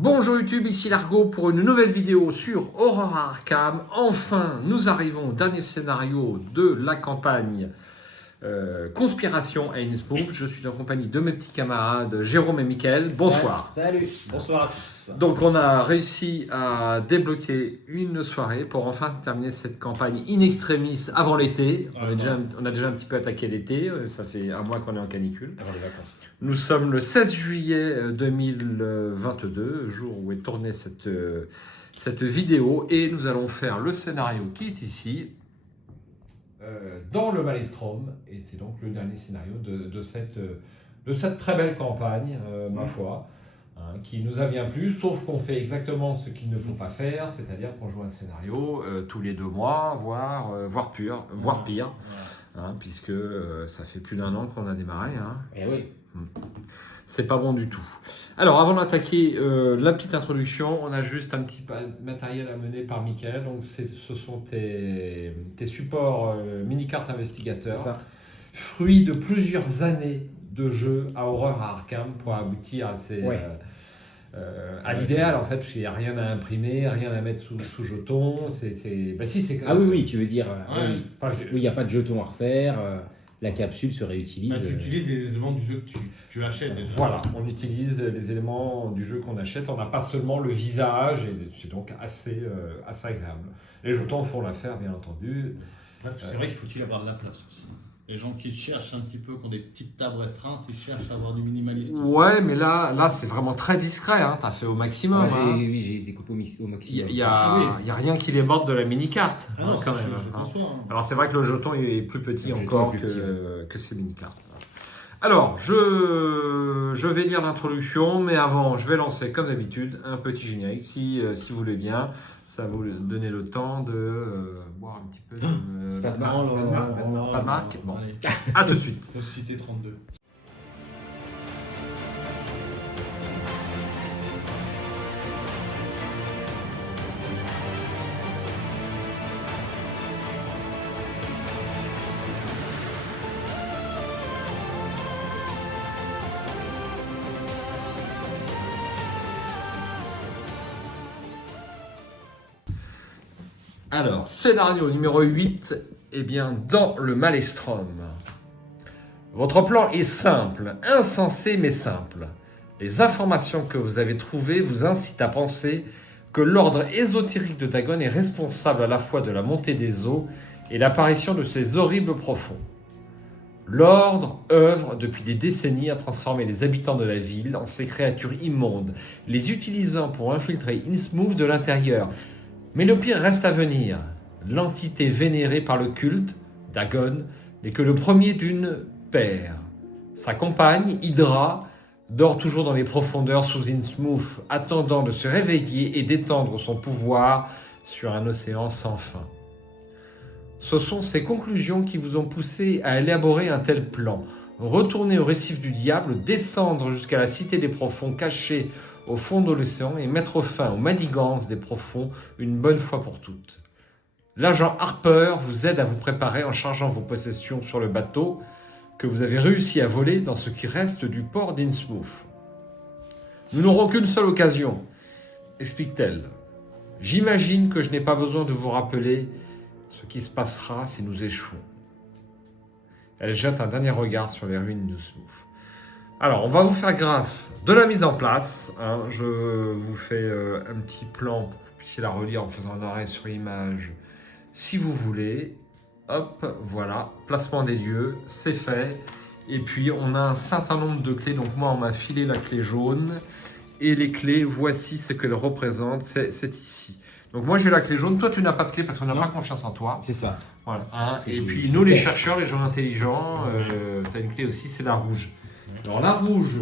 Bonjour YouTube, ici Largo pour une nouvelle vidéo sur Aurora Arkham. Enfin, nous arrivons au dernier scénario de la campagne Conspiration à Innsmouth. Je suis en compagnie de mes petits camarades Jérôme et Mickaël. Bonsoir. Salut. Bonsoir à tous. Donc on a réussi à débloquer une soirée pour enfin terminer cette campagne in extremis avant l'été. On a déjà un petit peu attaqué l'été, ça fait un mois qu'on est en canicule. Avant les vacances. Nous sommes le 16 juillet 2022, jour où est tournée cette vidéo, et nous allons faire le scénario qui est ici, dans le Maelstrom, et c'est donc le dernier scénario de cette très belle campagne, ma foi, hein, qui nous a bien plu, sauf qu'on fait exactement ce qu'il ne faut pas faire, c'est-à-dire qu'on joue un scénario tous les 2 mois, voire pire, hein, puisque ça fait plus d'1 an qu'on a démarré. Hein. Eh oui. C'est pas bon du tout. Alors, avant d'attaquer la petite introduction, on a juste un petit matériel à mener par Mickaël. Donc, ce sont tes supports mini-cartes investigateurs, Ça. fruits de plusieurs années de jeu à horreur à Arkham pour aboutir à l'idéal, en fait, parce qu'il n'y a rien à imprimer, rien à mettre sous jeton. Ah oui, tu veux dire. Ouais. Enfin, Oui, il n'y a pas de jeton à refaire. La capsule se réutilise. Tu utilises les éléments du jeu que tu achètes. Voilà, on utilise les éléments du jeu qu'on achète, on n'a pas seulement le visage, et c'est donc assez agréable. Les jetons font l'affaire, bien entendu. Bref, c'est vrai qu'il faut-il avoir de la place aussi. Les gens qui cherchent un petit peu, qui ont des petites tables restreintes, ils cherchent à avoir du minimaliste aussi. Ouais, mais là c'est vraiment très discret, hein. T'as fait au maximum. Oui, j'ai découpé au maximum. Il y a rien qui les morde de la mini-carte. Ah non, ça, quand même, je hein. conçois. Hein. Alors c'est vrai que le jeton est plus petit Le jeton encore est plus petit, que ces mini-cartes. Alors, je vais lire l'introduction, mais avant, je vais lancer, comme d'habitude, un petit générique, si vous voulez bien. Ça va vous donner le temps de boire un petit peu de... Pas de marque, pas de marque. Bon, Allez, à tout de suite. faut citer 32. Alors, scénario numéro 8, eh bien, dans le Maelstrom. Votre plan est simple, insensé mais simple. Les informations que vous avez trouvées vous incitent à penser que l'ordre ésotérique de Dagon est responsable à la fois de la montée des eaux et l'apparition de ces horribles profonds. L'ordre œuvre depuis des décennies à transformer les habitants de la ville en ces créatures immondes, les utilisant pour infiltrer Innsmouth de l'intérieur. Mais le pire reste à venir. L'entité vénérée par le culte, Dagon, n'est que le premier d'une paire. Sa compagne, Hydra, dort toujours dans les profondeurs sous Innsmouth, attendant de se réveiller et d'étendre son pouvoir sur un océan sans fin. Ce sont ces conclusions qui vous ont poussé à élaborer un tel plan. Retourner au récif du diable, descendre jusqu'à la cité des profonds cachée au fond de l'océan et mettre fin aux manigances des profonds une bonne fois pour toutes. L'agent Harper vous aide à vous préparer en chargeant vos possessions sur le bateau que vous avez réussi à voler dans ce qui reste du port d'Innsmouth. Nous n'aurons qu'une seule occasion, explique-t-elle. J'imagine que je n'ai pas besoin de vous rappeler ce qui se passera si nous échouons. Elle jette un dernier regard sur les ruines d'Innsmouth. Alors, on va vous faire grâce de la mise en place. Hein. Je vous fais un petit plan pour que vous puissiez la relire en faisant un arrêt sur image si vous voulez. Hop, voilà, placement des lieux, c'est fait. Et puis, on a un certain nombre de clés. Donc, moi, on m'a filé la clé jaune. Et les clés, voici ce qu'elles représentent. C'est ici. Donc, moi, j'ai la clé jaune. Toi, tu n'as pas de clé parce qu'on n'a pas confiance en toi. C'est ça. Voilà. Hein. Et puis, nous, les chercheurs, les gens intelligents, tu as une clé aussi, c'est la rouge. Alors la rouge,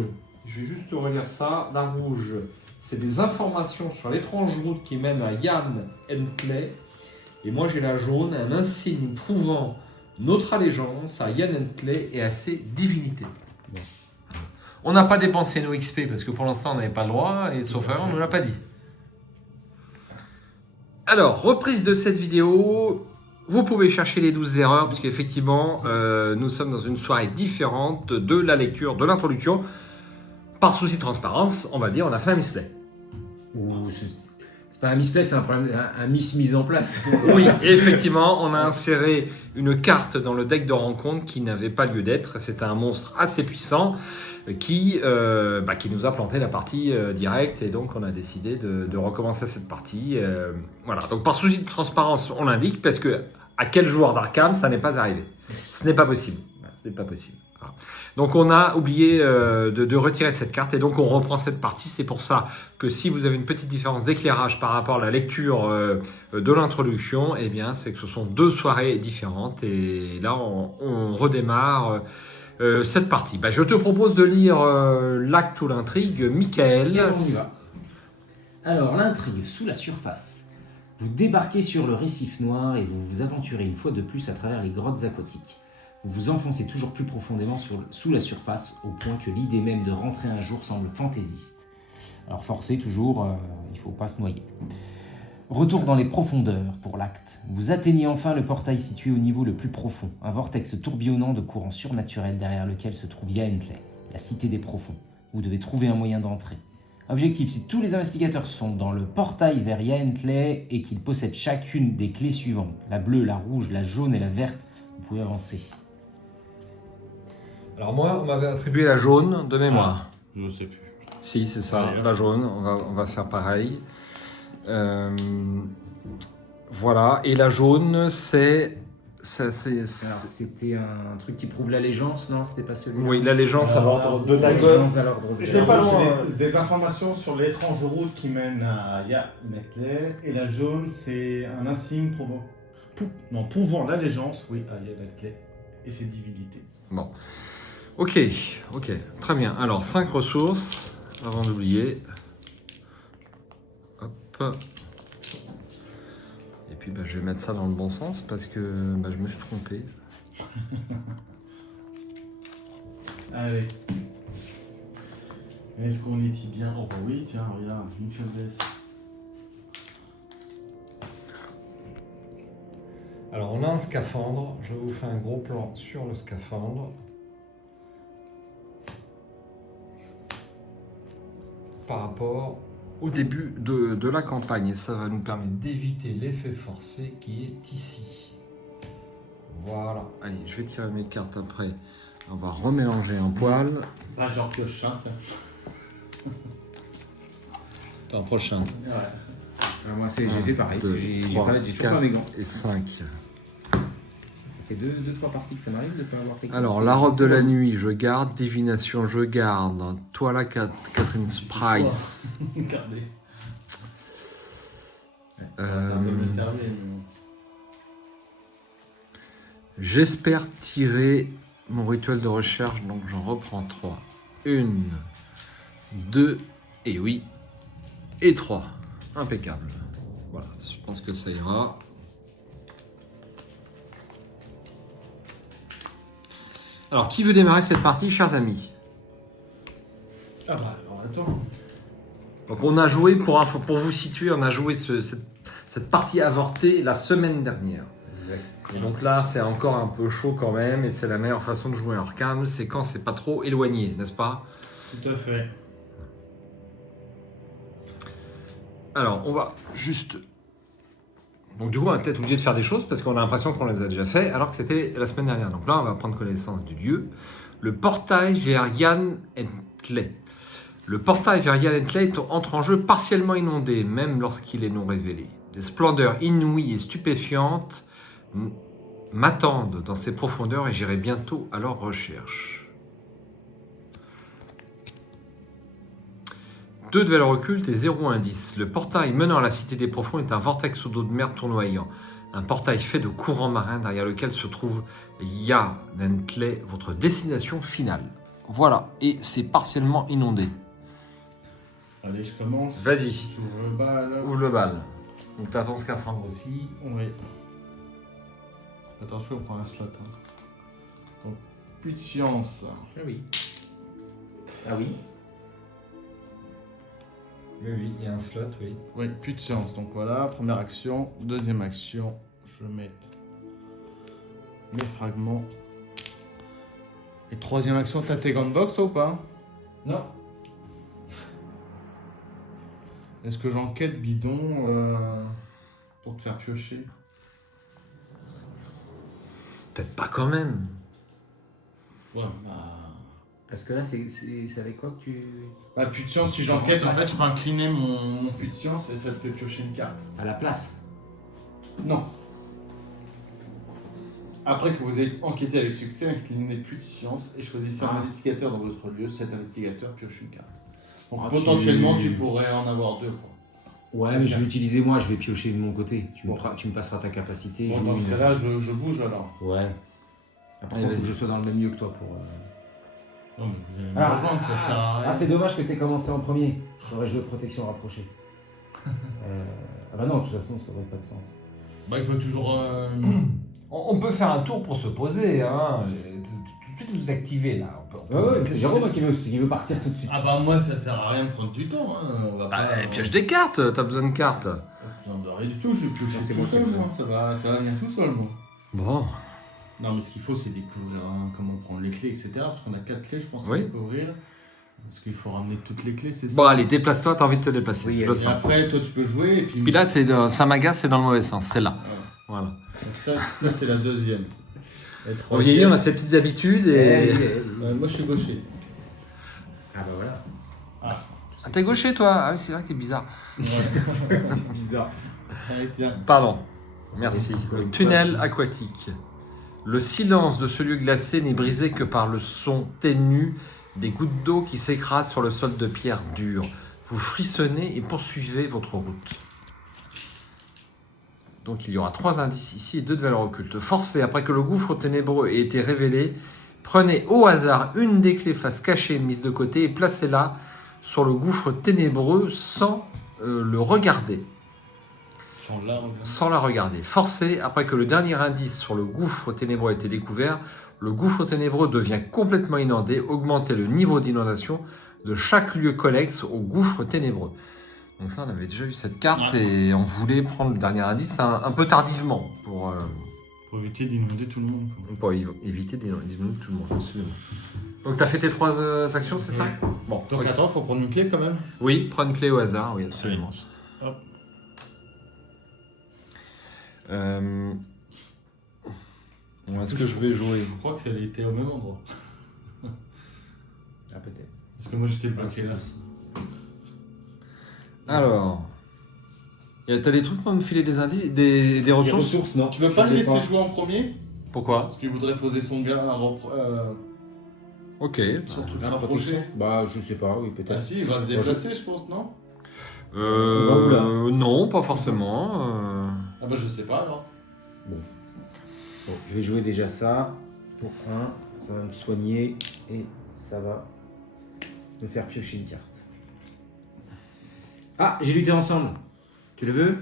je vais juste relire ça. La rouge, c'est des informations sur l'étrange route qui mène à Yann Hentley. Et moi j'ai la jaune, un insigne prouvant notre allégeance à Yann Hentley et à ses divinités. Bon. On n'a pas dépensé nos XP parce que pour l'instant on n'avait pas le droit et sauf erreur on ne nous l'a pas dit. Alors, reprise de cette vidéo. Vous pouvez chercher les 12 erreurs, puisqu'effectivement, nous sommes dans une soirée différente de la lecture de l'introduction. Par souci de transparence, on va dire, on a fait un misplay. Ou c'est pas un misplay, c'est un problème, un mise en place. Oui, et effectivement, on a inséré une carte dans le deck de rencontre qui n'avait pas lieu d'être. C'était un monstre assez puissant qui nous a planté la partie directe, et donc on a décidé de recommencer cette partie. Voilà, donc par souci de transparence, on l'indique, parce que à quel joueur d'Arkham ça n'est pas arrivé. Ce n'est pas possible. Ce n'est pas possible. Voilà. Donc on a oublié de retirer cette carte, et donc on reprend cette partie. C'est pour ça que si vous avez une petite différence d'éclairage par rapport à la lecture de l'introduction, eh bien c'est que ce sont 2 soirées différentes, et là on redémarre cette partie. Je te propose de lire l'acte ou l'intrigue, Michael. Et on y va. Alors, l'intrigue sous la surface. Vous débarquez sur le récif noir et vous vous aventurez une fois de plus à travers les grottes aquatiques. Vous vous enfoncez toujours plus profondément sous la surface, au point que l'idée même de rentrer un jour semble fantaisiste. Alors forcez toujours, il ne faut pas se noyer. Retour dans les profondeurs pour l'acte. Vous atteignez enfin le portail situé au niveau le plus profond, un vortex tourbillonnant de courants surnaturels derrière lequel se trouve Yaentley, la cité des profonds. Vous devez trouver un moyen d'entrer. Objectif, si tous les investigateurs sont dans le portail vers Yaentley et qu'ils possèdent chacune des clés suivantes, la bleue, la rouge, la jaune et la verte, vous pouvez avancer. Alors moi, on m'avait attribué la jaune de mémoire. Je ne sais plus. Si, c'est ça, Allez, la jaune. On va faire pareil. Voilà, et la jaune, c'est... Alors, c'était un truc qui prouve l'allégeance, non? C'était pas celui-là? Oui, l'allégeance à l'ordre de Dagon. L'allégeance à l'ordre de Je l'ai Dagon. pas loin. Des informations sur l'étrange route qui mène à Yaentley. Et la jaune, c'est un insigne prouvant l'allégeance, oui, à Yaentley et ses divinités. Bon. Ok, très bien. Alors, 5 ressources, avant d'oublier. Hop. Et puis, je vais mettre ça dans le bon sens, parce que je me suis trompé. Allez. Est-ce qu'on est bien? Oh bah oui, tiens, regarde, une faiblesse. Alors, on a un scaphandre. Je vous fais un gros plan sur le scaphandre. Par rapport au début de la campagne. Et ça va nous permettre d'éviter l'effet forcé qui est ici. Voilà. Allez, je vais tirer mes cartes après. On va remélanger un poil. Ah, genre pioche, hein. L'an prochain. Ouais. Alors, moi, j'ai fait pareil. 2, J'ai 3, toujours pas mes gants. 4 et 5. Ça fait 2-3 parties que ça m'arrive de ne pas avoir tes gants. Alors, la robe de la nuit, je garde. Divination, je garde. Toi là, Catherine Price. Regardez. Ça Euh, peut me servir, mais bon. J'espère tirer mon rituel de recherche, donc j'en reprends 3. 1, 2, et oui, et 3. Impeccable. Voilà, je pense que ça ira. Alors, qui veut démarrer cette partie, chers amis? Ah bah, alors attends. Donc, on a joué, pour vous situer, on a joué cette partie avortée la semaine dernière. Et donc là, c'est encore un peu chaud quand même, et c'est la meilleure façon de jouer Arkham, c'est quand c'est pas trop éloigné, n'est-ce pas? Tout à fait. Alors, on va juste... Donc du coup, on va peut-être obligé de faire des choses, parce qu'on a l'impression qu'on les a déjà fait, alors que c'était la semaine dernière. Donc là, on va prendre connaissance du lieu. Le portail vers Yaentley. Le portail vers Yaentley entre en jeu partiellement inondé, même lorsqu'il est non révélé. Des splendeurs inouïes et stupéfiantes m'attendent dans ces profondeurs, et j'irai bientôt à leur recherche. 2 de valeur occulte et 0 indice. Le portail menant à la cité des profonds est un vortex d'eau de mer tournoyant. Un portail fait de courants marins derrière lequel se trouve Yaentley, votre destination finale. Voilà, et c'est partiellement inondé. Allez, je commence. Vas-y. J'ouvre le bal. Ouvre le bal. Donc t'as ton scaphandre aussi. Oui. Attention, on prend un slot. Hein. Donc, plus de science. Ah oui. Ah oui. Oui, il y a un slot, oui. Oui, plus de science. Donc voilà, première action. Deuxième action, je vais mettre mes fragments. Et troisième action, t'as tes gants de boxe toi ou pas? Non. Est-ce que j'enquête bidon pour te faire piocher? Peut-être pas quand même. Ouais, bah. Parce que là, c'est avec quoi que tu... Bah, puits de science, si j'enquête, en fait, je peux incliner mon puits de science et ça te fait piocher une carte. À la place. Non. Après que vous ayez enquêté avec succès, inclinez puits de science et choisissez un investigateur dans votre lieu. Cet investigateur pioche une carte. Donc Ah, potentiellement, tu pourrais en avoir deux. Quoi. Ouais, mais je vais l'utiliser moi, je vais piocher de mon côté. Tu me passeras ta capacité. Bon, je dans joue ce une- cas-là, je bouge alors. Ouais. Après, Allez, il faut que vas-y. je sois dans le même lieu que toi pour... Non, mais vous allez me Ah, rejoindre, ça sert à rien. Ah, c'est dommage que t'aies commencé en premier. J'aurais joué protection rapprochée. Ah bah non, de toute façon, ça aurait pas de sens. Bah, il peut toujours. On peut faire un tour pour se poser. Hein. Tout de suite, vous activez là. Ouais, c'est Jérôme qui veut partir tout de suite. Ah, bah, moi, ça sert à rien de prendre du temps. Hein. On va Bah, pas. pioche des cartes, t'as besoin de cartes. Pas besoin de rien du tout, je vais piocher Ah, c'est tout moi qui seul. le fais. Moi. Ça va venir tout seul, moi. Bon. Non, mais ce qu'il faut, c'est découvrir comment prendre les clés, etc. Parce qu'on a 4 clés, je pense, à Oui. découvrir. Parce qu'il faut ramener toutes les clés, c'est ça. Bon, allez, déplace-toi, t'as envie de te déplacer. Oui, je le Et sens. après, toi, tu peux jouer. Et puis, Puis là, Saint-Magas, c'est dans le mauvais sens, c'est là. Voilà. Voilà. Donc ça c'est la deuxième. Et On troisième, vieillit, on a ses petites habitudes et. moi, je suis gaucher. Ah bah voilà. Ah, t'es gaucher, toi? Ah, oui, c'est vrai que t'es bizarre. C'est bizarre. Allez, tiens. Pardon. Merci. Le tunnel aquatique. Le silence de ce lieu glacé n'est brisé que par le son ténu des gouttes d'eau qui s'écrasent sur le sol de pierre dure. Vous frissonnez et poursuivez votre route. Donc il y aura 3 indices ici et 2 de valeur occulte. Forcez, après que le gouffre ténébreux ait été révélé, prenez au hasard une des clés face cachée mise de côté et placez-la sur le gouffre ténébreux sans le regarder. Sans la regarder. Forcez, après que le dernier indice sur le gouffre ténébreux a été découvert, le gouffre ténébreux devient complètement inondé. Augmentez le niveau d'inondation de chaque lieu connexe au gouffre ténébreux. Donc ça, on avait déjà eu cette carte et on voulait prendre le dernier indice un peu tardivement pour Pour éviter d'inonder tout le monde. Quoi. éviter d'inonder tout le monde. Absolument. Donc tu as fait tes 3 actions, c'est ça? Bon. Donc ok. attends, faut prendre une clé quand même. Oui, prends une clé au hasard, oui, absolument. Hop. Est-ce que je vais jouer? Je crois que ça était au même endroit. Ah peut-être. Parce que moi j'étais bloqué là. Alors, t'as des trucs pour me filer des indices, des Les ressources? ressources, non. Tu veux pas Je le l'ai laisser jouer en premier? Pourquoi? Parce qu'il voudrait poser son gars à Ok. son truc Ah, rapproché. protection. Bah je sais pas, oui Ah peut-être. si, il va se déplacer, je pense, non? va où, là Non, pas forcément. Ah bah je sais pas alors. Bon, je vais jouer déjà ça pour 1. Ça va me soigner et ça va me faire piocher une carte. Ah, j'ai lutté ensemble. Tu le veux?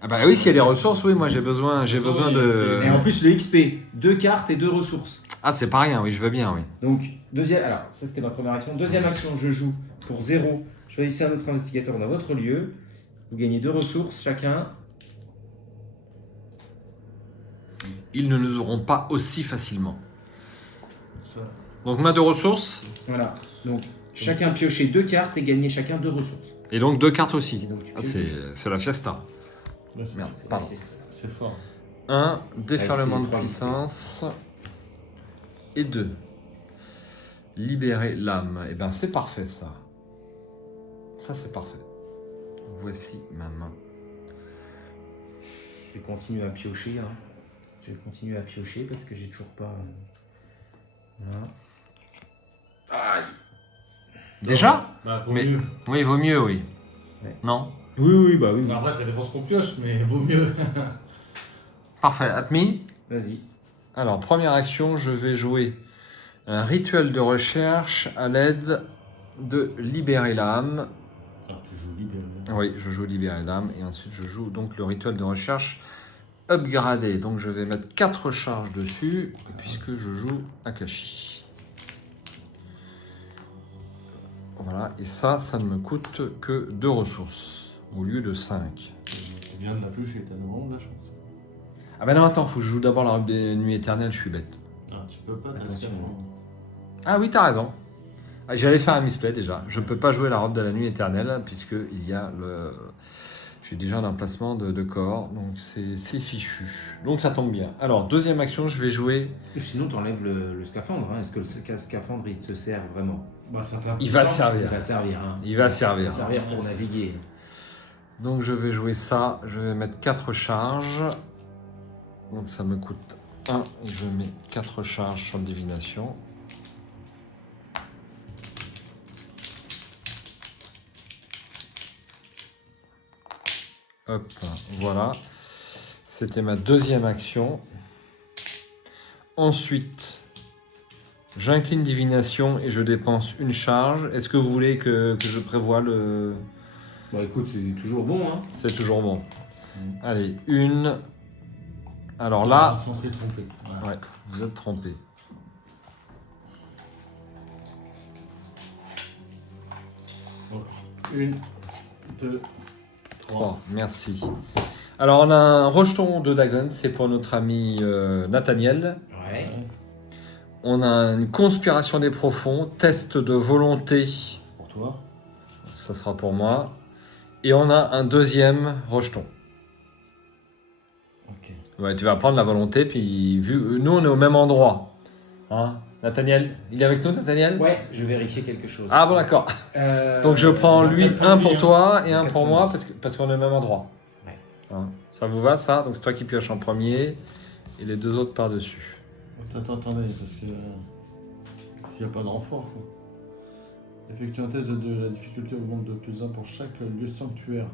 Ah bah oui, s'il y a des ressources, oui, moi j'ai besoin de... Et en plus le XP, 2 cartes et 2 ressources. Ah, c'est pas rien, oui, je veux bien, oui. Donc, deuxième, alors ça c'était ma première action. Deuxième action, je joue pour 0. Choisissez un autre investigateur dans votre lieu. Vous gagnez 2 ressources chacun. Ils ne nous auront pas aussi facilement. Ça. Donc, main de ressources, Voilà. Donc, chacun piocher 2 cartes et gagner chacun 2 ressources. et donc 2 cartes aussi. Et donc, tu Ah, pioches. c'est la fiesta. Là, c'est- Merde, pardon. C'est fort. 1, déferlement Avec de ces 3 puissance. Et 2, libérer l'âme. Et ben c'est parfait ça. Ça c'est parfait. Voici ma main. Je vais continuer à piocher. Hein. Je vais continuer à piocher parce que j'ai toujours pas. Voilà. Déjà? Bah, vaut Mais- mieux. Oui, il vaut mieux, oui. Ouais. Non? Oui, bah oui. Mais après, ça dépend ce qu'on pioche, mais vaut mieux. Parfait, Atmi. Vas-y. Alors, première action, je vais jouer un rituel de recherche à l'aide de libérer l'âme. Alors, tu joues libéré. Oui, je joue libérer l'âme et ensuite je joue donc le rituel de recherche upgradé. Donc je vais mettre 4 charges dessus puisque je joue Akashi. Voilà, et ça ne me coûte que 2 ressources au lieu de 5. Tu viens de la piocher, t'as vraiment de la chance. Ah ben non, attends, faut que je joue d'abord la robe des nuits éternelles, je suis bête. Ah, tu peux pas, t'as Attention. scaphandre. Ah oui, t'as raison. Ah, j'allais faire un misplay déjà. Je ne peux pas jouer la robe de la nuit éternelle puisque il y a le... J'ai déjà un emplacement de corps, donc c'est fichu. Donc ça tombe bien. Alors, deuxième action, je vais jouer... Et sinon, t'enlèves le scaphandre. Hein. Est-ce que le scaphandre, il te sert vraiment? Bah, ça fait un peu Il de va temps. servir. Il va servir. Hein. Il va Il servir. va servir pour naviguer. Donc je vais jouer ça. Je vais mettre 4 charges. Donc ça me coûte 1 et je mets 4 charges sur divination. Hop, voilà. C'était ma deuxième action. Ensuite, j'incline divination et je dépense une charge. Est-ce que vous voulez que je prévoie le... Bon, écoute, c'est toujours bon. Hein. C'est toujours bon. Allez, une. Alors Ils là, sont censés tromper. ouais, vous êtes trompé. Une, deux, 3, merci. Alors on a un rejeton de Dagon, c'est pour notre ami Nathaniel. Ouais. On a une conspiration des profonds, test de volonté, C'est pour toi. ça sera pour moi. Et on a un deuxième rejeton. Ok. Ouais, tu vas prendre la volonté, puis vu nous on est au même endroit. Hein, Nathaniel, il est avec nous Nathaniel? Ouais, je vais vérifier quelque chose. Ah bon d'accord. Donc je prends lui quatre un pour pour lui, toi et un Quatre pour pour moi parce qu'on est au même endroit. Ouais. Hein, ça vous va ça? Donc c'est toi qui pioches en premier et les deux autres par-dessus. Attendez, parce que s'il n'y a pas de renfort, quoi. Effectue un test de la difficulté augmente de +1 pour chaque lieu sanctuaire.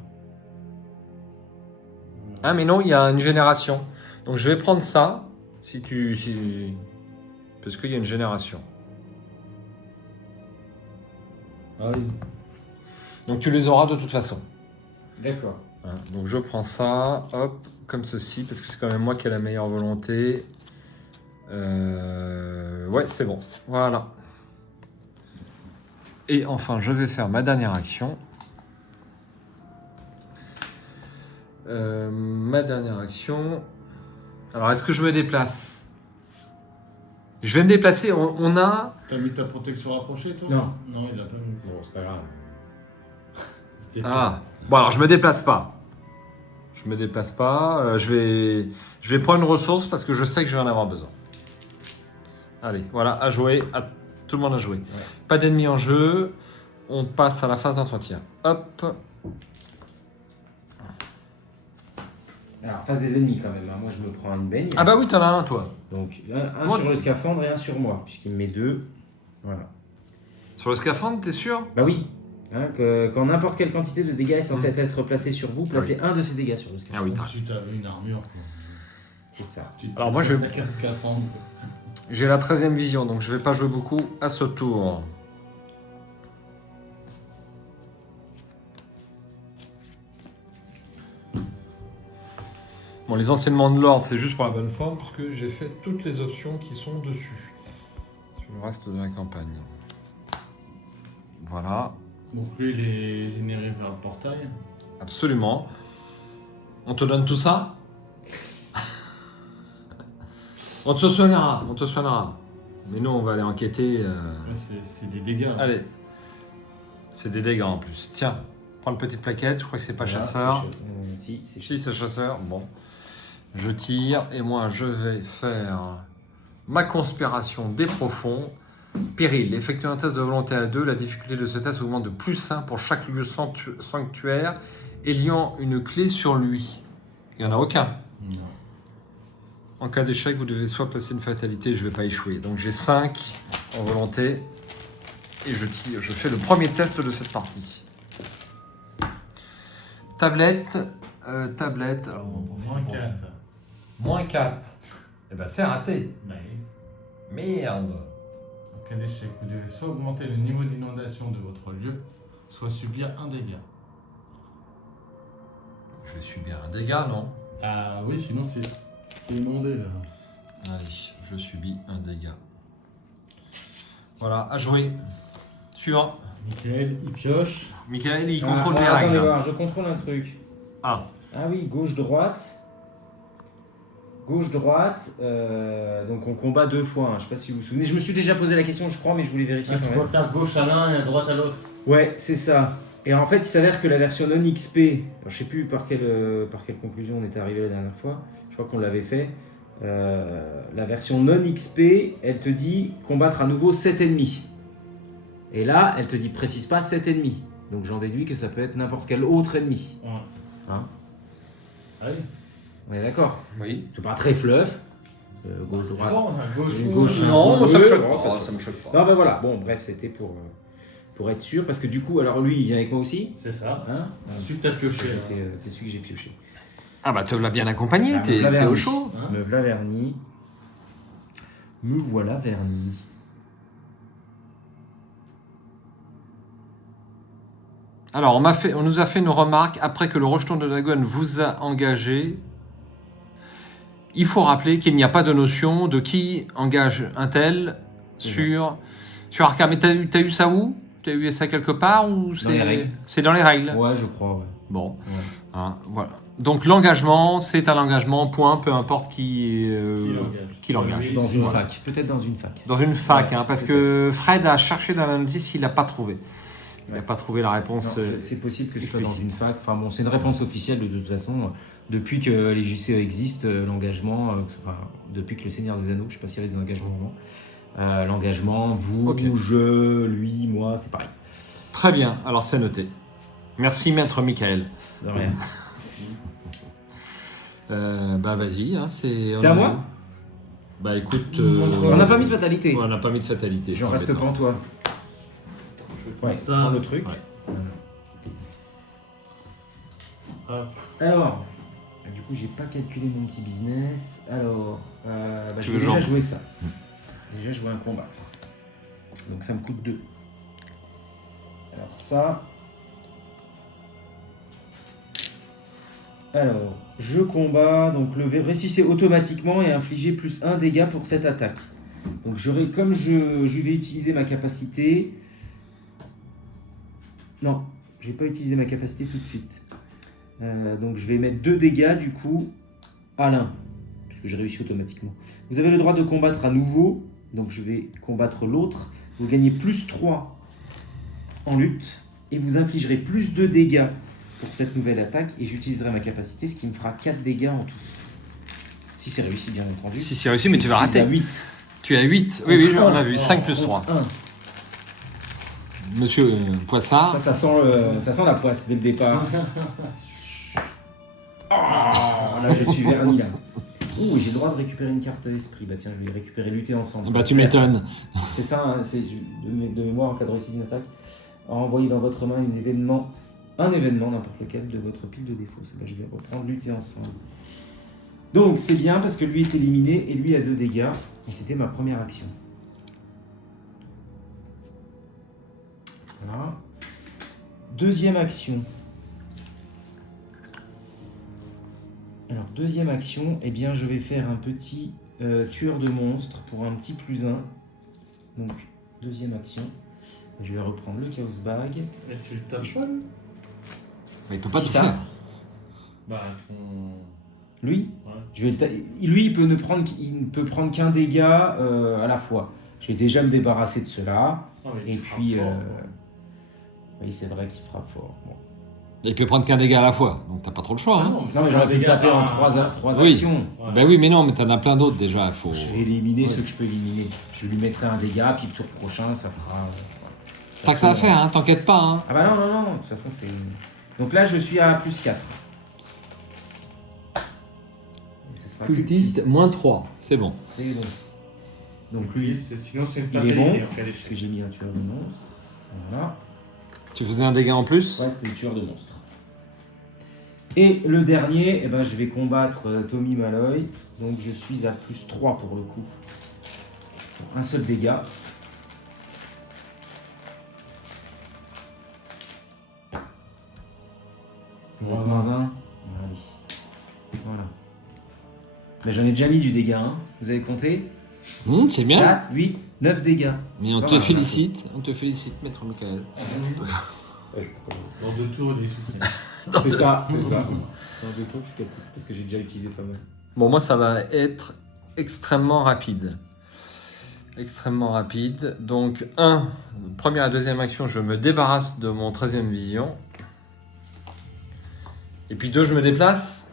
Ah mais non, il y a une génération. Donc je vais prendre ça parce qu'il y a une génération. Ah oui. Donc tu les auras de toute façon. D'accord. Hein, donc je prends ça, hop, comme ceci, parce que c'est quand même moi qui ai la meilleure volonté. Ouais, c'est bon. Voilà. Et enfin, je vais faire ma dernière action. Ma dernière action. Alors, est-ce que je me déplace? Je vais me déplacer. On a... T'as mis ta protection rapprochée, toi? Non. Non, il a pas mis. Bon, c'est pas grave. C'était Ah, bon alors je me déplace pas. Je me déplace pas. Je vais prendre une ressource parce que je sais que je vais en avoir besoin. Allez, voilà, à jouer. Tout le monde a joué. Ouais. Pas d'ennemis en jeu. On passe à la phase d'entretien. Hop. Alors, face des ennemis quand même. Hein. Moi, je me prends une baigne. Ah bah oui, t'en as un toi. Donc, un Moi- sur le scaphandre et un sur moi, puisqu'il me met 2. Voilà. Sur le scaphandre, t'es sûr? Bah oui. Hein, quand n'importe quelle quantité de dégâts est censée être placée sur vous, placez un de ces dégâts sur le scaphandre. Ah oui. comme si t'avais une armure, quoi. C'est ça. Alors, moi, je- La casque à fendre. J'ai la 13e vision, donc je vais pas jouer beaucoup à ce tour. Bon, les enseignements de l'ordre, c'est juste pour la bonne forme, puisque j'ai fait toutes les options qui sont dessus. Sur le reste de la campagne. Voilà, Donc lui, il est généré vers le portail. absolument. On te donne tout ça? On te soignera, on te soignera. Mais nous, on va aller enquêter. Ouais, c'est des dégâts. là. Allez. C'est des dégâts en plus. Tiens, prends une petite plaquette, je crois que c'est pas Voilà, chasseur. Si, c'est Si, c'est chasseur. Bon. Je tire et moi je vais faire ma conspiration des profonds. Péril. Effectue un test de volonté à 2. La difficulté de ce test augmente de +1 pour chaque lieu sanctuaire ayant une clé sur lui. Il n'y en a aucun. Non. En cas d'échec, vous devez soit passer une fatalité, je ne vais pas échouer. Donc j'ai 5 en volonté. Et je tire. Je fais le premier test de cette partie. Tablette. Tablette. Alors, on profite Moins pour- 4. Moins 4. Eh ben c'est raté. Ouais. Merde. En cas d'échec, vous devez soit augmenter le niveau d'inondation de votre lieu, soit subir un dégât. Je vais subir un dégât, non? Ah oui, sinon c'est inondé là. Allez, je subis un dégât. Voilà, à jouer. Suivant. Michael, il pioche. Michael, il contrôle les Attendez règles. voir, je contrôle un truc. Ah, Ah oui, gauche-droite. gauche-droite, donc on combat 2 fois, hein. Je sais pas si vous vous souvenez. Je me suis déjà posé la question, je crois, mais je voulais vérifier Ah, quand tu même. peux faire gauche à l'un et à droite à l'autre. Ouais, c'est ça. Et en fait, il s'avère que la version non XP, alors, je sais plus par quelle conclusion on était arrivé la dernière fois, je crois qu'on l'avait fait. La version non XP, elle te dit combattre à nouveau 7 ennemis. Et là, elle te dit précise pas 7 ennemis. Donc j'en déduis que ça peut être n'importe quel autre ennemi. Ouais. Hein? Ah oui. On est d'accord? Oui. C'est pas très fluff. Gauche-droite. Bon, à gauche. Gauche. Non, moi ça me choque Non, pas. ça- Ça me choque pas. Non, ben voilà. Bon, bref, c'était pour être sûr. Parce que du coup, alors lui, il vient avec moi aussi. C'est ça. Hein? C'est celui que t'as pioché. hein. C'est celui que j'ai pioché. Ah bah te l'as bien accompagné, Ah, t'es me voilà au verni. chaud. Hein? Me voilà verni. Me voilà verni. Alors on nous a fait une remarque après que le rejeton de Dagon vous a engagé. Il faut rappeler qu'il n'y a pas de notion de qui engage un tel sur Arkham. Mais t'as eu ça où? T'as eu ça quelque part ou les règles. c'est dans les règles? Ouais, je crois, ouais. Bon, Ouais. hein, voilà. Donc l'engagement, c'est un engagement, point, peu importe qui l'engage. Dans une Ouais. fac. Peut-être dans une fac. Dans une fac, Ouais, hein, parce que Fred a cherché dans la notice, il n'a pas trouvé. Il n'a Ouais. pas trouvé la réponse. Non, c'est possible que ce soit dans explicite. une fac. Enfin bon, c'est une réponse officielle de toute façon. Depuis que les JCE existent, l'engagement, enfin, depuis que le Seigneur des Anneaux, je ne sais pas s'il y avait des engagements avant, l'engagement, vous, Ok. je, lui, moi, c'est pareil. Très bien, alors c'est noté. Merci maître Michael. De rien. Bah vas-y, hein, c'est C'est à moi? Bah écoute, On n'a pas mis de fatalité. ouais, on n'a pas mis de fatalité. Je c'est reste embêtant. pas en toi. Ouais, Ouais, ça. prends le truc. Ouais. Hop. Alors, du coup, j'ai pas calculé mon petit business. Alors, Tu je veux vais déjà genre jouer ça. Déjà jouer un combat. Donc ça me coûte 2. Alors ça. Alors, je combats. Donc le ressusciter automatiquement et infliger plus 1 dégât pour cette attaque. Donc j'aurai, comme je vais utiliser ma capacité. Non, je vais pas utiliser ma capacité tout de suite. Donc je vais mettre 2 dégâts du coup à l'un, puisque j'ai réussi automatiquement. Vous avez le droit de combattre à nouveau, donc je vais combattre l'autre. Vous gagnez plus 3 en lutte, et vous infligerez plus 2 dégâts pour cette nouvelle attaque, et j'utiliserai ma capacité, ce qui me fera 4 dégâts en tout. Si c'est réussi, bien entendu. Si c'est réussi, mais tu vas Je suis à rater. 8. Tu as 8. Oui, oui, on a vu. 5 plus 3. 1. Monsieur Poissard. Ça sent la poisse dès le départ. Oh, là, je suis verni, là. Ouh, j'ai le droit de récupérer une carte d'esprit. Bah tiens, je vais récupérer lutter ensemble. Bah tu m'étonnes. C'est ça, hein, c'est de mémoire en cas de réussite d'une attaque. Envoyez dans votre main un événement, n'importe lequel, de votre pile de défauts. Je vais reprendre lutter ensemble. Donc c'est bien parce que lui est éliminé et lui a 2 dégâts. Et c'était ma première action. Voilà. Deuxième action. Alors, deuxième action, eh bien, je vais faire un petit tueur de monstres pour un petit plus 1. Donc, deuxième action. Je vais reprendre le Chaos Bag. Et tu le tapes pas, lui? Mais il peut pas Qui tout ça faire. Bah, ton. Lui, Ouais. je vais lui, il ne peut prendre qu'un dégât à la fois. Je vais déjà me débarrasser de cela. Non, mais Et tu frappes puis, fort, oui, c'est vrai qu'il frappe fort. Bon. Il peut prendre qu'un dégât à la fois, donc t'as pas trop le choix. Hein. Non, mais j'aurais pu le taper en 3 Oui. actions. Ouais. Bah oui, mais non, mais t'en as plein d'autres déjà. Faut... Je vais éliminer ceux que je peux éliminer. Je lui mettrai un dégât, puis le tour prochain, ça fera. T'as que ça à faire, hein, t'inquiète pas. Hein. Ah bah non, de toute façon, c'est. Donc là, je suis à plus 4. Et ce sera plus Cultiste, 6. moins 3. C'est bon. C'est bon. Donc Oui, lui, sinon c'est une il est fatalité bon. en cas parce que d'échec. j'ai mis un tueur de monstre. Voilà. Tu faisais un dégât en plus. Ouais, c'était le tueur de monstre. Et le dernier, eh ben, je vais combattre Tommy Malloy. Donc je suis à plus 3 pour le coup. Pour un seul dégât. Moins Moins 1. Voilà. Mais j'en ai déjà mis du dégât. Hein. Vous avez compté? C'est bien. 4, 8, 9 dégâts. Mais on te Voilà, félicite. On te félicite, maître Michael. Dans 2 tours, il est soufflé. C'est ça, c'est ça. Dans 2 tours, je suis capable, parce que j'ai déjà utilisé pas mal. Bon, moi, ça va être extrêmement rapide. Extrêmement rapide. Donc, première et deuxième action, je me débarrasse de mon 13e vision. Et puis 2, je me déplace.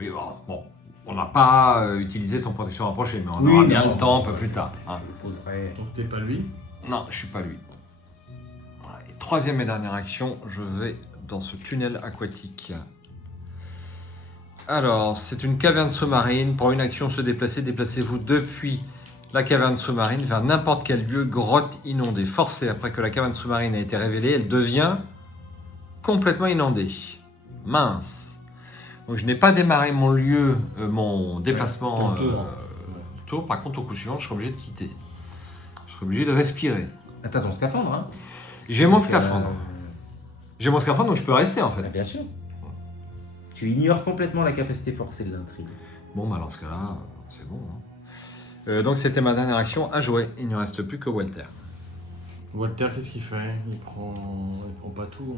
Oui, bon, on n'a pas utilisé ton protection rapprochée, mais on aura bien le temps un peu plus tard. Hein. Je le poserai. Donc t'es pas lui. Non, je suis pas lui. Voilà. Et troisième et dernière action, je vais dans ce tunnel aquatique. Alors, c'est une caverne sous-marine. Pour une action se déplacer, déplacez-vous depuis la caverne sous-marine vers n'importe quel lieu, grotte inondée. Forcée, après que la caverne sous-marine a été révélée, elle devient complètement inondée. Mince. Donc, je n'ai pas démarré mon lieu, mon déplacement ton tour. tour. Par contre, au coup suivant, je serai obligé de quitter. Je serai obligé de respirer. Ah, t'as ton scaphandre, hein. J'ai mon Donc, scaphandre. J'ai mon scaphandre, donc je peux rester en fait. bah, bien sûr. Tu ignores complètement la capacité forcée de l'intrigue. Bon, bah dans ce cas-là, c'est bon. Hein. Donc c'était ma dernière action à jouer. Il ne reste plus que Walter. Walter, qu'est-ce qu'il fait? Il prend pas tout.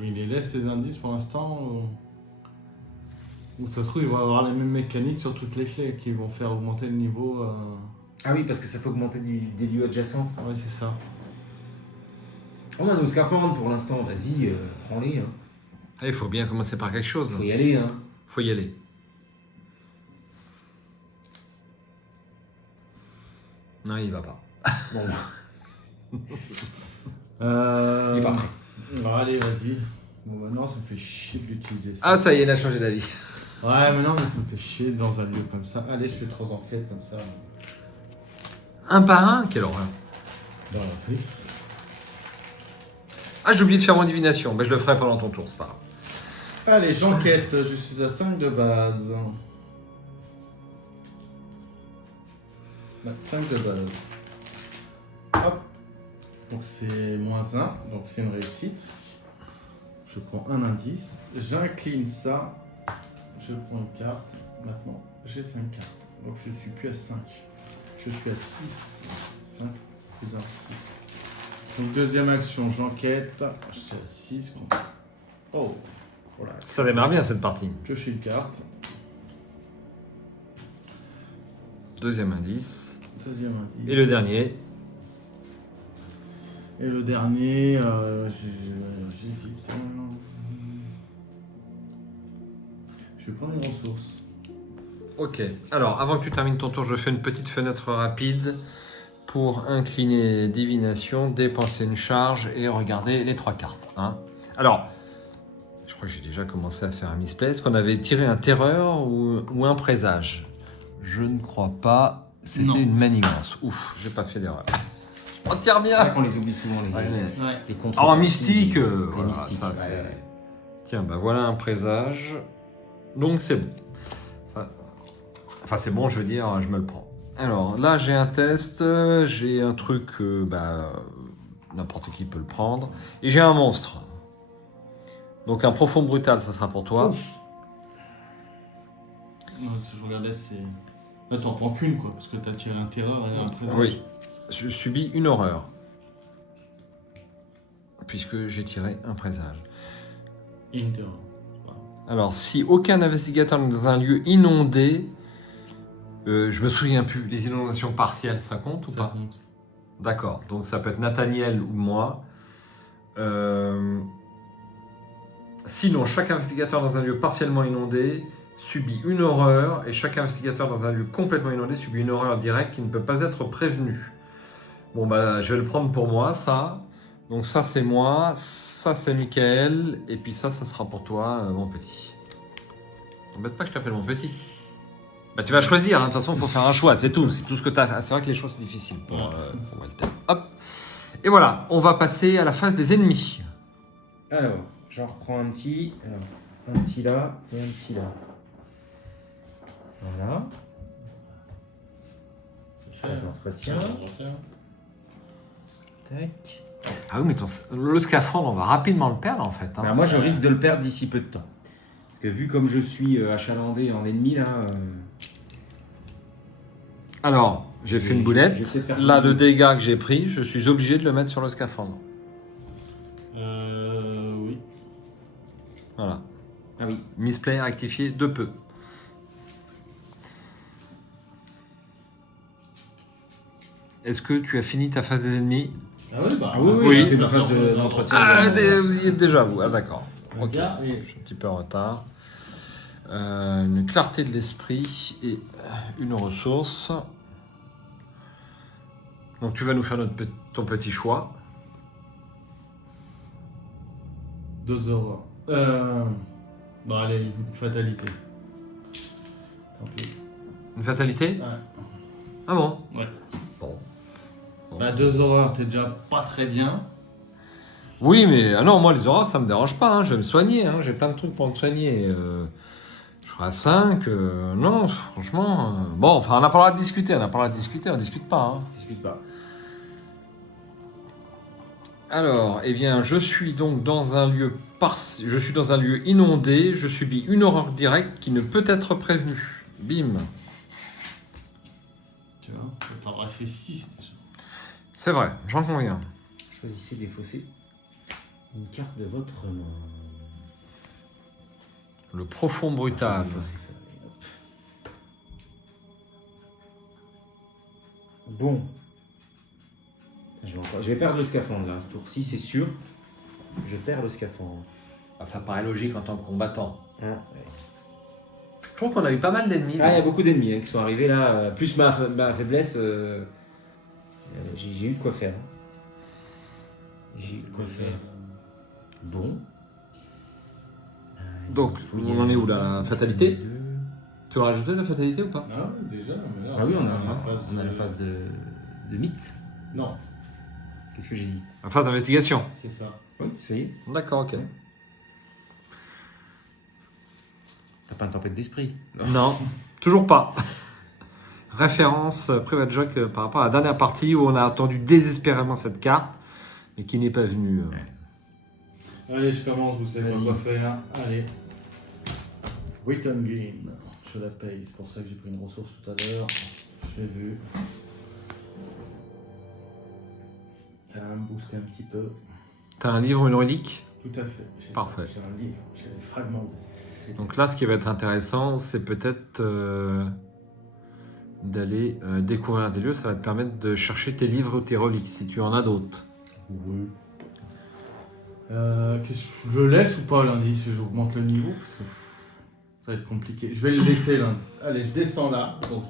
Il les laisse ses indices pour l'instant ou ça se trouve, il va avoir les mêmes mécaniques sur toutes les clés qui vont faire augmenter le niveau. Ah oui, parce que ça fait augmenter des lieux adjacents. Ouais, c'est ça. On a nos scaphandres pour l'instant, vas-y, prends-les. Hein. Il faut bien commencer par quelque chose. Faut y aller, hein. Faut y aller. Non, il va pas. Bon, Il il est pas prêt. Bon, allez, vas-y. Bon, maintenant, ça me fait chier de l'utiliser ça. Ah, ça y est, il a changé d'avis. Ouais, mais non, mais ça me fait chier dans un lieu comme ça. Allez, je fais 3 enquêtes comme ça. Un par un? Quelle horreur. Dans la pluie. Ah, j'ai oublié de faire mon divination. Ben, je le ferai pendant ton tour, c'est pas grave. Allez, j'enquête. Je suis à 5 de base. Ouais, 5 de base. Hop. Donc c'est -1, donc c'est une réussite. Je prends un indice. J'incline ça. Je prends une carte. Maintenant, j'ai 5 cartes. Donc je ne suis plus à 5. Je suis à 6. 5 plus 1, 6. Donc deuxième action, j'enquête. Je suis à 6. Oh. Voilà. Ça démarre bien cette partie. Piocher une carte. Deuxième indice. Deuxième indice. Et le dernier. Et le dernier, j'hésite. Je vais prendre une ressource. Ok. Alors, avant que tu termines ton tour, je fais une petite fenêtre rapide pour incliner divination, dépenser une charge et regarder les 3 cartes. Hein. Alors, je crois que j'ai déjà commencé à faire un misplay. Est-ce qu'on avait tiré un terreur ou un présage? Je ne crois pas. C'était Non. une manigance. Ouf, j'ai pas fait d'erreur. On tire C'est vrai bien. qu'on les oublie souvent, les Ouais, mais- Ouais. les contre. Ah, en mystique, les voilà, mystiques, ça ouais, c'est... ouais. Tiens, bah voilà un présage. Donc c'est bon. Ça... Enfin c'est bon, je veux dire, je me le prends. Alors là j'ai un test, j'ai un truc, n'importe qui peut le prendre. Et j'ai un monstre. Donc un profond brutal, ça sera pour toi. Ouais, si je regardais, c'est. Là, t'en prends qu'une, quoi, parce que t'as tiré un terreur et un présage. Oui, je subis une horreur. Puisque j'ai tiré un présage. Et une terreur. Alors, si aucun investigateur n'est dans un lieu inondé, je me souviens plus, les inondations partielles, ça compte ou Ça pas? compte. D'accord, donc ça peut être Nathaniel ou moi. Sinon, chaque investigateur dans un lieu partiellement inondé subit une horreur, et chaque investigateur dans un lieu complètement inondé subit une horreur directe qui ne peut pas être prévenue. Bon, bah, je vais le prendre pour moi, ça. Donc ça, c'est moi, ça, c'est Michael, et puis ça sera pour toi, mon petit. T'embête pas que je t'appelle mon petit. Bah, tu vas choisir, hein. De toute façon, il faut faire un choix, c'est tout. C'est tout ce que tu as. C'est vrai que les choix, c'est difficile pour Walter. Hop. Et voilà, on va passer à la phase des ennemis. Alors, j'en reprends un petit. Alors, un petit là et un petit là. Voilà. C'est Phase d'entretien. Tac. Ah oui, mais le scaphandre, on va rapidement le perdre, en fait. Hein. Bah, moi, je risque de le perdre d'ici peu de temps. Parce que vu comme je suis achalandé en ennemi, là. Alors, j'ai fait une boulette. j'essaie de faire Là, une le dégât que j'ai pris, je suis obligé de le mettre sur le scaphandre. Oui. Voilà. Ah oui. Misplay rectifié de peu. est-ce que tu as fini ta phase des ennemis? Ah oui, bah. Ah oui, oui, j'ai fait une phase d'entretien. Ah, vous y êtes déjà, vous. Ah, d'accord. Ok, Regarde, et- je suis un petit peu en retard. Une clarté de l'esprit et une ressource. Donc tu vas nous faire ton petit choix. 2 horreurs. Bon, allez, une fatalité. Tant pis. Une fatalité? Ouais. Ah bon? Ouais. Bon. Bah, 2 horreurs, t'es déjà pas très bien. Oui, mais ah non, moi les auras, ça me dérange pas. Hein, je vais me soigner. Hein, j'ai plein de trucs pour me soigner. Je serai à 5. Non, franchement. Bon, enfin, on n'a pas le droit de discuter. On discute pas. Hein. Discute pas. Alors, eh bien, je suis donc dans un lieu je suis dans un lieu inondé. Je subis une horreur directe qui ne peut être prévenue. Bim. Tu vois, t'en aurais fait 6 déjà. C'est vrai, j'en conviens. Choisissez des fossés. Une carte de votre main. Le profond brutal. C'est ça, et hop. Bon. Je vais perdre le scaphandre là, ce tour-ci, c'est sûr. Je perds le scaphandre. Ah, ça paraît logique en tant que combattant. Ouais. Je trouve qu'on a eu pas mal d'ennemis. Ah, il y a beaucoup d'ennemis qui sont arrivés là. Plus ma faiblesse, j'ai eu de quoi faire. J'ai eu de quoi faire. Bon. Donc, Il faut y on en est où là? aller. La fatalité? Deux. Tu vas rajouter la fatalité ou pas? Ah oui, déjà, mais là. Ah oui, on a la la phase de mythe. Non, Qu'est-ce que j'ai dit? La phase d'investigation. c'est ça. Oui, ça y est. D'accord, ok. T'as pas une tempête d'esprit. Non, toujours pas. Référence private joke par rapport à la dernière partie où on a attendu désespérément cette carte, mais qui n'est pas venue. Allez, je commence, vous savez pas Vas-y. quoi faire. Allez. Return game. Je la paye, c'est pour ça que j'ai pris une ressource tout à l'heure. Je l'ai vu. Ça va me booster un petit peu. T'as un livre ou une relique? Tout à fait. Parfait. J'ai un livre, j'ai des fragments de CD. Donc là, ce qui va être intéressant, c'est peut-être d'aller découvrir des lieux. Ça va te permettre de chercher tes livres ou tes reliques, si tu en as d'autres. Oui. Je le laisse ou pas l'indice? J'augmente le niveau parce que ça va être compliqué. Je vais le laisser l'indice. Allez, je descends là. Donc,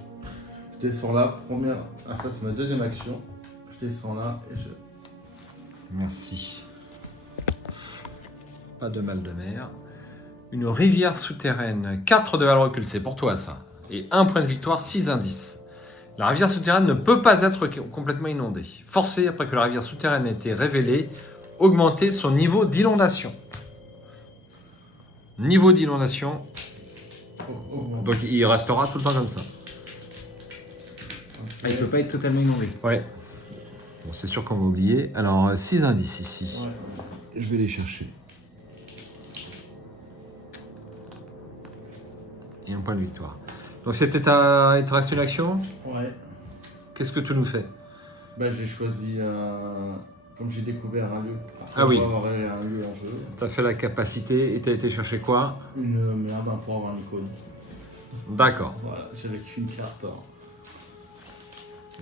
je descends là. Première. Ah, ça, c'est ma deuxième action. Je descends là et je. Merci. Pas de mal de mer. Une rivière souterraine, 4 de valeur occulte, c'est pour toi ça. Et 1 point de victoire, 6 indices. La rivière souterraine ne peut pas être complètement inondée. Forcée, après que la rivière souterraine ait été révélée, augmenter son niveau d'inondation. Niveau d'inondation, donc il restera tout le temps comme ça. Ah, il peut pas être totalement inondé. Ouais. Bon, c'est sûr qu'on va oublier. Alors, 6 indices ici. Ouais. Je vais les chercher. Et 1 point de victoire. Donc c'était il te reste une action. Ouais. Qu'est-ce que tu nous fais? Bah, j'ai choisi un. Comme j'ai découvert un lieu. Ah oui. Avoir un lieu en jeu. T'as fait la capacité et t'as été chercher quoi? Une merde pour avoir une icône. D'accord. Voilà, j'avais qu'une carte. Hein.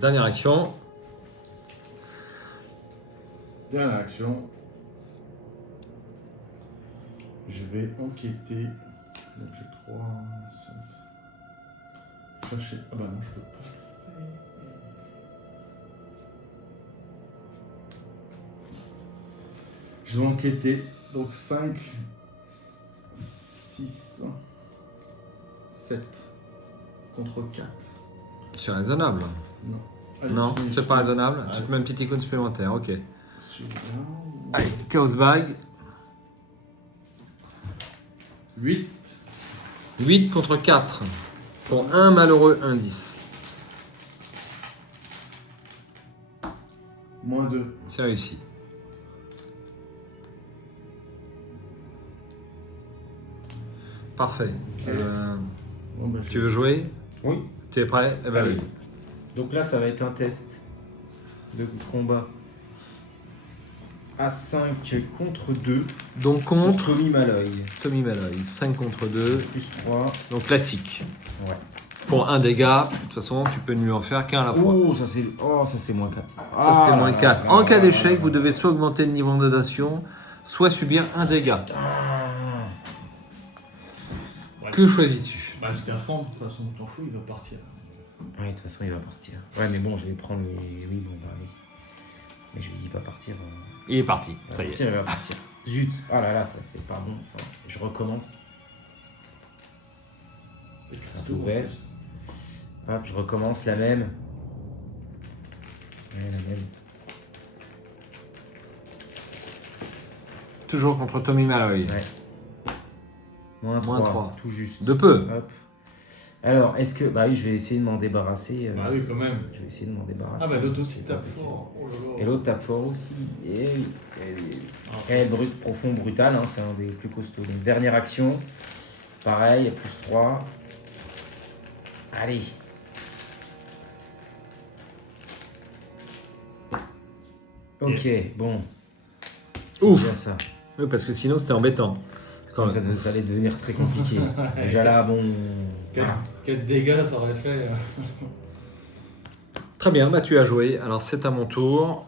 Dernière action. Dernière action. Je vais enquêter. Donc j'ai 3, 5. Chercher. Ah bah non, je peux pas. Je vais enquêter. Donc 5, 6, 7 contre 4. C'est raisonnable. Non. Allez, Non, je mets- c'est pas raisonnable. Allez. Tu te mets une petite icône supplémentaire, ok. Celui-là. Allez, Chaos Bag. 8. 8 contre 4. Pour un malheureux indice. Moins 2. C'est réussi. Parfait. Ok. Bon, bah, Tu veux jouer? Oui. Tu es prêt? Eh ben, Allez. oui. Donc là, ça va être un test de combat à 5 contre 2 Donc contre contre Tommy Malloy. Tommy Malloy. 5 contre 2. Plus 3. Donc classique. Ouais. Pour un dégât, de toute façon, tu peux ne lui en faire qu'un à la fois. Oh, ça c'est moins 4. Ça, c'est moins 4. En cas d'échec, vous devez soit augmenter le niveau de dodation, soit subir un dégât. Que choisis-tu? Bah, je performe, de toute façon, t'en fous, il va partir. Ouais, de toute façon, il va partir. Ouais, mais bon, je vais prendre les... Oui, bon, bah oui. Mais il va partir... Il est parti, ça y est. Il va partir. Zut. Ah là là, ça c'est pas bon, ça. Je recommence. Tout Nouvelle. Hop, je recommence la même. Ouais, la même. Toujours contre Tommy Malloy. Ouais. Moins Moins 3, trois. tout juste. De peu. Hop. Alors, est-ce que... Bah oui, je vais essayer de m'en débarrasser. Bah oui, quand même. Je vais essayer de m'en débarrasser. Ah bah l'autre aussi tape fort. Oh là là. Et l'autre tape fort aussi. Et oui. Et brut, profond, brutal, hein, c'est un des plus costauds. Donc, dernière action. Pareil, plus 3. Allez. Ok, Yes. bon. C'est Ouf. bien ça. Oui, parce que sinon, c'était embêtant. Ça, ça allait devenir très compliqué. Déjà là, bon... 4 dégâts, ça aurait fait. Très bien, bah tu as joué. Alors, c'est à mon tour.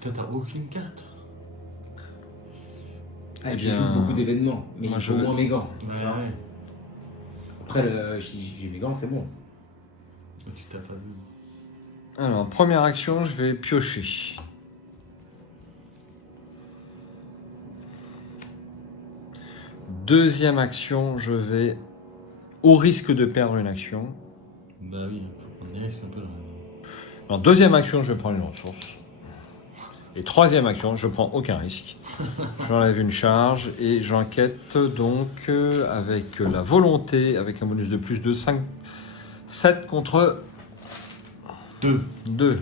T'as aucune carte. Ah, je bien, joue beaucoup d'événements, mais moi, il je faut vais- moins mes gants. Ouais. Après, si j'ai mes gants, c'est bon. Tu tapes à double. Alors, première action, je vais piocher. Deuxième action, je vais, au risque de perdre une action. Bah oui, faut prendre des risques un peu là. Alors, deuxième action, je vais prendre une ressource. Et troisième action, je prends aucun risque. J'enlève une charge et j'enquête donc avec la volonté, avec un bonus de plus de 5, 7 contre 2.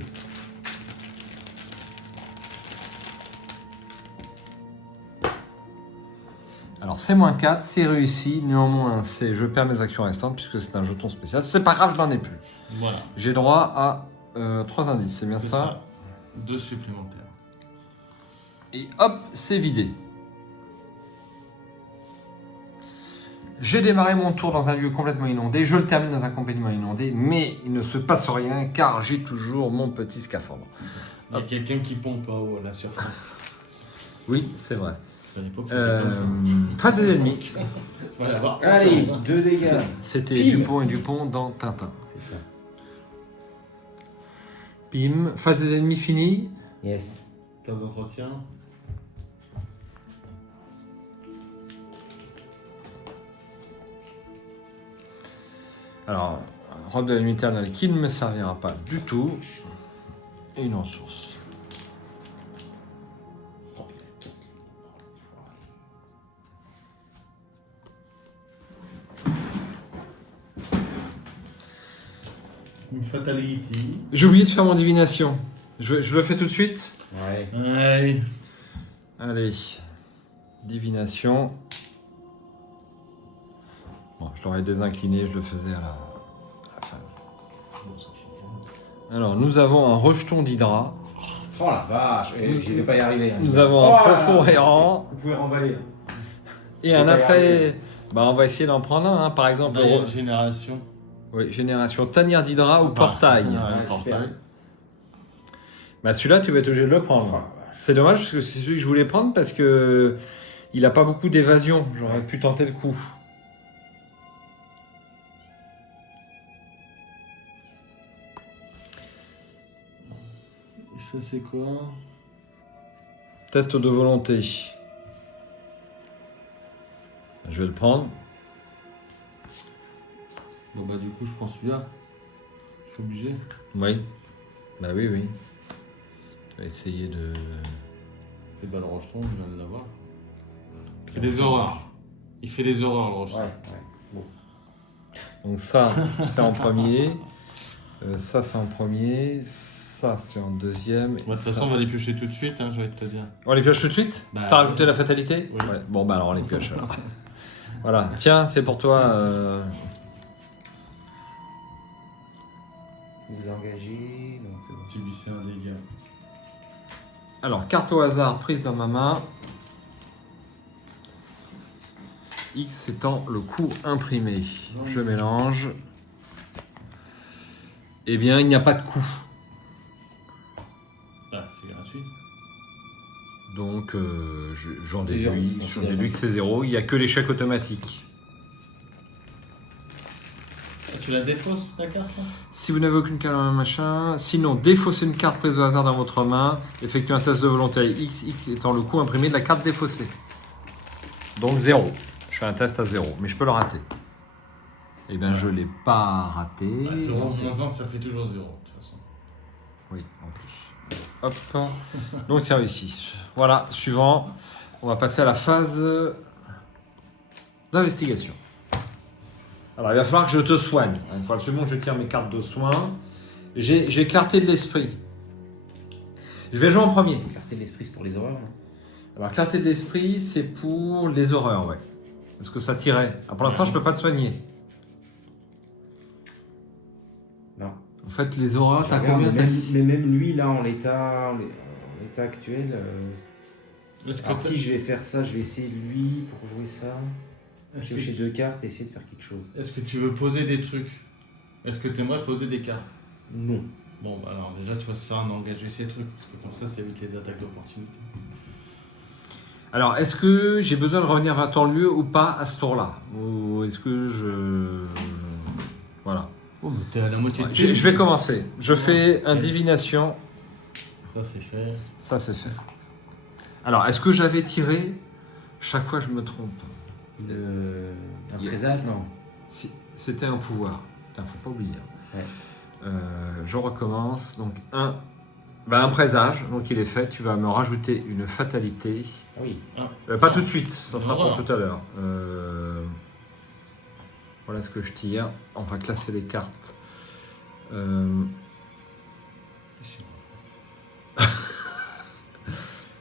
Alors c'est moins 4, c'est réussi, néanmoins c'est je perds mes actions restantes puisque c'est un jeton spécial. C'est pas grave, je n'en ai plus. Voilà. J'ai droit à 3 indices, c'est bien C'est ça. 2 supplémentaires. Et hop, c'est vidé. J'ai démarré mon tour dans un lieu complètement inondé, je le termine dans un complètement inondé, mais il ne se passe rien car j'ai toujours mon petit scaphandre. Il y a quelqu'un qui pompe pas haut à la surface. Oui, c'est vrai. C'est pas l'époque, c'était comme ça. Face des ennemis, Tu vas l'avoir Allez, confiance, hein. 2 dégâts. c'était Pim. Dupont et Dupont dans Tintin. C'est ça. Pim, face des ennemis fini. Yes. 15 d'entretien. Alors, robe de la nuit éternelle qui ne me servira pas du tout. Et une ressource. Une fatality. J'ai oublié de faire mon divination. Je le fais tout de suite. Ouais. Ouais. Allez, divination. Bon, je l'aurais désincliné, je le faisais à la phase. Bon, ça change. Alors, nous avons un rejeton d'Hydra. Oh la vache, je vais pas y arriver. hein. Nous avons Oh un là profond là, errant Vous pouvez remballer. et un faut pas y attrait. arriver. Bah, on va essayer d'en prendre un, hein. Par exemple, Là, il y a une génération. oui, génération tanière d'Hydra ou portail. Ah, Ouais, portail. Bah, celui-là, tu vas être obligé de le Oh prendre. la vache. C'est dommage parce que c'est celui que je voulais prendre parce que il a pas beaucoup d'évasion. J'aurais pu tenter le coup. Et ça, c'est quoi? Test de volonté. Je vais le prendre. Bon, bah, du coup, je prends celui-là. Je suis obligé. Oui. Bah oui, oui. Je vais essayer de... Et bah, le rejeton, je viens de l'avoir. C'est des horreurs. Il fait des horreurs, le rejeton. Ouais. Donc ça, c'est en premier. Ça, c'est en premier. Ça, c'est en deuxième. Bah, de toute Ça- façon, on va les piocher tout de suite, hein, j'ai envie de te dire. On les pioche tout de suite. Bah, T'as rajouté la fatalité. Oui. Ouais. Bon, bah alors on les pioche alors. Voilà. Tiens, c'est pour toi. Vous engagez. Non, c'est bon. Subissez un dégât. Alors, carte au hasard prise dans ma main. X étant le coup imprimé. Je mélange. Eh bien, il n'y a pas de coût. Ah, c'est gratuit. Donc, j'en Zéro. déduis que c'est 0. Il n'y a que l'échec automatique. Ah, tu la défausses ta carte là? Si vous n'avez aucune carte dans le machin, sinon défaussez une carte prise au hasard dans votre main, effectuez un test de volonté XX étant le coût imprimé de la carte défaussée. Donc 0. Je fais un test à 0, mais je peux le rater. Eh bien, je ne l'ai pas raté. Ouais, 0 moins 1, ça fait toujours 0 de toute façon. Oui, en plus. Hop. Donc c'est réussi. Voilà, suivant. On va passer à la phase d'investigation. Alors, il va falloir que je te soigne. Il faut absolument que je tire mes cartes de soins. J'ai clarté de l'esprit. Je vais jouer en premier. Clarté de l'esprit, c'est pour les horreurs. Hein. Alors, clarté de l'esprit, c'est pour les horreurs, ouais. Est-ce que ça tirait? Ah, pour l'instant, je peux pas te soigner. Non. En fait, les horreurs, t'as Regarde, combien? mais même lui, là, en l'état actuel... Est-ce que Alors t'as- si je vais faire ça, je vais essayer lui pour jouer ça. est-ce Piocher que- 2 cartes et essayer de faire quelque chose. est-ce que tu veux poser des trucs? Est-ce que tu aimerais poser des cartes? Non. Bon, bah alors déjà, tu vois, ça sert à engager ces trucs, parce que comme ça évite les attaques d'opportunité. Alors, est-ce que j'ai besoin de revenir vers ton lieu ou pas à ce tour-là? Ou est-ce que je... Voilà. Oh, mais t'es à la moitié Ouais, de je vais commencer. Je fais un divination. Ça, c'est fait. Ça, c'est fait. Alors, est-ce que j'avais tiré? Chaque fois, je me trompe. Un présage, non. Si, c'était un pouvoir. Putain, faut pas oublier. Ouais. Je recommence. Donc, un présage. Donc, il est fait. Tu vas me rajouter une fatalité. Ah oui. Pas tout de suite. Ça sera pour Horreur. tout à l'heure. Voilà ce que je tire. On va classer les cartes.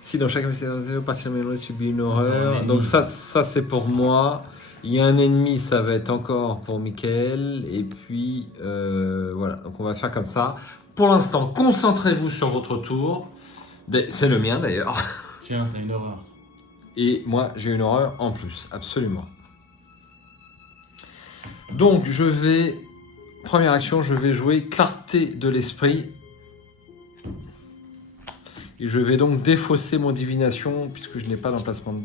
Si dans chaque partiellement subit une horreur. Encore un Donc ennemi. ça c'est pour moi. Il y a un ennemi, ça va être encore pour Mickaël. Et puis voilà, donc on va faire comme ça. Pour l'instant, concentrez-vous sur votre tour. C'est le mien d'ailleurs. Tiens, t'as une horreur. Et moi j'ai une horreur en plus, absolument. Donc je vais, première action, je vais jouer clarté de l'esprit. Et je vais donc défausser mon divination puisque je n'ai pas d'emplacement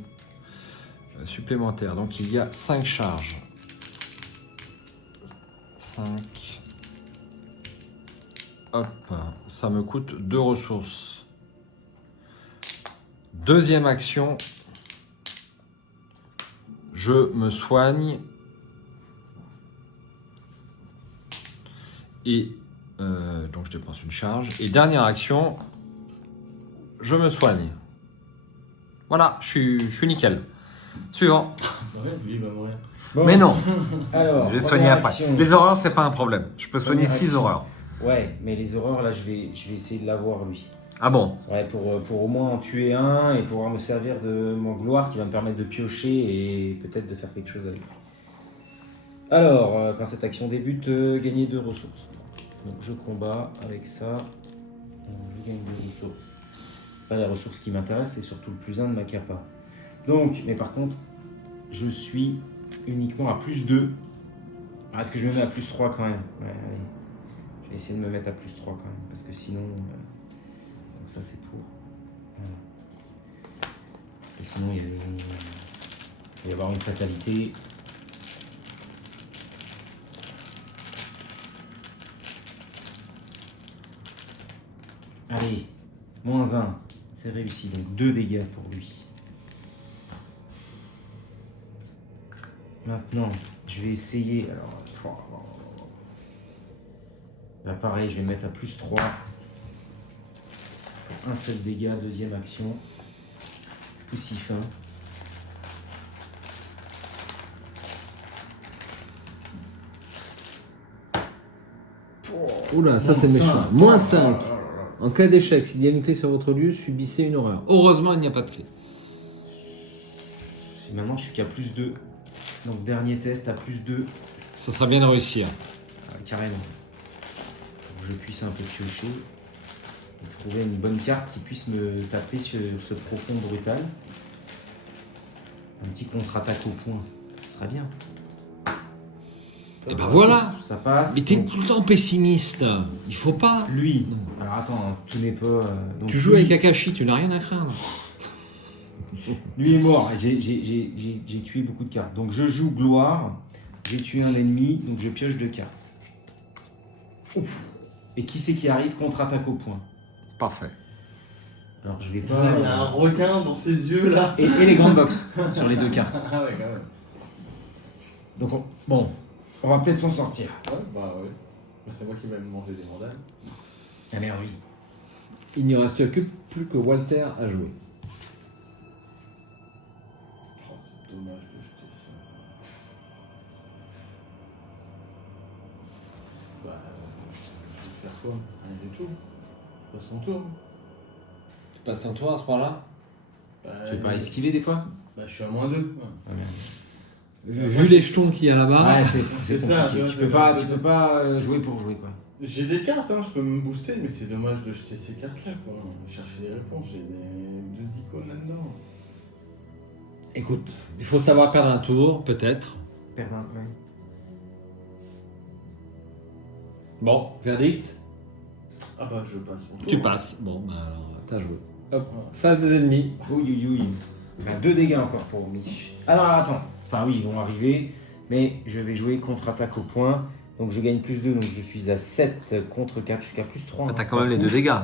supplémentaire. Donc il y a 5 charges. 5. Hop, ça me coûte 2 ressources. Deuxième action, je me soigne. Et donc je dépense une charge. Et dernière action, je me soigne. Voilà, je suis nickel. Suivant. Ouais, lui, il va mourir. Bon, Mais non, Alors, je vais première soigner après. action. Les horreurs, c'est pas un problème. Je peux soigner Première 6 action. horreurs. Ouais, mais les horreurs, là, je vais essayer de l'avoir, lui. Ah bon? Ouais, pour au moins en tuer un et pouvoir me servir de mon gloire qui va me permettre de piocher et peut-être de faire quelque chose avec. Alors, quand cette action débute, gagner 2 ressources. Donc je combats avec ça. Je gagne 2 ressources. Pas les ressources qui m'intéressent, c'est surtout le plus 1 de ma capa. Donc, mais par contre, je suis uniquement à plus 2. Ah, est-ce que je me mets à plus 3 quand même? Ouais, allez. Je vais essayer de me mettre à plus 3 quand même, parce que sinon... donc ça c'est pour... Voilà. Parce que sinon il va y avoir une fatalité. Allez, moins 1, c'est réussi, donc 2 dégâts pour lui. Maintenant, je vais essayer... Alors, là pareil, je vais me mettre à plus 3. Un seul dégât, deuxième action. Poussif 1. Oula, ça c'est Moins méchant. cinq. Moins 5. En cas d'échec, s'il y a une clé sur votre lieu, subissez une horreur. Heureusement, il n'y a pas de clé. Maintenant, je suis qu'à plus 2. Donc, dernier test à plus 2. Ça sera bien de réussir. Carrément. Pour que je puisse un peu piocher. Et trouver une bonne carte qui puisse me taper sur ce profond brutal. Un petit contre-attaque au point. Ce sera bien. Et ben voilà. Ça passe. Mais t'es Donc, tout le temps pessimiste. Il faut pas. lui. Alors attends, tout n'est pas. Donc, Tu joues lui, avec Akashi, tu n'as rien à craindre. Lui est mort. J'ai tué beaucoup de cartes. Donc je joue gloire. J'ai tué un ennemi, donc je pioche 2 cartes. Ouf. Et qui c'est qui arrive? Contre-attaque au point. Parfait. Alors je vais Là, pas. il y a un requin dans ses yeux là. Et les grandes box sur les 2 cartes. Ah ouais, quand même. Donc bon, on va peut-être s'en sortir. Ouais, bah ouais. Mais c'est moi qui vais me manger des mandales. Ah merde, oui. Il ne reste plus que Walter à jouer. Oh, c'est dommage de jeter ça. Bah, je vais faire quoi? Rien du tout. Je passe mon tour. Tu passes un tour à ce point-là? Bah, Tu veux pas esquiver des fois? Bah, je suis à -2. Ouais. Ah merde. Vu les jetons qu'il y a là-bas. Ouais, c'est c'est ça, compliqué. tu Tu vois, peux pas jouer pour jouer quoi. J'ai des cartes, hein, je peux me booster, mais c'est dommage de jeter ces cartes-là, quoi. Chercher les réponses, j'ai des 2 icônes là-dedans. Écoute, il faut savoir perdre un tour, peut-être. Perdre un ouais. Bon, verdict. Ah bah, je passe mon tour. Tu passes. Bon, bah alors, t'as joué. Hop, Voilà. face des ennemis. Ouïe. Il y a 2 dégâts encore pour Mich. Alors attends. Enfin oui, ils vont arriver. Mais je vais jouer contre-attaque au point. Donc je gagne +2. Donc je suis à 7 contre 4 jusqu'à +3. Ah, t'as quand même les 2 dégâts.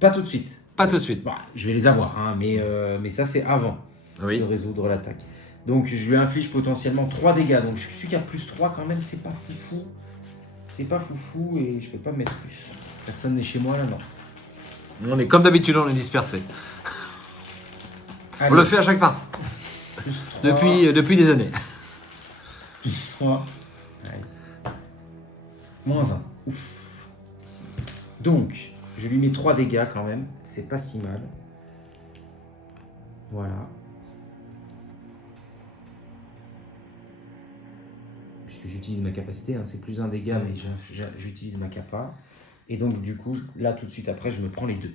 Pas tout de suite. Pas tout de suite. Bon, je vais les avoir, hein, mais ça c'est avant Oui. de résoudre l'attaque. Donc je lui inflige potentiellement 3 dégâts. Donc je suis qu'à +3 quand même, c'est pas foufou. C'est pas foufou et je peux pas me mettre plus. Personne n'est chez moi là, non. On est comme d'habitude, on est dispersé. On Allez, le fait à chaque partie. +3. Depuis des années. +3. -1. Ouf. Donc, je lui mets 3 dégâts quand même. C'est pas si mal. Voilà. Puisque j'utilise ma capacité, hein, c'est plus un dégât, mais j'utilise ma capa. Et donc, du coup, là, tout de suite après, je me prends les 2.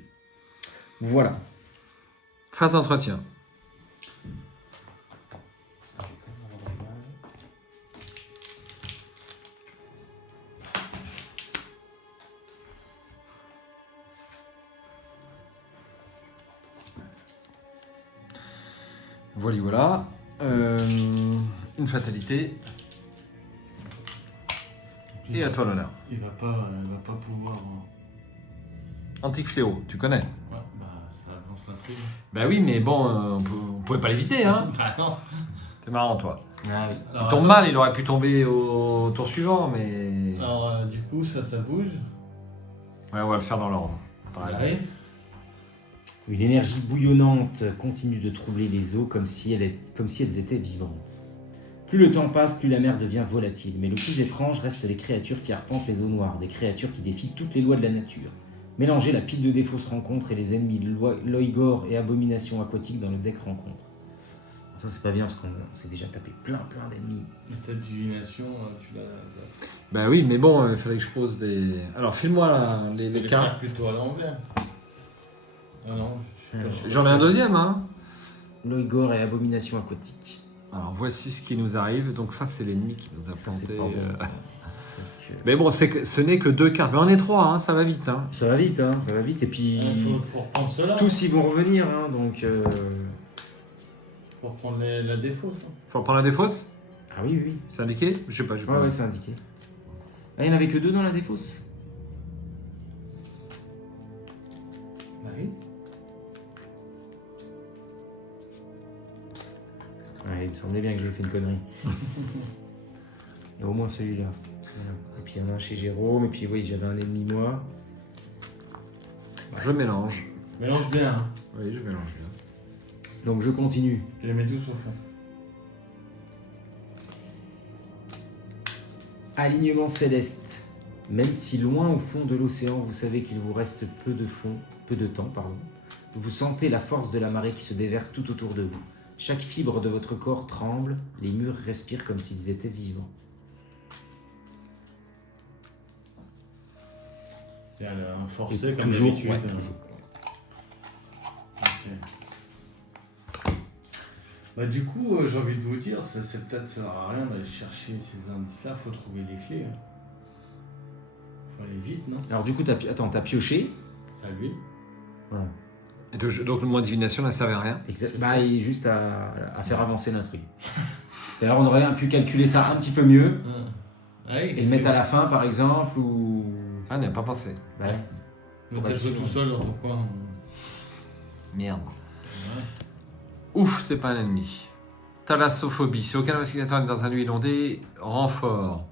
Voilà. Phase d'entretien. Voilà. Une fatalité. Et à toi l'honneur. Il va pas pouvoir. Antique fléau, tu connais. Ouais, bah, ça avance l'intrigue. Bah oui, mais bon, on pouvait pas l'éviter, hein. Bah non. T'es marrant, toi. Ah oui. Il tombe mal, il aurait pu tomber au tour suivant, mais... Alors, du coup, ça bouge. Ouais, on va le faire dans l'ordre. Ouais. Oui, l'énergie bouillonnante continue de troubler les eaux comme si elles étaient vivantes. Plus le temps passe, plus la mer devient volatile. Mais le plus étrange reste les créatures qui arpentent les eaux noires, des créatures qui défient toutes les lois de la nature. Mélangez la pile de défauts se rencontre et les ennemis Loigor et Abomination aquatique dans le deck rencontrent. Ça c'est pas bien parce qu'on s'est déjà tapé plein d'ennemis. Ta divination, tu l'as. Bah oui, mais bon, il fallait que je pose des... Alors, file-moi les cartes. Plutôt à l'envers. Ah non. J'en ai un deuxième, hein. Loigor et Abomination aquatique. Alors, voici ce qui nous arrive. Donc ça, c'est l'ennemi qui nous a Ça planté. c'est pas bon. Ça. Parce que... Mais bon, ce n'est que 2 cartes. Mais on est 3, hein, ça va vite. Hein. Ça va vite, hein, ça va vite. Et puis Faut reprendre cela. tous ils vont revenir, hein, donc. Faut reprendre la défausse. Hein. Faut reprendre la défausse. Ah oui. C'est indiqué? Je sais pas, je sais pas. Ouais, c'est indiqué. Ah, il n'y en avait que 2 dans la défausse. Bah oui. Ouais, il me semblait bien que j'avais fait une connerie. Il y a au moins celui-là. Voilà. Et puis il y en a un chez Jérôme, et puis oui, j'avais un ennemi moi. Je mélange. Mélange bien. Hein. Oui, je mélange bien. Donc je continue. Je les mets tous au fond. Alignement céleste. Même si loin au fond de l'océan, vous savez qu'il vous reste peu de temps, vous sentez la force de la marée qui se déverse tout autour de vous. Chaque fibre de votre corps tremble, les murs respirent comme s'ils étaient vivants. Il y a un Et forcé comme toujours, d'habitude. ouais, toujours. Ok. Bah du coup, j'ai envie de vous dire, c'est peut-être ça sert à rien d'aller chercher ces indices-là, faut trouver les clés. Faut aller vite, non? Alors du coup, t'as pioché. C'est à lui. Voilà. Donc le moins divination n'a servi à rien. C'est Bah, ça. il est juste à faire avancer l'intrigue. D'ailleurs, on aurait pu calculer ça un petit peu mieux Ouais, et le mettre à la fin, par exemple, ou. Ah, n'y a pas pensé. Ouais. Mais t'as joué tout seul dans ton coin. Merde. Ouf, c'est pas un ennemi. Thalassophobie. Si aucun investigateur n'est dans un lieu inondé, renfort.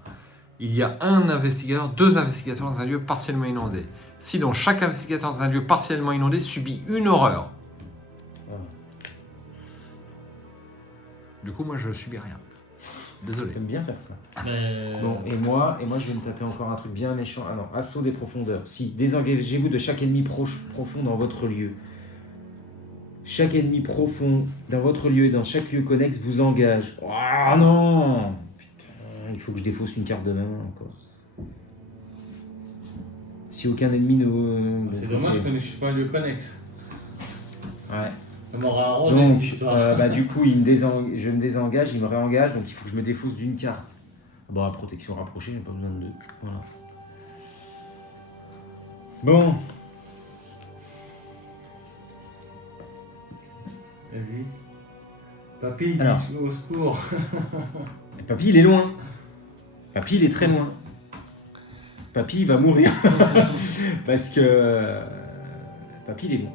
Il y a un investigateur, 2 investigateurs dans un lieu partiellement inondé. Sinon, chaque investigateur dans un lieu partiellement inondé subit une horreur. Voilà. Du coup, moi, je subis rien. Désolé. T'aimes bien faire ça. Mais... Bon, et moi, je vais me taper encore un truc bien méchant. Ah non, assaut des profondeurs. Si, désengagez-vous de chaque ennemi profond dans votre lieu. Chaque ennemi profond dans votre lieu et dans chaque lieu connexe vous engage. Ah non! Putain, il faut que je défausse une carte de main encore. Si aucun ennemi ne... C'est bon, dommage ok. que je suis pas un lieu connexe. Ouais. Ça m'aura arrangé Donc, cette histoire. bah, du coup, je me désengage, il me réengage, donc il faut que je me défausse d'une carte. Bon, la protection rapprochée, j'ai pas besoin de 2. Voilà. Bon. Vas-y. Papy, Alors. dis au secours. Et Papy, il est loin. Papy, il est très loin. Papy, il va mourir. Parce que... Papy, il est loin.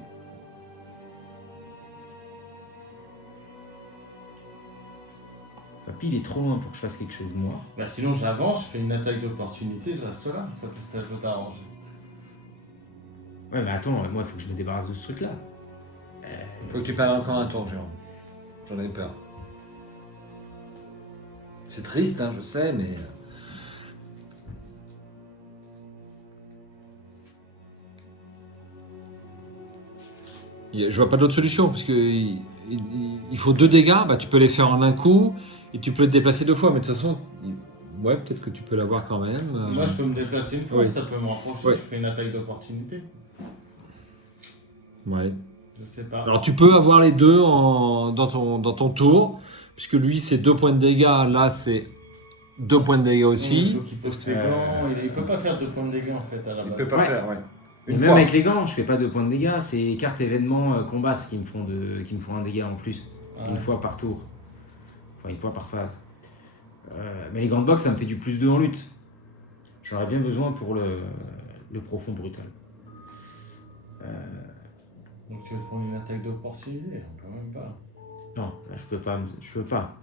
Papy, il est trop loin pour que je fasse quelque chose, moi. Bah sinon j'avance, je fais une attaque d'opportunité, je reste là. Ça peut t'arranger. Ouais, mais attends, moi, il faut que je me débarrasse de ce truc-là. Faut que tu parles encore un tour, Jérôme. J'en ai peur. C'est triste, hein, je sais, mais... Je vois pas d'autre solution, parce que il faut 2 dégâts, bah, tu peux les faire en un coup, et tu peux te déplacer 2 fois, mais de toute façon, ouais, peut-être que tu peux l'avoir quand même. Moi je peux me déplacer une fois, Oui. ça peut me rapprocher, Oui. je fais une attaque d'opportunité. Ouais. Je sais pas. Alors tu peux avoir les deux dans ton tour, puisque lui c'est 2 points de dégâts, là c'est 2 points de dégâts Il aussi. faut qu'il pose ses gants, il peut pas faire 2 points de dégâts en fait à la base. Ouais. faire, ouais. Et Une même fois. avec les gants, je fais pas 2 points de dégâts, c'est carte événement combattre qui me font un dégât en plus. Ah Une ouais. fois par tour. Enfin, une fois par phase. Mais les gants de boxe, ça me fait du plus 2 en lutte. J'aurais bien besoin pour le profond brutal. Donc tu veux te prendre une attaque d'opportunité, quand même pas. Non, là, je peux pas.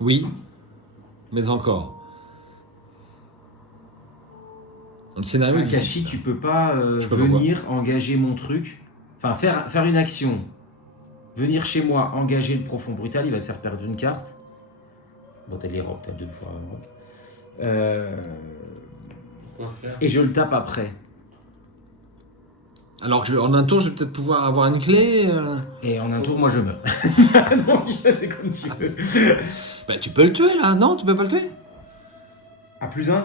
Oui, mais encore. Le scénario est Akashi, difficile. tu peux pas Je sais pas venir engager mon truc. Enfin, faire une action. Venir chez moi, engager le profond brutal, il va te faire perdre une carte. Bon, t'as les robes, t'as 2 fois une robe. Quoi faire? Et je le tape après. Alors qu'en un tour, je vais peut-être pouvoir avoir une clé. Et en un tour, moi, je meurs. Donc, c'est comme tu veux. Bah, tu peux le tuer là, non? Tu peux pas le tuer? À plus 1, ça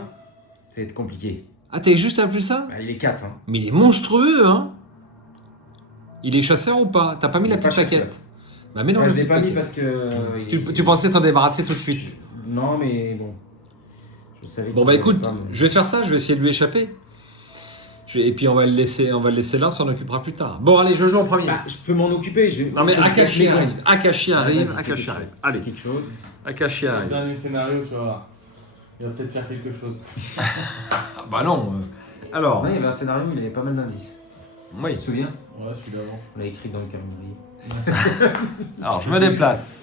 va être compliqué. Ah, t'es juste à plus ça? Bah, il est 4. Hein. Mais il est monstrueux, hein? Il est chasseur ou pas? T'as pas mis Il la est pas petite chasseur. plaquette? Bah, mais non, Moi, la je l'ai petite pas mis plaquette. parce que... Tu pensais t'en débarrasser tout de suite. Non, mais bon. Je savais Bon qu'il bah allait écoute, pas me- je vais faire ça, je vais essayer de lui échapper. Et puis on va le laisser là, on s'en occupera plus tard. Bon allez, je joue en premier. Bah, je peux m'en occuper. Non mais faut que je Akashi lâche mes arrive, gants. Akashi Ouais, arrive, vas-y, Akashi fais arrive. quelque Allez, Quelque chose. Akashi C'est le arrive. dernier scénario, tu vois. Il va peut-être faire quelque chose. Ah, bah non. Alors, Ouais, il y avait un scénario, il avait pas mal d'indices. oui. Tu te souviens? Ouais, celui d'avant. On l'a écrit dans le calendrier. Alors je me déplace.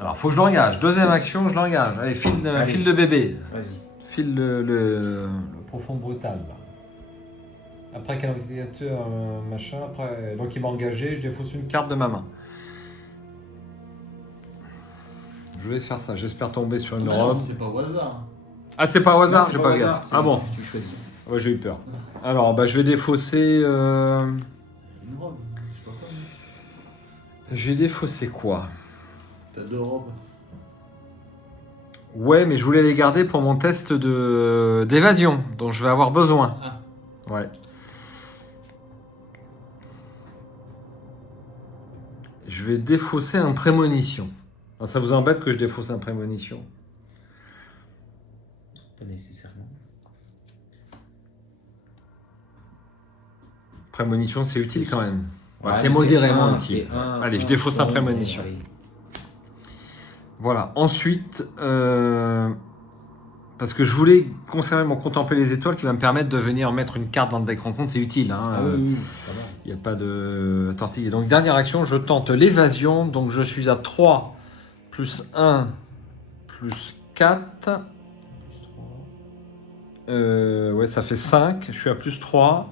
Alors faut que je l'engage. Deuxième action, je l'engage. Allez, file de bébé. Vas-y. File le profond brutal. Après qu'un investigateur, machin, après. Donc il m'a engagé, je défausse une carte de ma main. Je vais faire ça, j'espère tomber sur une Mais non, robe. c'est pas au hasard. Ah, c'est pas au hasard, Non, c'est j'ai pas pas au hasard, gaffe. c'est Ah bon, Tu choisis. ouais, j'ai eu peur. Alors, bah, je vais défausser. Une robe, je sais pas quoi. Je vais défausser quoi? T'as 2 robes. Ouais, mais je voulais les garder pour mon test d'évasion, dont je vais avoir besoin. Ah. Ouais. Je vais défausser un prémonition. Alors, ça vous embête que je défausse un prémonition? Pas nécessairement. Prémonition, c'est utile quand même. Ouais, Ouais, c'est mais modérément un, utile. c'est un, Allez, je défausse un bon, prémonition. allez. Voilà. Ensuite, parce que je voulais conserver mon contempler les étoiles qui va me permettre de venir mettre une carte dans le deck rencontre, c'est utile. Hein, Ah oui, ça va. il n'y a pas de tortille. Donc, dernière action, je tente l'évasion. Donc, je suis à 3, plus 1, plus 4. Ouais, ça fait 5. Je suis à plus 3.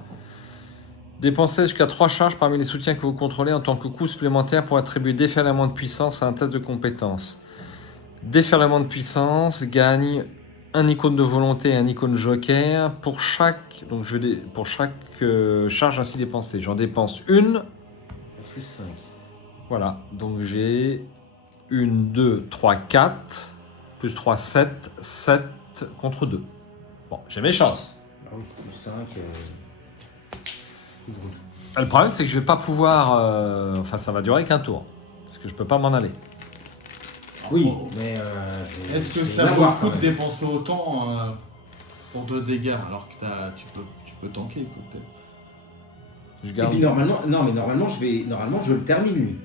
Dépensez jusqu'à 3 charges parmi les soutiens que vous contrôlez en tant que coût supplémentaire pour attribuer déferlement de puissance à un test de compétence. Déferlement de puissance gagne un icône de volonté et un icône joker pour chaque, charge ainsi dépensée. J'en dépense une. Plus 5. Voilà, donc j'ai 1, 2, 3, 4, plus 3, 7, 7 contre 2. Bon, j'ai mes chances. Ah oui, plus 5. Le problème, c'est que je vais pas pouvoir... enfin, ça va durer qu'un tour. Parce que je peux pas m'en aller. Oui, mais. Est-ce que c'est ça vaut l'avoir, le coup de quand même. dépenser autant pour 2 dégâts alors que tu peux tanker quoi, peut-être. Je Et garde... puis normalement, non, mais normalement, je le termine lui.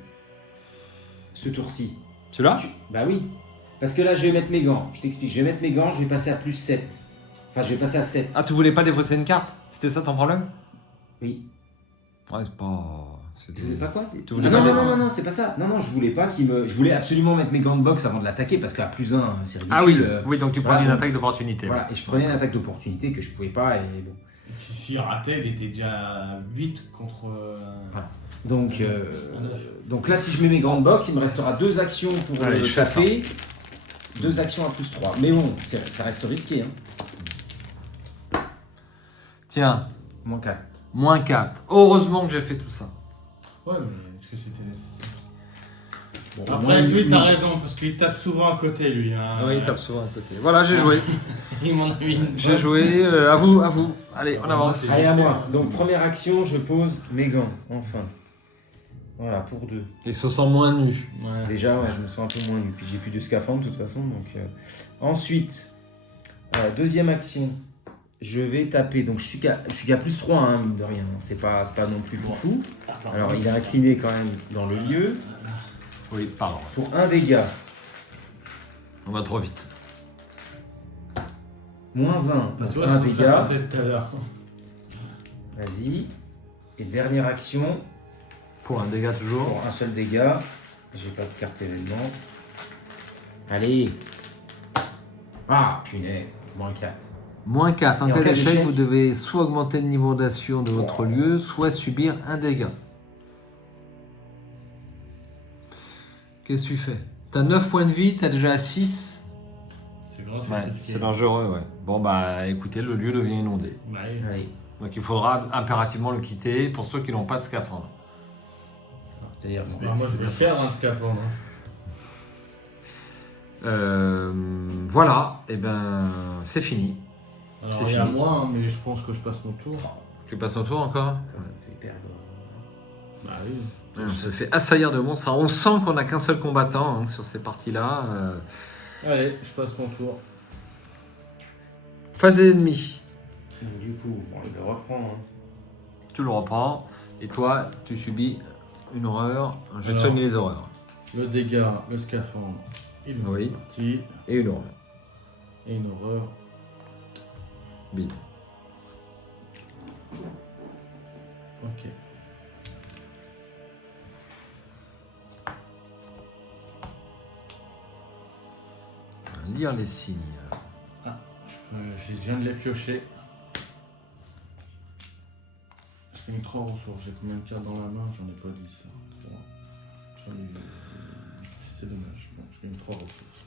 Ce tour-ci. Celui-là Bah oui. Parce que là, je vais mettre mes gants. Je t'explique. Je vais mettre mes gants, je vais passer à plus 7. Enfin, je vais passer à 7. Ah, tu voulais pas défausser une carte? C'était ça ton problème? Oui. Ouais, c'est pas... Tu voulais pas quoi? Tu voulais non, pas non, non, non, non, c'est pas ça. Non, non, je voulais pas qu'il me. Je voulais absolument mettre mes gants de boxe avant de l'attaquer parce qu'à plus 1, c'est ridicule. Ah oui, oui, donc tu prenais voilà, une donc- attaque d'opportunité. Voilà, et je prenais une attaque d'opportunité que je pouvais pas et bon. Et puis s'il ratait, il était déjà 8 contre. Donc, Un neuf. donc là, si je mets mes gants de boxe, il me restera 2 actions pour Allez, le je fais taper. 2 actions à plus 3. Mais bon, ça reste risqué. Hein. Tiens, Moins 4. moins 4. Heureusement que j'ai fait tout ça. Ouais, mais est-ce que c'était nécessaire? Bon, Après, lui, t'as raison, parce qu'il tape souvent à côté, lui. Hein. Oui, il tape souvent à côté. Voilà, j'ai joué. Il m'en a mis une. J'ai joué. À vous, à vous. Allez, on avance. Allez, à moi. Donc, première action, je pose mes gants. Enfin. Voilà, pour 2. Ils se sentent moins nus. Ouais. Déjà, ouais, je me sens un peu moins nu. Puis j'ai plus de scaphandre de toute façon. Donc, ensuite, deuxième action, je vais taper. Donc je suis qu'à plus 3, hein, mine de rien. C'est pas non plus foufou. Alors il est incliné quand même dans le lieu. Oui, pardon. Pour 1 dégât, On va trop vite. moins 1, Bah, tu vois, un c'est ce que dégât. passé tout à l'heure. Vas-y. Et dernière action, Pour un dégât toujours. pour un seul dégât. J'ai pas de carte événement. Allez. Ah, punaise. Moins 4. Moins 4. En Et en cas cas d'échec, d'échec, vous devez soit augmenter le niveau d'action de votre lieu, soit subir un dégât. Qu'est-ce que tu fais? T'as 9 points de vie, t'as déjà 6. C'est grand, c'est Ouais, risqué. c'est dangereux, ouais. Bon, bah écoutez, le lieu devient inondé. Bah, oui. Allez. Donc il faudra impérativement le quitter pour ceux qui n'ont pas de scaphandre. C'est-à-dire, bon, Bah, moi, je vais perdre un scaphandre. Hein. Voilà, et ben c'est fini. Alors, C'est il y a fini. moi, hein, mais je pense que je passe mon tour. Tu passes au tour encore? ça fait perdre. Bah oui. On se fait assaillir de monstres. Alors, on sent qu'on n'a qu'un seul combattant hein, sur ces parties-là. Allez, je passe mon tour. Phase ennemie. Donc, du coup, bon, je le reprends. Hein. Tu le reprends. Et toi, tu subis une horreur. Je vais te Alors. soigner les horreurs. Le dégât, le scaphandre, il est Oui. parti. Et une horreur. Et une horreur. Bim. Ok. Lire les signes. Je viens de les piocher. J'ai mis 3 ressources. J'ai combien de cartes dans la main? J'en ai pas dit ça. 3. J'en ai... C'est dommage. Bon, j'ai mis 3 ressources.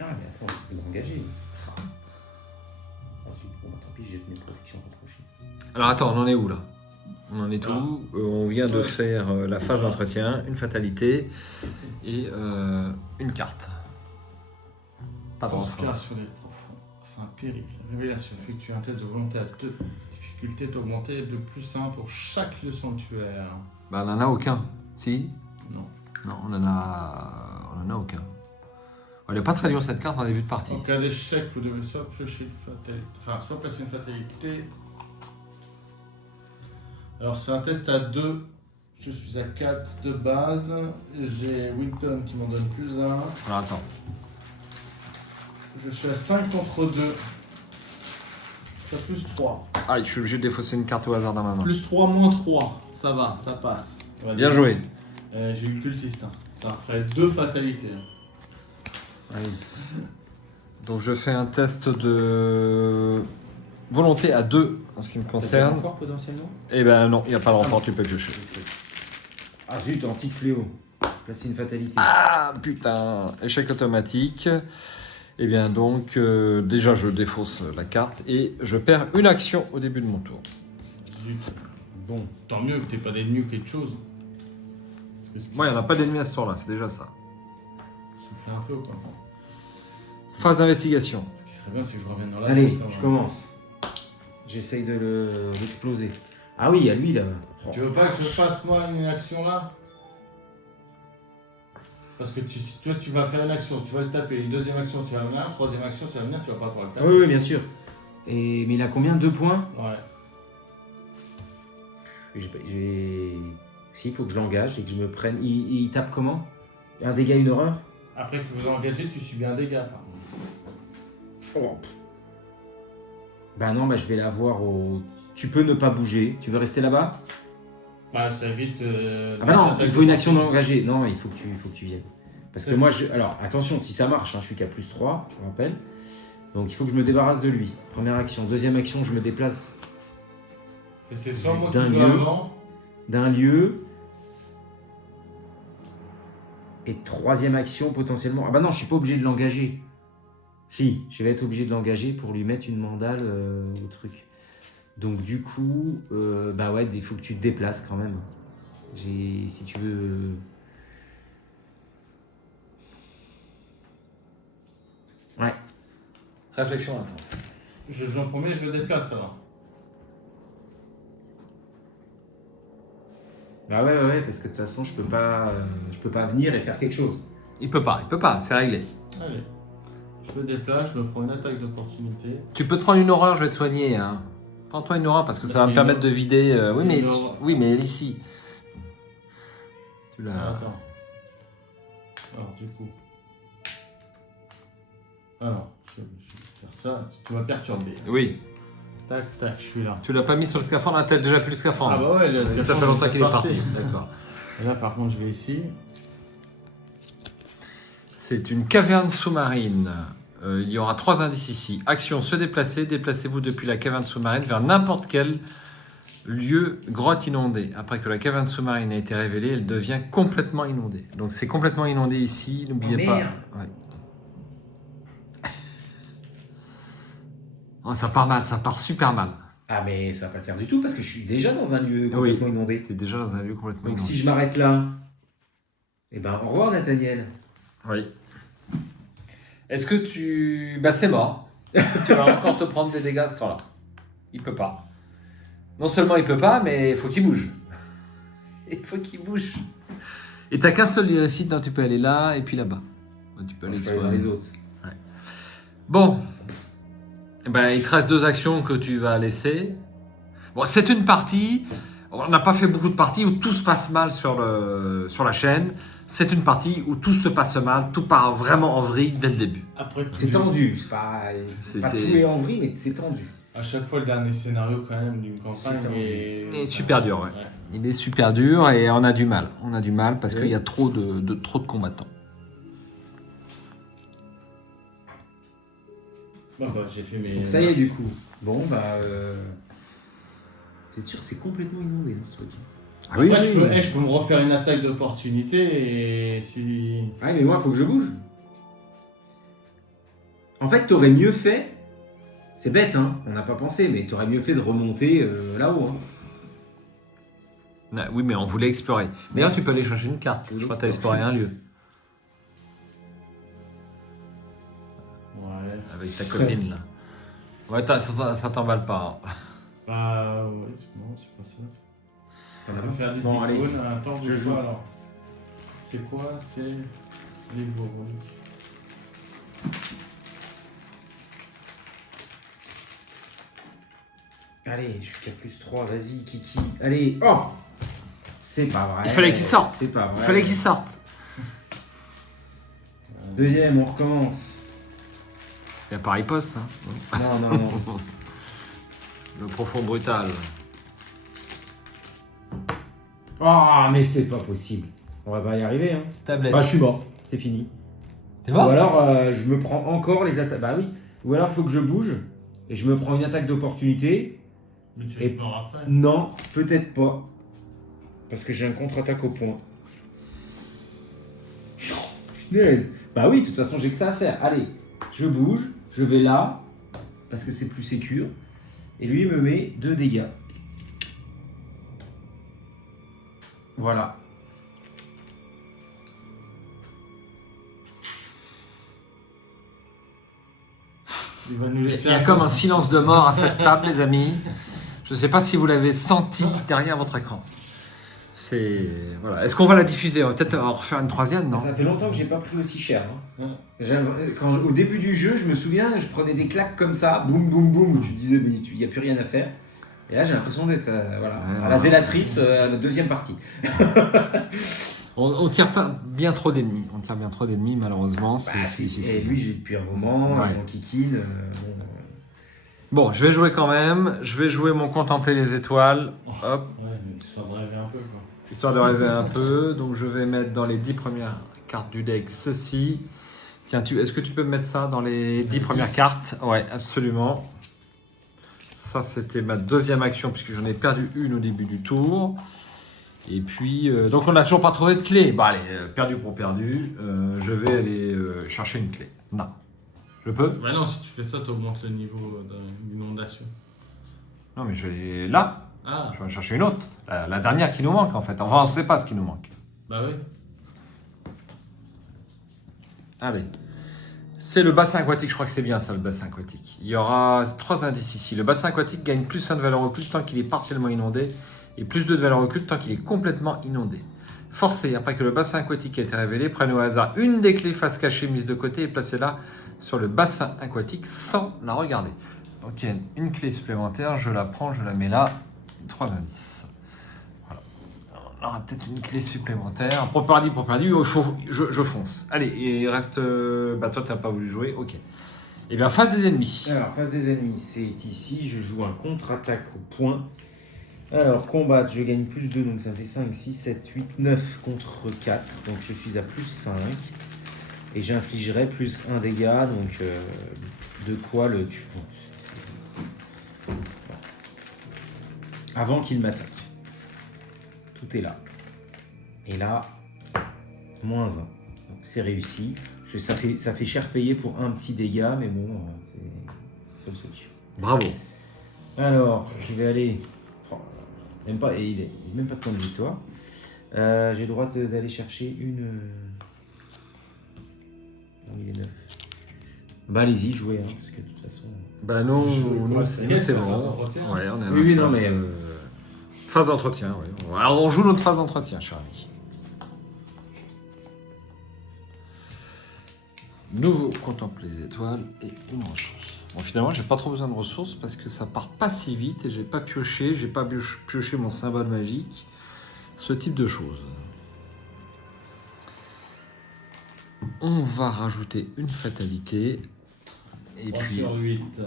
Ah, mais attends, je peux l'engager. Ensuite, bon, bah, tant pis, j'ai mes protections rapprochées. Alors attends, on en est où là? On en est où? On vient de faire la phase d'entretien, une fatalité et une carte. Pas de renfort. Conspiration des profonds. C'est un péril. Révélation. Effectue un test de volonté à 2. Difficulté est augmentée de +1 pour chaque lieu sanctuaire. Bah, on n'en a aucun. Si? Non. Non, on en a aucun. On n'est pas très dur cette carte en début de partie. En cas d'échec, vous devez soit piocher une fatalité. Enfin, soit placer une fatalité. Alors, c'est un test à 2. Je suis à 4 de base. J'ai Wilton qui m'en donne +1. Alors attends. Je suis à 5 contre 2. Je suis à +3. Ah, je suis obligé de défausser une carte au hasard dans ma main. +3, -3. Ça va, ça passe. On va Bien dire. joué. J'ai eu le cultiste. Hein. Ça ferait 2 fatalités. Donc je fais un test de volonté à 2 en ce qui me concerne. Encore potentiellement. Eh ben non, il n'y a pas de renfort, tu peux piocher. Ah zut, anti-fléau. Placer une fatalité. Ah putain, échec automatique. Eh bien donc, déjà je défausse la carte et je perds une action au début de mon tour. Zut. Bon. Tant mieux que t'aies pas d'ennemis ou quelque chose. Moi, il n'y en a pas d'ennemis à ce tour-là, c'est déjà ça. Souffler un peu quoi. Phase d'investigation. Ce qui serait bien, c'est que je revienne dans la Allez, danse, quand je même. commence. J'essaye de l'exploser. Ah oui, à lui là. Tu veux pas que je fasse moi une action là? Parce que toi tu vas faire une action, tu vas le taper, une deuxième action tu vas venir, une troisième action tu vas venir, tu vas pas pouvoir le taper. Oui, oui, bien sûr. Mais il a combien? 2 points? Ouais. S'il faut que je l'engage et que je me prenne. Il tape comment? Un dégât, une horreur? Après que vous engagez, tu subis un dégât. Par contre. Bah non, bah je vais l'avoir au. Tu peux ne pas bouger. Tu veux rester là-bas? Bah ça évite. Ah bah non, l'attaque il faut une de action portée. d'engager. Non, il faut que tu viennes. Parce que C'est moi, alors attention, si ça marche, hein, je suis qu'à +3, je vous rappelle. Donc il faut que je me débarrasse de lui. Première action. Deuxième action, je me déplace Et c'est soit moi d'un qui joue lieu. avant. d'un lieu. Et troisième action, potentiellement. Ah bah non, je suis pas obligé de l'engager. Si, je vais être obligé de l'engager pour lui mettre une mandale au truc. Donc du coup, bah ouais, il faut que tu te déplaces quand même. Si tu veux... Ouais. Réflexion intense. Je joue en premier, je me déplace alors. Bah ouais, parce que de toute façon, je peux pas venir et faire quelque chose. Il peut pas, c'est réglé. Allez. Je me déplace, je me prends une attaque d'opportunité. Tu peux te prendre une horreur, je vais te soigner. Hein. Prends-toi une horreur parce que ça va C'est me permettre une- de vider. c'est une horreur. Oui, mais elle ici. Tu Ah, l'as. attends. Alors du coup. Ah non, je vais faire ça. Tu vas perturber. Oui. Tac, tac, je suis là. Tu l'as pas mis sur le scaphandre, là, t'as déjà plus le scaphandre. Ah bah ouais, le ça scaphandre, fait longtemps il qu'il est parti. D'accord. Et là par contre je vais ici. C'est une caverne sous-marine. Il y aura 3 indices ici. Action, se déplacer. Déplacez-vous depuis la caverne sous-marine vers n'importe quel lieu grotte inondée. Après que la caverne sous-marine a été révélée, elle devient complètement inondée. Donc c'est complètement inondé ici, n'oubliez Oh, pas. merde. Ouais. Oh, ça part mal, ça part super mal. Ah mais ça va pas le faire du tout parce que je suis déjà dans un lieu complètement inondé. C'est déjà dans un lieu complètement Donc inondé. si je m'arrête là, eh ben au revoir Nathaniel. Oui. Est-ce que tu... Bah c'est mort. Tu vas encore te prendre des dégâts à ce temps-là. Il peut pas. Non seulement il peut pas, mais il faut qu'il bouge. Il faut qu'il bouge. Et t'as qu'un seul récit dont tu peux aller là et puis là-bas. Tu peux aller Je vais aller dans les autres. Bon. Eh ben, il te reste 2 actions que tu vas laisser. Bon, c'est une partie. On n'a pas fait beaucoup de parties où tout se passe mal sur la chaîne. C'est une partie où tout se passe mal, tout part vraiment en vrille dès le début. Après C'est tendu, c'est pas C'est- tout est en vrille, mais c'est tendu. À chaque fois le dernier scénario quand même d'une campagne C'est tendu. est... Il est super dur, ouais. Il est super dur et on a du mal. On a du mal parce qu'il y a trop de combattants. Bah, j'ai fait mes... Donc ça y est du coup. Bon bah c'est sûr c'est complètement inondé ce truc. Ah oui, Après, oui. je peux me refaire une attaque d'opportunité et si... Ouais mais moi il faut que je bouge. En fait t'aurais mieux fait, c'est bête hein, on n'a pas pensé, mais t'aurais mieux fait de remonter là-haut. Hein. Ah, oui, mais on voulait explorer. D'ailleurs, tu peux aller chercher une carte. Je crois que tu as exploré un lieu. Ouais. avec ta copine là. Ouais, ça t'emballe pas. Hein. Bah ouais, non, c'est pas ça. Ça On va va faire des Bon, allez. icônes. Attends, Je je joue. joue alors. C'est quoi? C'est les borons. Allez, je suis qu'à +3, vas-y, Kiki. Allez, oh! C'est pas vrai. Il fallait qu'il sorte. C'est pas vrai. Il fallait qu'il sorte. Deuxième, on recommence. Il y a Paris Post. Hein. Non. Le profond brutal. Oh, mais c'est pas possible. On va pas y arriver, hein. Tablette. Bah, je suis mort. C'est fini. T'es Ou mort? alors, je me prends encore les attaques. Bah oui. Ou alors, il faut que je bouge. Et je me prends une attaque d'opportunité. Mais tu Et- le prends après. Non, peut-être pas. Parce que j'ai un contre-attaque au point. Punaise. Bah oui, de toute façon, j'ai que ça à faire. Allez, je bouge, je vais là, parce que c'est plus sécure. Et lui, il me met 2 dégâts. Voilà. Il va nous Il laisser y a comme un silence de mort à cette table, les amis. Je ne sais pas si vous l'avez senti derrière votre écran. C'est voilà. Est-ce qu'on va la diffuser? On va peut-être en refaire une troisième, non? Ça fait longtemps que j'ai pas pris aussi cher. Hein. Au début du jeu, je me souviens, je prenais des claques comme ça, boum, boum, boum, où tu disais, il n'y a plus rien à faire. Et là, j'ai l'impression d'être Ouais, à la zélatrice, à la deuxième partie. On tire pas bien trop d'ennemis. On tire bien trop d'ennemis, malheureusement. C'est Bah, c'est et difficile. lui, j'ai depuis un moment, Ouais. mon kikine. Bon, je vais jouer quand même. Je vais jouer mon contempler les étoiles. Hop. Ouais, mais ça me rêver un peu quoi. Histoire de rêver un peu. Donc, je vais mettre dans les 10 premières cartes du deck ceci. Tiens, est-ce que tu peux me mettre ça dans les 10 premières cartes? Ouais, absolument. Ça, c'était ma deuxième action, puisque j'en ai perdu une au début du tour. Et puis, donc on n'a toujours pas trouvé de clé. Bon, allez, perdu pour perdu. Je vais aller chercher une clé. Non. Je peux? Bah non, si tu fais ça, tu augmentes le niveau d'inondation. Non, mais je vais aller là. Ah, Je vais en chercher une autre. La dernière qui nous manque, en fait. Enfin, on ne sait pas ce qui nous manque. bah oui. Allez. C'est le bassin aquatique, je crois que c'est bien ça, le bassin aquatique. Il y aura 3 indices ici. Le bassin aquatique gagne +1 de valeur occulte tant qu'il est partiellement inondé et +2 de valeur occulte tant qu'il est complètement inondé. Forcez, après que le bassin aquatique ait été révélé, prenez au hasard une des clés face cachée mise de côté et placez-la sur le bassin aquatique sans la regarder. Donc il y a une clé supplémentaire, je la prends, je la mets là. 3 indices. Voilà. On aura peut-être une clé supplémentaire. Pour perdu, je fonce. Allez, il reste... bah toi, tu n'as pas voulu jouer, ok. Eh bien, face des ennemis. Alors, face des ennemis, c'est ici, je joue un contre-attaque au point. Alors, combattre, je gagne +2, donc ça fait 5, 6, 7, 8, 9 contre 4. Donc je suis à +5. Et j'infligerai +1 dégât, donc de quoi le tuer. Avant qu'il m'attaque. Tout est là. Et là, -1. Donc c'est réussi. Ça fait cher payer pour un petit dégât, mais bon, c'est la seule solution. Bravo. Alors, je vais aller... Même pas, et il est même pas de point de victoire. J'ai le droit d'aller chercher une... Non, il est 9. Bah allez-y, jouez, hein, parce que de toute façon... Bah non, Je joue nous, quoi, c'est c'est bon. la phase d'entretien. Ouais, on est à Oui, la non, phase, mais- phase d'entretien, ouais. Alors on joue notre phase d'entretien, cher ami. Nouveau contempler les étoiles et une ressource. Bon, finalement, j'ai pas trop besoin de ressources parce que ça part pas si vite et j'ai pas pioché mon symbole magique. Ce type de choses. On va rajouter une fatalité. Et 3 puis, sur 8.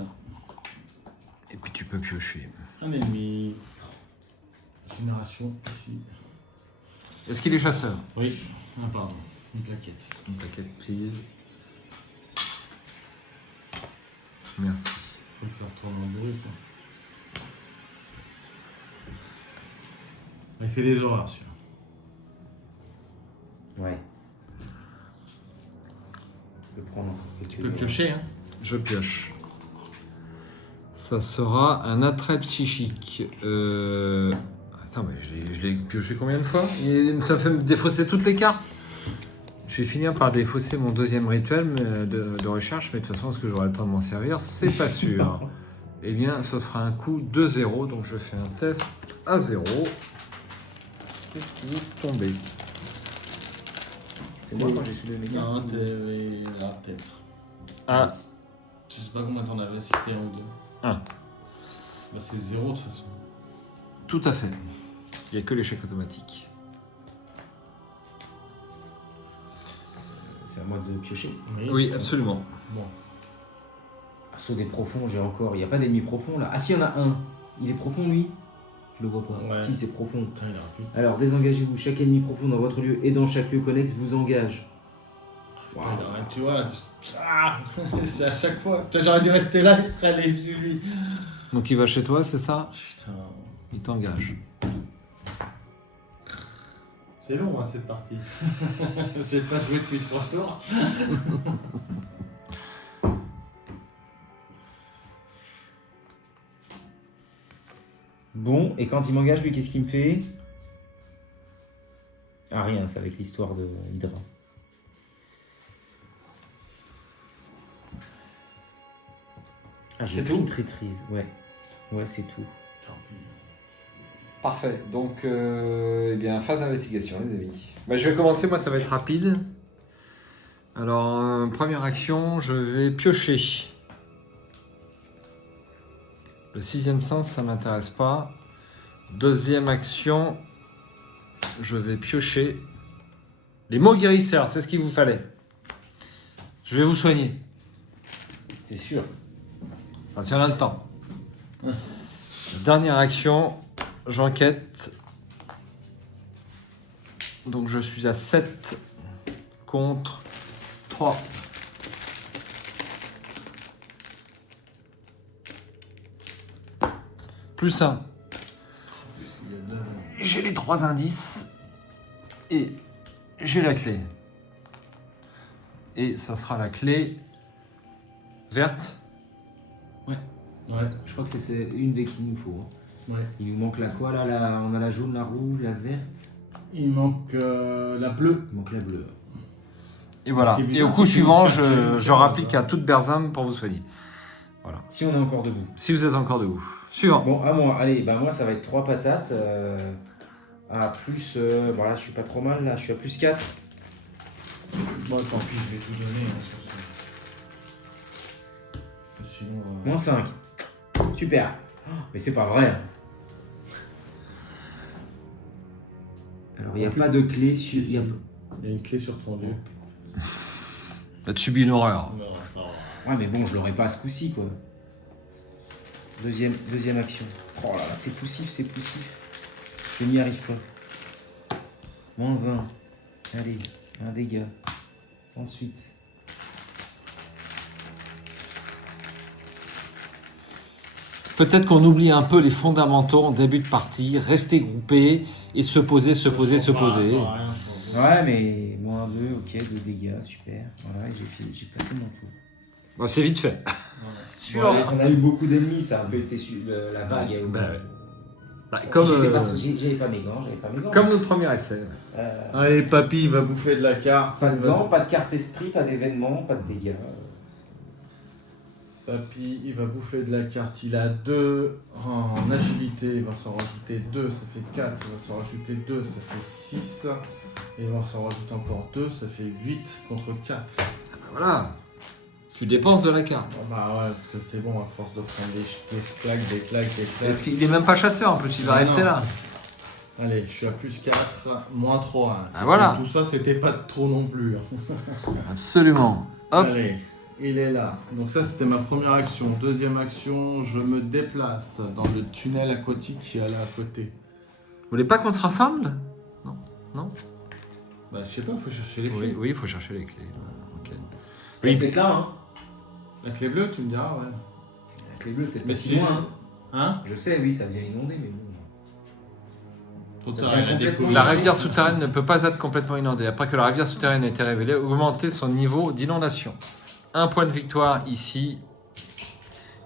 tu peux piocher. Un ennemi. Génération ici. Est-ce qu'il est chasseur? Oui. Ah, pardon. Une plaquette. Une plaquette, please. Merci. Faut le faire tourner en bruit. ça. Il fait des horreurs, celui-là. Ouais. Je peux prendre quelques Tu peux piocher, hein. Je pioche. Ça sera un attrait psychique. Attends, mais je l'ai pioché combien de fois? Ça me fait me défausser toutes les cartes? Je vais finir par défausser mon deuxième rituel de recherche, mais de toute façon, est-ce que j'aurai le temps de m'en servir? C'est pas sûr. Eh bien, ce sera un coup de 0, donc je fais un test à 0. Qu'est-ce qui est tombé? C'est moi quand j'ai soulevé mes Non, cartes. t'es là, peut-être. Un. Je sais pas combien t'en avais, si c'était 1 ou 2. Un. Bah, c'est 0 de toute façon. Tout à fait. Il n'y a que l'échec automatique. C'est à moi de piocher. Oui, absolument. Bon. Assaut des profonds, j'ai encore. Il n'y a pas d'ennemi profond là. Ah si, il y en a un. Il est profond lui? Je le vois pas. Ouais. Si, c'est profond. Putain, il a plus. Alors, désengagez-vous. Chaque ennemi profond dans votre lieu et dans chaque lieu connexe vous engage. Putain, il a rien, tu vois. Ah, c'est à chaque fois. Putain, j'aurais dû rester là, il serait allé chez lui. Donc il va chez toi, c'est ça? Putain. Il t'engage. C'est long, hein, cette partie. J'ai pas joué depuis 3 tours. Bon, et quand il m'engage, lui, qu'est-ce qu'il me fait? Ah, rien, c'est avec l'histoire de Hydra. Ah, j'ai C'est pris tout une traîtrise, ouais. Ouais, c'est tout. Parfait. Donc, eh bien, phase d'investigation, les amis. Bah, je vais commencer, moi, ça va être rapide. Alors, première action, je vais piocher. Le 6e sens, ça m'intéresse pas. Deuxième action, je vais piocher. Les mots guérisseurs, c'est ce qu'il vous fallait. Je vais vous soigner. C'est sûr. Enfin, si on a le temps. Dernière action, j'enquête. Donc je suis à 7 contre 3. Plus 1. J'ai les 3 indices. Et j'ai la clé. Et ça sera la clé verte. Ouais, Je crois que c'est une des qu'il nous faut. Hein. ouais. Il nous manque la quoi là, on a la jaune, la rouge, la verte. Il manque la bleue. Il manque la bleue. Et voilà. Ce qui est Et bizarre, au coup c'est que suivant, vous cherchez une je carte, rapplique hein. à toute Berzam pour vous soigner. Voilà. Si on est encore debout. Si vous êtes encore debout. Suivant. Bon, à moi, allez, bah moi ça va être 3 patates. À plus. Bon là je suis pas trop mal, là je suis à plus 4. Bon, tant pis, je vais tout donner hein, sur ça. Parce que sinon. Moins 5. Super. Oh, mais c'est pas vrai. Alors il n'y a pas de clé sur. Si, si. Il y a une clé sur ton lieu. Là, tu subis une horreur. Non, ça va. Ouais mais bon je l'aurais pas à ce coup-ci quoi. Deuxième action. Oh là là, c'est poussif, c'est poussif. Je n'y arrive pas. Moins 1. Allez, un dégât. Ensuite. Peut-être qu'on oublie un peu les fondamentaux en début de partie. Rester groupé et se poser, se poser, se poser. Ça va rien changer. Ouais mais moins 2, ok, 2 dégâts, super. Voilà, j'ai passé mon tour. Bon, c'est vite fait. Bon, allez, on a eu beaucoup d'ennemis, ça a un peu été la vague. Bah, ouais. Bah, comme, J'avais pas mes gants, comme notre premier essai. Allez, papy, il va bouffer de la carte. Pas de Il va gants, pas de carte esprit, pas d'événement, pas de dégâts. Papy, il va bouffer de la carte. Il a 2 en agilité. Il va s'en rajouter 2, ça fait 4. Il va s'en rajouter 2, ça fait 6. Et il va s'en rajouter encore 2, ça fait 8 contre 4. Voilà. Tu dépenses de la carte. Bah ouais, parce que c'est bon, à force de prendre des claques, des claques, des claques. Parce qu'il n'est même pas chasseur en plus, il va Non, rester non. là. Allez, je suis à plus 4, moins 3. Hein. Ah, voilà. Tout ça, c'était pas trop non plus. Hein. Absolument. Hop. Allez, il est là. Donc ça, c'était ma première action. Deuxième action, je me déplace dans le tunnel aquatique qui est là à côté. Vous voulez pas qu'on se rassemble? Non. Non. Bah, je sais pas, faut chercher les Oui, clés. oui, il faut chercher les clés. Ok. Oui, peut-être là, hein. La clé bleue, tu me diras, ouais. La clé bleue, peut-être Mais pas si si- loin. Hein. Hein? Je sais, oui, ça vient inonder, mais bon. Trop Ça tard, vient il a complètement- découvert. La rivière souterraine ne peut pas être complètement inondée. Après que la rivière souterraine a été révélée, augmenter son niveau d'inondation. 1 point de victoire ici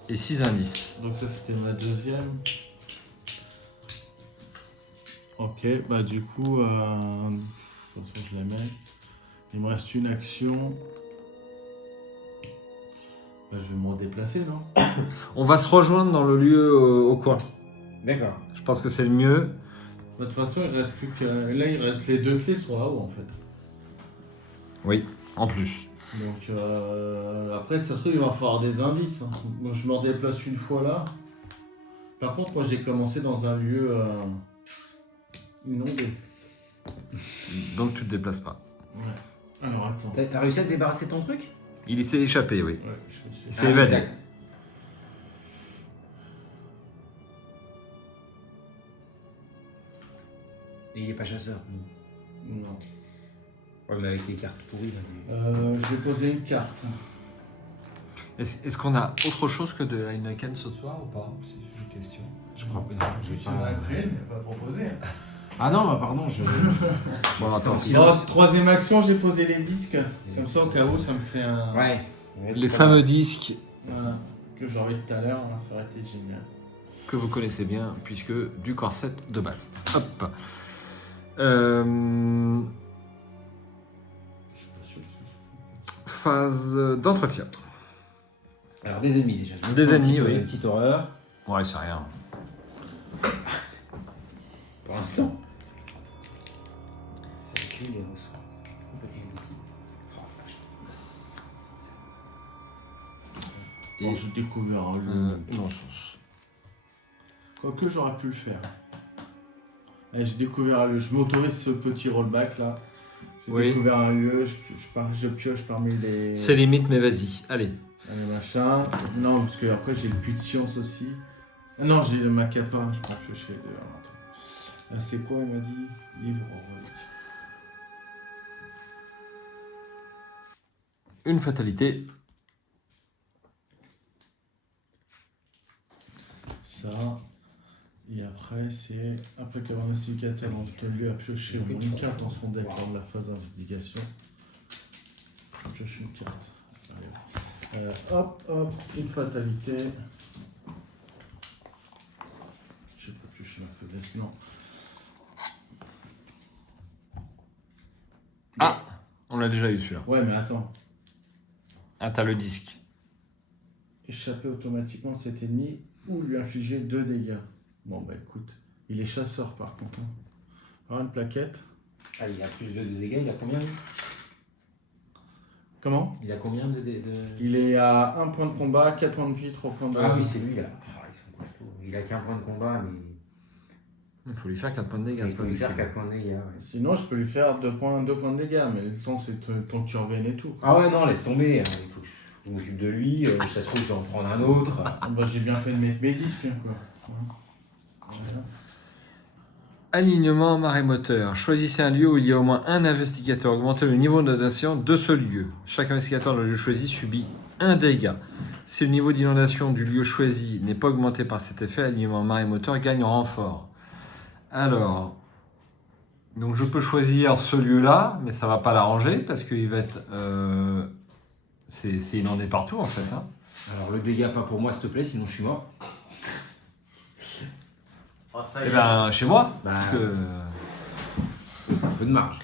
et 6 indices. Donc ça, c'était ma deuxième. Ok, bah du coup, de toute façon, je la mets. Il me reste une action. Bah, je vais me redéplacer, non? On va se rejoindre dans le lieu au coin. D'accord. Je pense que c'est le mieux. De toute façon, il reste plus que. Là, il reste les 2 clés sur là-haut en fait. Oui, en plus. Donc après, ça se trouve, il va falloir des indices. Hein. Moi, je me redéplace une fois là. Par contre, moi, j'ai commencé dans un lieu inondé. Donc tu te déplaces pas. Ouais. Alors attends. T'as réussi à te débarrasser de ton truc? Il s'est échappé, oui. Ouais, je me suis. Il s'est évadé. exact. Et il est pas chasseur. Non. Ouais, mais avec les cartes pourries. Là, Je vais poser une carte. Est-ce qu'on a autre chose que de la Heineken ce soir ou pas? C'est une question. je crois que non. J'ai Sur la prime, il n'a pas proposé. Ah non, bah pardon, je. Bon, attends. Bon, troisième action, j'ai posé les disques. Comme ça, au cas où, ça me fait un. Ouais. Les fameux disques Voilà, que j'aurais tout à l'heure, hein, ça aurait été génial. que vous connaissez bien, puisque du corset de base. Hop. Je suis pas sûr. Phase d'entretien. Alors, des ennemis déjà. Des ennemis, Une oui. Une petite horreur. Ouais, c'est rien. Pour l'instant. Bon, j'ai découvert un lieu. Une ressource. Quoique j'aurais pu le faire. Allez, j'ai découvert un lieu. Je m'autorise ce petit rollback là. J'ai Oui. découvert un lieu, je pioche parmi les. C'est limite, mais vas-y. Allez. Les machins. Non, parce que après j'ai le puits de science aussi. Ah non, j'ai le macapa, je peux piocher les deux. Alors, attends. Là, c'est quoi, il m'a dit? Livre relique. Une fatalité. Ça. Et après, c'est. Après qu'un investigateur dans le lieu a pioché au moins une carte dans son deck lors de la phase d'investigation. Je pioche une carte. Allez. Hop, hop, une fatalité. Je peux piocher ma faiblesse, non. Ah, on l'a déjà eu celui-là. Ouais, mais attends. Ah, t'as le disque. Échapper automatiquement cet ennemi ou lui infliger 2 dégâts. Bon, bah écoute, il est chasseur par contre. Hein. Alors, une plaquette. Ah, il a plus de dégâts, il a combien lui? Comment? Il a combien de. Il est à 1 point de combat, 4 points de vie, 3 points de. Ah oui, c'est lui là. Ah, ils sont costauds. Il a qu'un point de combat, mais. Il faut lui faire 4 points de dégâts, Il c'est pas peut lui faire possible. 4 points de dégâts. Ouais. Sinon, je peux lui faire 2 points de dégâts, mais le temps, c'est le temps que tu reviennes et tout. Ah ouais, non, laisse tomber. Hein. Il faut que je m'occupe de lui. Ça se trouve, je vais en prendre un autre. Ah bah, j'ai bien fait de mettre mes disques, hein, quoi. Voilà. Alignement marémoteur. Choisissez un lieu où il y a au moins un investigateur. Augmentez le niveau d'inondation de ce lieu. Chaque investigateur dans le lieu choisi subit un dégât. Si le niveau d'inondation du lieu choisi n'est pas augmenté par cet effet, l'alignement marémoteur gagne en renfort. Alors, donc je peux choisir ce lieu-là, mais ça va pas l'arranger parce qu'il va être... c'est inondé partout en fait. Hein. Alors, le dégât, pas pour moi, s'il te plaît, sinon je suis mort. Oh, ça Eh ben, chez moi, Bah, parce que... Un peu de marge.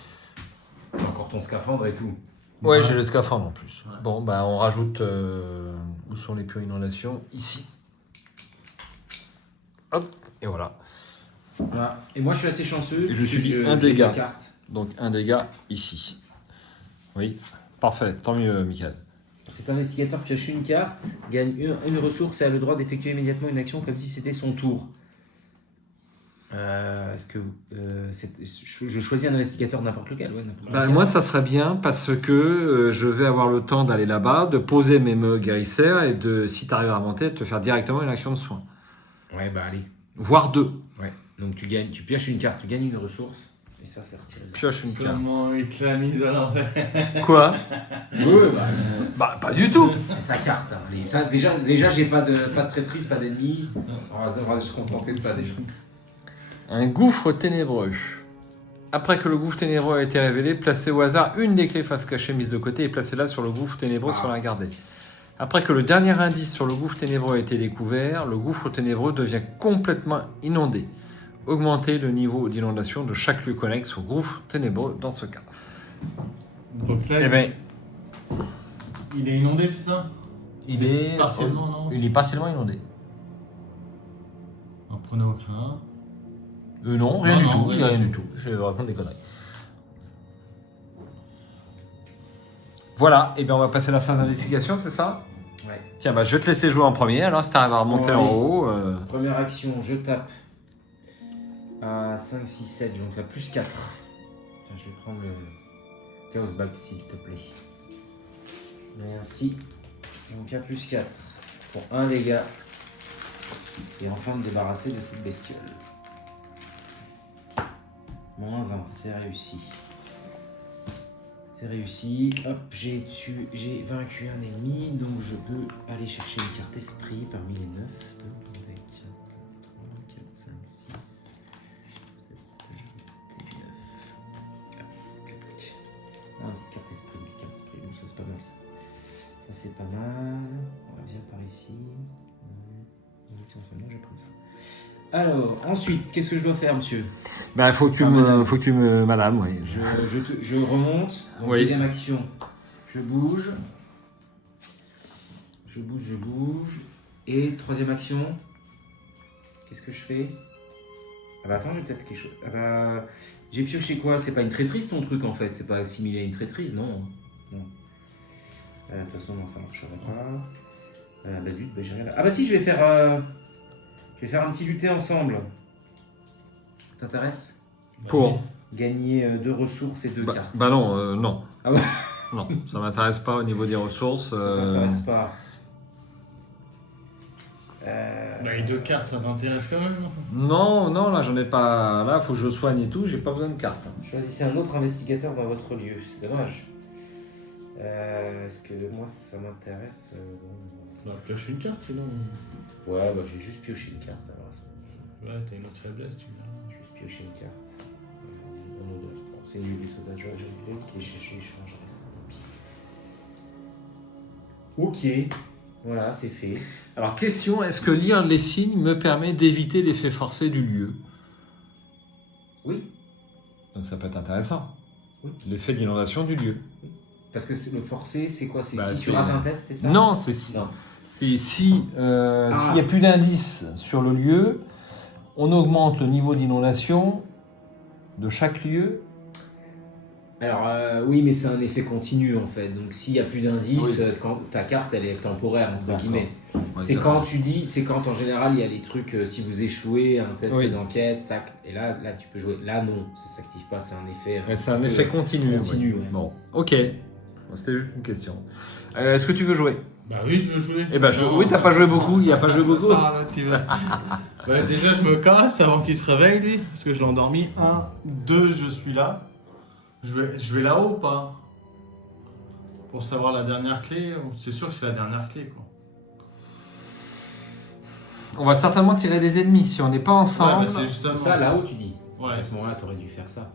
T'as encore ton scaphandre et tout. Ouais, j'ai le scaphandre en plus. Ouais. Bon, bah on rajoute... où sont les pures inondations? Ici. Hop, et voilà. Voilà. Et moi, je suis assez chanceux. Et je puisque subis un j'ai dégât. deux cartes. Donc un dégât ici. Oui, parfait, tant mieux, Michael. Cet investigateur pioche une carte, gagne une ressource et a le droit d'effectuer immédiatement une action comme si c'était son tour. Est-ce que je choisis un investigateur n'importe lequel, ouais, n'importe Bah, lequel. moi, ça serait bien parce que je vais avoir le temps d'aller là-bas, de poser mes me guérisseurs et de, si tu arrives à remonter, de te faire directement une action de soin. Ouais, bah allez. Voire 2. Ouais. Donc tu pioches une carte, tu gagnes une ressource et ça c'est retiré. Pioche une carte. Comment il te l'a mise à l'envers? Quoi? Ouais, bah, Bah, pas du tout. c'est sa carte. Hein. Ça, déjà j'ai pas de traîtrise, pas d'ennemis. On va se contenter de ça déjà. Un gouffre ténébreux. Après que le gouffre ténébreux a été révélé, placez au hasard une des clés face cachée mise de côté et placez-la sur le gouffre ténébreux sans la garder. Après que le dernier indice sur le gouffre ténébreux a été découvert, le gouffre ténébreux devient complètement inondé. Augmentez le niveau d'inondation de chaque lieu connexe au gouffre ténébreux dans ce cas. Donc là, Eh ben, il est inondé, c'est ça? il est Partiellement, non? il est partiellement inondé. En prenez aucun. Non, rien du non, tout. ouais. Il n'y a rien du tout. Je vais raconter des conneries. Voilà. Et bien, on va passer à la phase d'investigation, c'est ça? Ouais. Tiens, bah, je vais te laisser jouer en premier. Alors, si tu arrives à remonter Bon, en allez. haut. Première action, je tape à 5, 6, 7, donc à plus 4. Tiens, je vais prendre le Chaos Bag s'il te plaît. Et ainsi, donc à plus 4 pour 1 dégât. Et enfin me débarrasser de cette bestiole. -1, c'est réussi. C'est réussi. Hop, j'ai vaincu un ennemi, donc je peux aller chercher une carte esprit parmi les 9. 3, 4, 5, 6, 7, 8 et 9. Ah, une petite carte esprit, donc ça c'est pas mal ça. Ça c'est pas mal. On va venir par ici. Tiens, c'est bon, je vais prendre ça. Alors, ensuite, qu'est-ce que je dois faire, monsieur? Ben, faut que tu me. Madame, oui. Je remonte. Donc, Oui. deuxième action. Je bouge. Je bouge. Et troisième action. Qu'est-ce que je fais? Ah bah attends, j'ai peut-être quelque chose. Ah bah. J'ai pioché quoi? C'est pas une traîtrise ton truc en fait. C'est pas assimilé à une traîtrise, non? Non. De toute façon, non, ça marchera pas. Bah zut, bah j'ai rien là. Ah bah si, je vais faire un petit lutter ensemble. Ça t'intéresse? Pour. Gagner 2 ressources et 2 cartes. Bah non, non. Ah ouais. Non, ça m'intéresse pas au niveau des ressources. Ça t'intéresse pas. Bah, les 2 cartes, ça t'intéresse quand même? Non, non, là j'en ai pas. Là, faut que je soigne et tout, j'ai pas besoin de cartes. Choisissez un autre investigateur dans votre lieu. C'est dommage. Est-ce que moi ça m'intéresse? Bah, pioche une carte sinon. Ouais, bah j'ai juste pioché une carte alors. Ouais, t'as une autre faiblesse, tu verras. Je vais juste piocher une carte. En odeur. Bon, c'est nul des sauvages, j'aurais dû les chercher, je changerai ça, tant pis. Ok, voilà, c'est fait. Alors, question, est-ce que lire les signes me permet d'éviter l'effet forcé du lieu? Oui, Donc ça peut être intéressant. Oui. L'effet d'inondation du lieu. parce que le forcé, c'est quoi? C'est Bah, si tu c'est- rates un test, c'est ça? Non, c'est si. Non. C'est si s'il n'y a plus d'indices sur le lieu, on augmente le niveau d'inondation de chaque lieu. Alors oui, mais c'est un effet continu en fait. Donc s'il n'y a plus d'indices, Oui. quand ta carte elle est temporaire entre D'accord. guillemets. Ouais, C'est ça quand va. tu dis, c'est quand en général il y a les trucs, si vous échouez un test Oui. d'enquête, tac, et là tu peux jouer. Là non, ça s'active pas, c'est un effet. Ouais, c'est un petit effet peu- continu. continu, ouais. ouais. Bon, ok. Bon, c'était juste une question. Est-ce que tu veux jouer? Bah oui, je veux jouer. Eh ben, oui, t'as pas joué beaucoup, il n'y a pas joué beaucoup. Ah, là, tu vas. Bah, déjà, je me casse avant qu'il se réveille, lui, parce que je l'ai endormi. 1, 2, je suis là. Je vais là-haut ou pas? Pour savoir la dernière clé. C'est sûr que c'est la dernière clé, quoi. On va certainement tirer des ennemis si on n'est pas Ouais, ensemble. bah, c'est justement. Ça là-haut tu dis. Ouais, À ce moment-là t'aurais dû faire ça.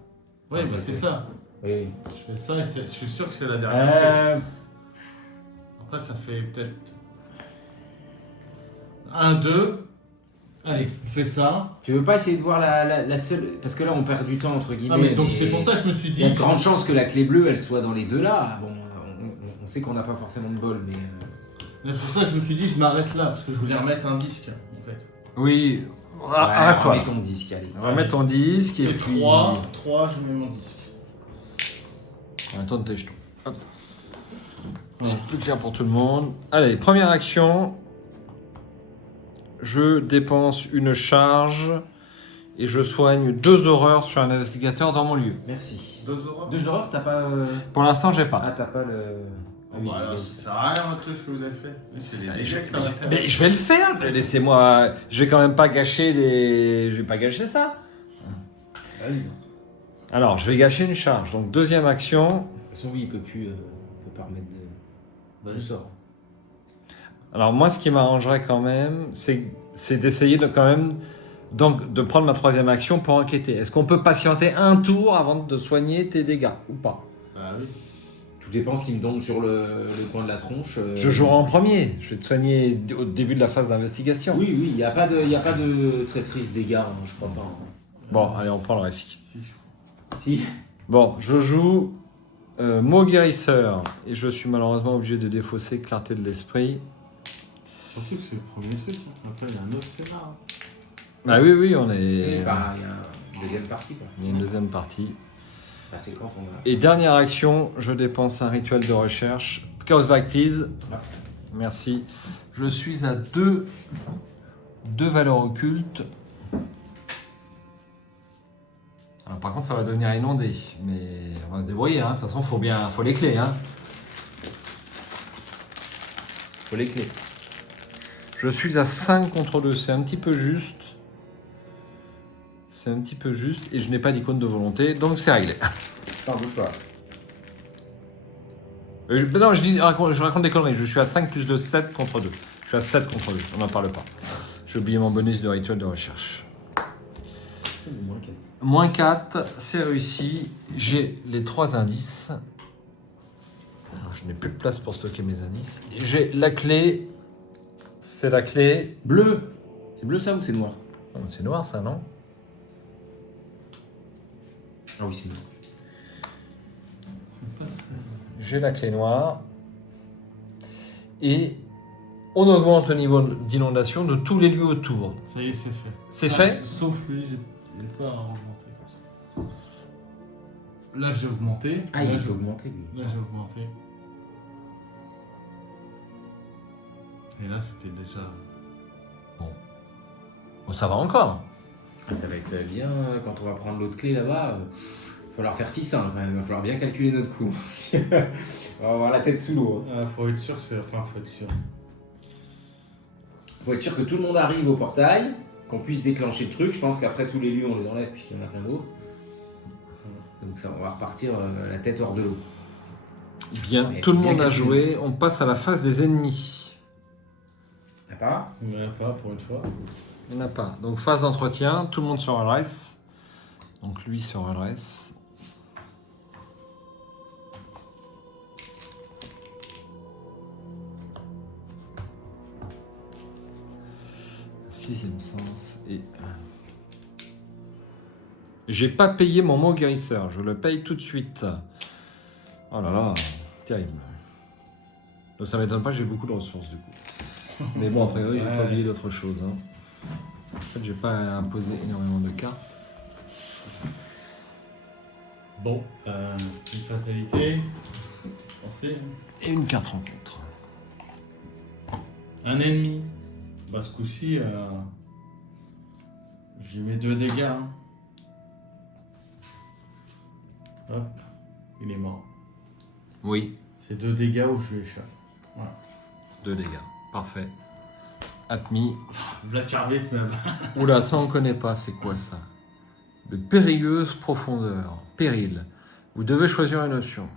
ouais, bah c'est ça. Oui. Je fais ça et je suis sûr que c'est la dernière clé. Après, ça fait peut-être 1, 2. Allez, on fait ça. Tu veux pas essayer de voir la seule, parce que là on perd du temps entre guillemets. Ah, mais donc mais c'est pour ça que je me suis il y a dit. de grandes chances que la clé bleue elle soit dans les deux là. Bon, on sait qu'on n'a pas forcément de bol, mais. C'est pour ça que je me suis dit, je m'arrête là, parce que je voulais remettre un disque, en fait. Oui, Ouais, arrête-toi. remets ton disque, allez. On va mettre ton disque et, Et puis... 3, je mets mon disque. Attends tes jetons. Hop. C'est plus clair pour tout le monde. Allez, première action. Je dépense une charge et je soigne 2 horreurs sur un investigateur dans mon lieu. Merci. 2 euros. 2 horreurs, t'as pas. Pour l'instant, j'ai pas. Ah, t'as pas le. Ah oui, Voilà, mais- ça sert à rien, votre truc que vous avez fait. C'est les dégâts que ça va faire. Mais je vais le faire. Laissez-moi. Je vais quand même pas gâcher les. Je vais pas gâcher ça. Alors, je vais gâcher une charge. Donc, deuxième action. De toute façon, oui, il peut pas remettre de sort. Alors, moi, ce qui m'arrangerait quand même, c'est d'essayer de quand même. Donc, de prendre ma troisième action pour enquêter. Est-ce qu'on peut patienter un tour avant de soigner tes dégâts ou pas? Ah oui. Tout dépend ce qui me tombe sur le coin de la tronche. Je jouerai en premier. Je vais te soigner au début de la phase d'investigation. Oui, il n'y a pas de traîtrise dégâts, hein, je crois pas. hein. Bon, allez, on prend le risque. Si. Si. Bon, je joue Mot guérisseur. Et je suis malheureusement obligé de défausser clarté de l'esprit. Surtout que c'est le premier truc. Hein. Après, il y a un autre scénar. Ah oui, oui, on est... Enfin, il y a une deuxième partie, quoi. Il y a une deuxième partie. Ah, c'est quand on a... Et dernière action, je dépense un rituel de recherche. Chaos back, please. Ah. Merci. Je suis à deux valeurs occultes. Alors, par contre, ça va devenir inondé. Mais on va se débrouiller. Hein. De toute façon, faut les clés. Hein. Faut les clés. Je suis à 5 contre 2. C'est un petit peu juste. C'est un petit peu juste. Et je n'ai pas d'icône de volonté. Donc, c'est réglé. Attends, bouge pas. Non, je raconte des conneries. Je suis à 5 plus 2, 7 contre 2. Je suis à 7 contre 2. On n'en parle pas. J'ai oublié mon bonus de rituel de recherche. Moins 4, c'est réussi. J'ai les 3 indices. Alors, je n'ai plus de place pour stocker mes indices. J'ai la clé. C'est la clé. Bleu. C'est bleu ça ou c'est noir? Oh, c'est noir ça, non? Ah oui, c'est noir. J'ai la clé noire. Et on augmente le niveau d'inondation de tous les lieux autour. Ça y est, c'est fait. C'est Ah, fait? Sauf lui, j'ai pas à augmenter comme ça. Là, j'ai augmenté. Ah, là, il faut augmenter, lui. Là, j'ai augmenté. Et là, c'était déjà... Oh, ça va encore. Ah, ça va être bien quand on va prendre l'autre clé là-bas. Il va falloir faire ficin quand même. Il va falloir bien calculer notre coup. On va avoir la tête sous l'eau. Hein. faut être sûr que c'est... Enfin, faut être sûr. Faut être sûr que tout le monde arrive au portail, qu'on puisse déclencher le truc. Je pense qu'après tous les lieux, on les enlève puisqu'il y en a plein d'autres. Donc ça, on va repartir la tête hors de l'eau. Bien, Mais tout le bien monde a calculé. joué. On passe à la phase des ennemis. Y'a pas? Il n'y en a pas pour une fois. Il n'y en a pas. Donc phase d'entretien, tout le monde se redresse. Donc lui se redresse. Sixième sens et... J'ai pas payé mon mot guérisseur, je le paye tout de suite. Oh là là, terrible. Donc ça m'étonne pas, j'ai beaucoup de ressources du coup. Mais bon, a priori, j'ai pas oublié d'autres choses. Hein. En fait, j'ai pas imposé énormément de cartes. Bon, une fatalité. Pensez. Et une carte rencontre. Un ennemi. Bah, ce coup-ci, j'y mets 2 dégâts. Hein. Hop, il est mort. Oui, C'est 2 dégâts où je lui échappe. Voilà. 2 dégâts. Parfait. Admis. Black Harvest même. Oula, ça on connaît pas, c'est quoi ça? De périlleuse profondeur. Péril. Vous devez choisir une option.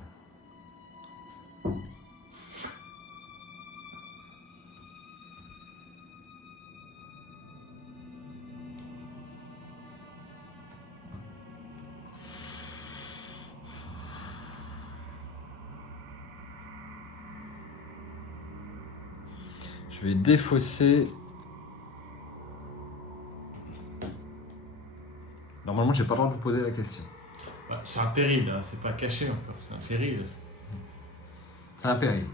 Je vais défausser. Normalement, j'ai pas le droit de vous poser la question. Bah, c'est un péril, hein, c'est pas caché encore, c'est un péril. C'est un péril.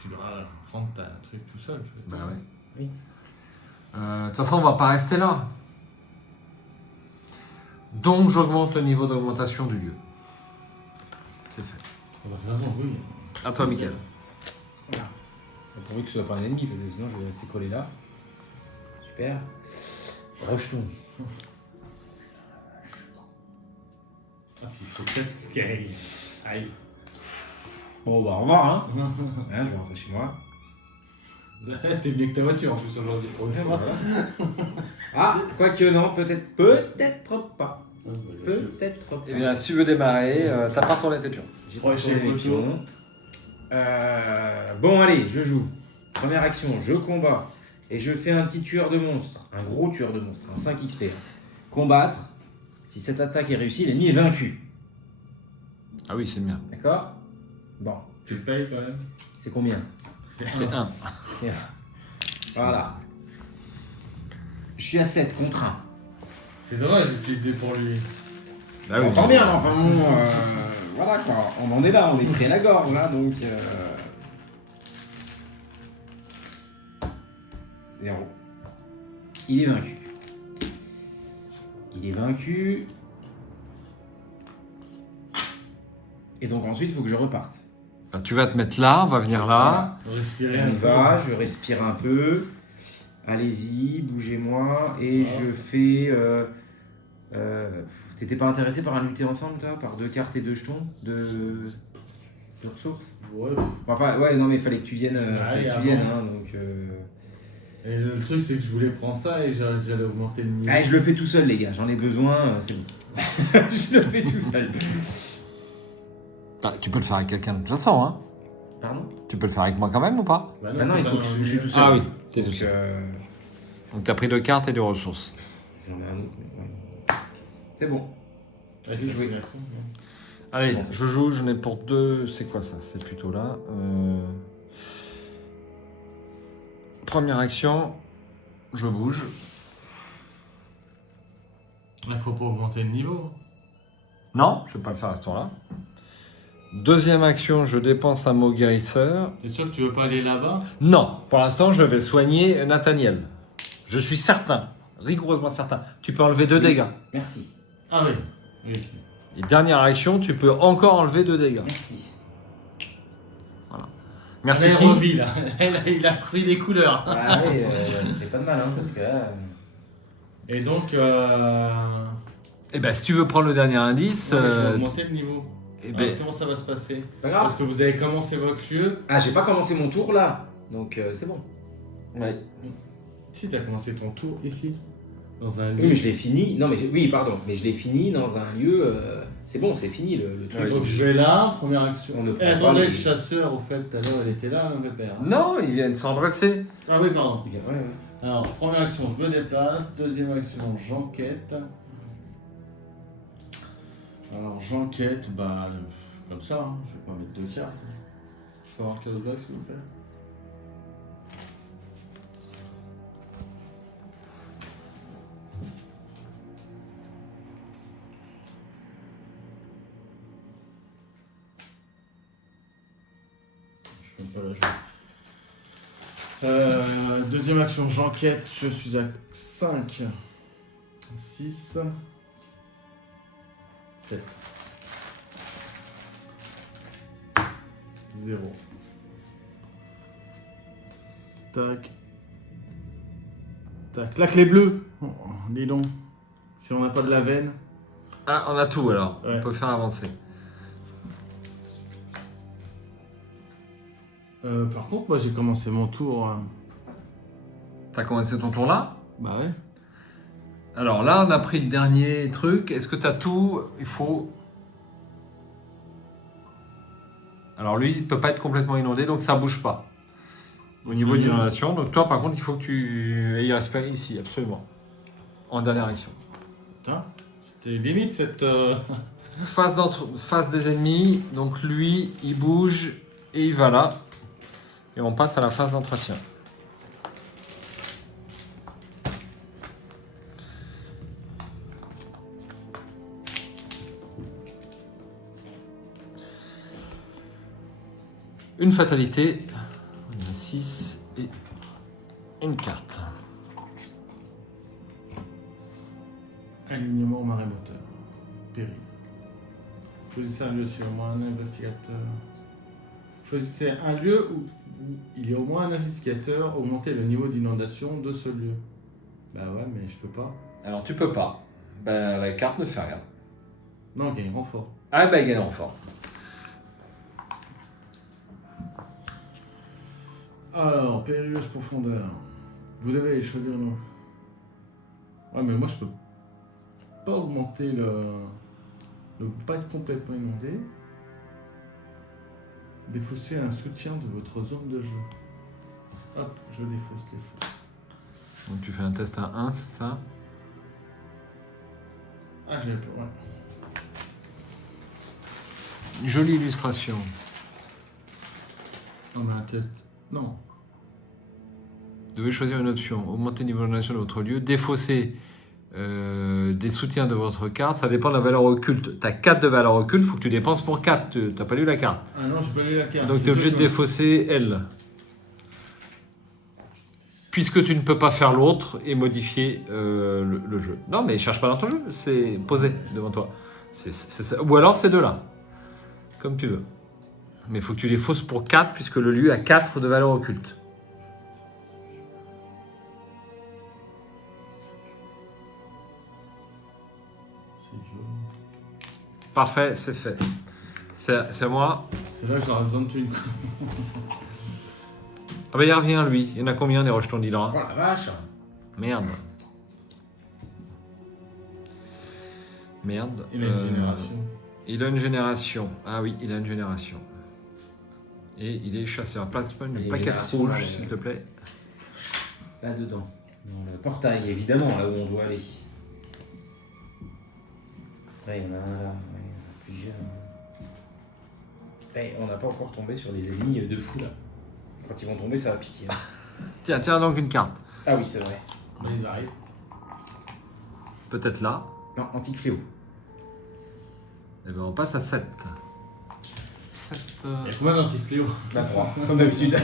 Tu dois prendre ta truc tout seul. Bah ouais. Oui. De toute façon, on va pas rester là. Donc, j'augmente le niveau d'augmentation du lieu. C'est fait. Bah, de toute façon, oui. À toi, Mickaël. Voilà. Pourvu que ce soit pas un ennemi, parce que sinon je vais rester collé là. Super. Rejetons. Ah, puis il faut peut-être qu'il aille. Bon, bah, au revoir, hein. Hein, je vais rentrer chez moi. T'es mieux que ta voiture en plus aujourd'hui. Ah, quoique non, peut-être pas. Peut-être pas. Eh bien, si tu veux démarrer, t'as pas retourné tes pions. J'ai Ouais, pas j'ai tourné les le pions. Bon, allez, je joue. Première action, je combats. Et je fais un petit tueur de monstres. Un gros tueur de monstres. Un 5 XP. Combattre. Si cette attaque est réussie, l'ennemi est vaincu. Ah oui, c'est bien. D'accord? Bon, Tu le payes quand même. c'est combien? C'est 1. Voilà. Je suis à 7 contre 1. C'est dommage d'utiliser pour lui. Bah oui. J'entends bien, enfin bon. voilà quoi, on en est là, on est pris à la gorge là, donc... 0. Il est vaincu. Il est vaincu. Et donc ensuite, il faut que je reparte. Bah, tu vas te mettre là, on va venir là. Respirer On un y peu. va, je respire un peu. Allez-y, bougez-moi. Et je fais... T'étais pas intéressé par un lutter ensemble, toi? Par 2 cartes et 2 jetons de ressources? Ouais. Enfin, ouais, non, mais il fallait que tu viennes. Allez, Hein, donc, Et le truc, c'est que je voulais prendre ça et j'allais augmenter le niveau. Allez, je le fais tout seul, les gars. J'en ai besoin, c'est bon. Je le fais tout seul. Bah, tu peux le faire avec quelqu'un de toute façon, hein. Pardon? Tu peux le faire avec moi quand même ou pas? Bah Bah non, t'es il pas faut dans que le je suis milieu. tout seul. Ah oui, t'es Donc, tout seul. Donc t'as pris 2 cartes et 2 ressources. j'en ai un autre, mais ouais. C'est bon. Avec Bien la joué. simulation, Allez, Bon. je joue, j'en ai pour 2. C'est quoi ça? C'est plutôt là. Première action, je bouge. Il faut pas augmenter le niveau. Non, je vais pas le faire à ce tour-là. Deuxième action, je dépense un mot guérisseur. T'es sûr que tu veux pas aller là-bas? Non, pour l'instant, je vais soigner Nathaniel. Je suis certain, rigoureusement certain. Tu peux enlever 2 dégâts. Merci. Ah oui. Oui. Et dernière action, tu peux encore enlever 2 dégâts. Merci. Merci Elle qui revit là. Il a pris des couleurs. Ah oui, j'ai pas de mal, hein, parce que là... Et donc, Eh ben, si tu veux prendre le dernier indice, ouais, je vais augmenter le niveau. eh Alors, ben, comment ça va se passer? C'est pas grave. Parce que vous avez commencé votre lieu. Ah, j'ai pas commencé mon tour là, donc c'est bon. ouais. Si, t'as commencé ton tour ici. Dans un Oui, lieu. mais je l'ai fini. Non, mais oui, pardon. Mais je l'ai fini dans un lieu. C'est bon, c'est fini le truc. Donc je vais là, première action. On ne prend Et pas attendez, les- le chasseur, au fait, tout à l'heure, il était là, mon père. Non, il vient de s'en dresser. Ah oui, pardon. Ouais, ouais. Alors, première action, je me déplace. Deuxième action, j'enquête. Alors, j'enquête, bah, comme ça, hein. Je vais pas mettre 2 cartes. Faut avoir 15 blagues, s'il vous plaît. Je peux pas la jouer. Deuxième action, j'enquête, je suis à 5, 6, 7, 0. Tac. Tac. La clé bleue. Oh, dis donc. Si on n'a pas de la veine. Ah, on a tout alors. Ouais. On peut faire avancer. Par contre, moi j'ai commencé mon tour. T'as commencé ton tour là? Bah ouais. Alors là, on a pris le dernier truc. Est-ce que t'as tout? Il faut... Alors lui, il peut pas être complètement inondé, donc ça bouge pas. Au niveau d'inondation. Donc toi, par contre, il faut que tu ailles respirer ici, absolument. En dernière action. Putain, c'était limite cette. Face des ennemis. Donc lui, il bouge et il va là. Et on passe à la phase d'entretien. Une fatalité. On a 6 et une carte. Alignement marémoteur. Péril. Choisissez un lieu sur au moins un investigateur. Choisissez un lieu où il y a au moins un investigateur. Augmentez le niveau d'inondation de ce lieu. Bah ouais, mais je peux pas. Alors tu peux pas. Ben, la carte ne fait rien. Non, gagne renfort. Ah ben, il gagne renfort. Alors, périlleuse profondeur. Vous devez choisir un nom. Ouais, mais moi je peux pas augmenter le pas être complètement inondé. Défausser un soutien de votre zone de jeu. Hop, je défausse les faux. Donc tu fais un test à 1, c'est ça? Ah, j'ai peur, ouais. Jolie illustration. On a un test. Non. Vous devez choisir une option. Augmenter le niveau de nation de votre lieu. Défausser des soutiens de votre carte, ça dépend de la valeur occulte. Tu as 4 de valeur occulte, il faut que tu dépenses pour 4. Tu n'as pas lu la carte. Ah non, je peux aller la carte. Donc tu es obligé de défausser elle. Puisque tu ne peux pas faire l'autre et modifier le jeu. Non, mais cherche pas dans ton jeu, c'est posé devant toi. C'est ça. Ou alors ces deux-là. Comme tu veux. Mais il faut que tu les fausses pour 4, puisque le lieu a 4 de valeur occulte. C'est dur. Parfait, c'est fait. C'est à moi. C'est là que j'aurais besoin de thunes. Ah bah il revient lui. Il y en a combien des rejetons d'Hydra? Oh la vache. Merde. Merde. Il a une génération. Il a une génération. Ah oui, il a une génération. Et il est chasseur. Place-moi une Et plaquette génération, rouge, là, s'il te plaît. Là-dedans. Dans le portail, évidemment, là où on doit aller. Là, il y en a un là. Ouais, il y en a plusieurs. Et on n'a pas encore tombé sur des ennemis de fou là. Quand ils vont tomber, ça va piquer. Hein. Tiens donc une carte. Ah oui, c'est vrai. Là, ils arrivent. Peut-être là. Non, antique fléau. Et ben on passe à 7. 7. Il y a combien d'anticléo? La 3, comme d'habitude.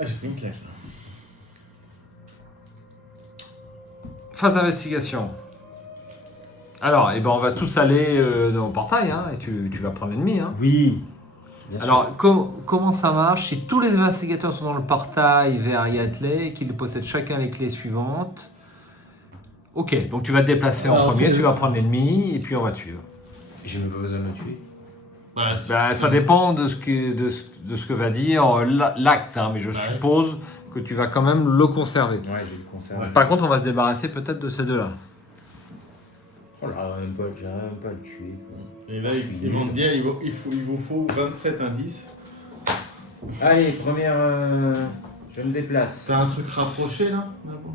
Ah, j'ai pris une claque. Phase d'investigation. Alors, eh ben on va tous aller dans le portail, hein, et tu vas prendre l'ennemi. Hein. Oui. Bien sûr. Alors, comment ça marche? Si tous les investigateurs sont dans le portail vers Yathley et qu'ils possèdent chacun les clés suivantes. Ok, donc tu vas te déplacer en Alors, premier, c'est- tu vas prendre l'ennemi et puis on va te suivre. J'ai même pas besoin de le tuer. Bah, Ça dépend de ce que va dire l'acte, hein, mais je suppose que tu vas quand même le conserver. Ouais, je vais le conserver. Ouais. Par contre, on va se débarrasser peut-être de ces deux-là. Oh là, j'arrive même pas à le tuer. Quoi. Et là, ils vont te dire, il vous faut 27 indices. Allez, première. Je me déplace. T'as un truc rapproché là d'abord?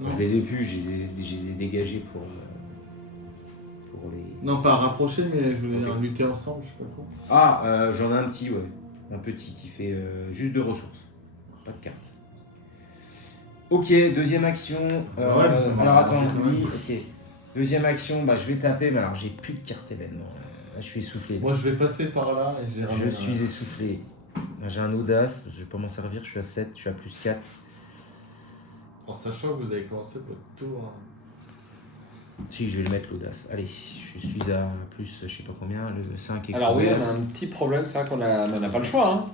Non. Je les ai plus, je les ai dégagés pour les. Non, pas rapproché, mais je veux dire lutter ensemble, je sais pas quoi. Ah, j'en ai un petit, ouais. Un petit qui fait juste de ressources. Pas de carte. Ok, deuxième action. Ouais, mais ça m'a alors attends, arrangé quand oui, même. ok. Deuxième action, bah, je vais taper, mais alors j'ai plus de carte événement. Là, je suis essoufflé. Moi, je vais passer par là et j'ai Je ramené suis essoufflé. J'ai un audace, je vais pas m'en servir, je suis à 7, je suis à plus 4. En sachant que vous avez commencé votre tour. Hein. Si, je vais le mettre l'audace. Allez, je suis à plus, je sais pas combien, le 5 est Alors oui, couvert. on a un petit problème, c'est vrai qu'on n'a pas le choix. Hein.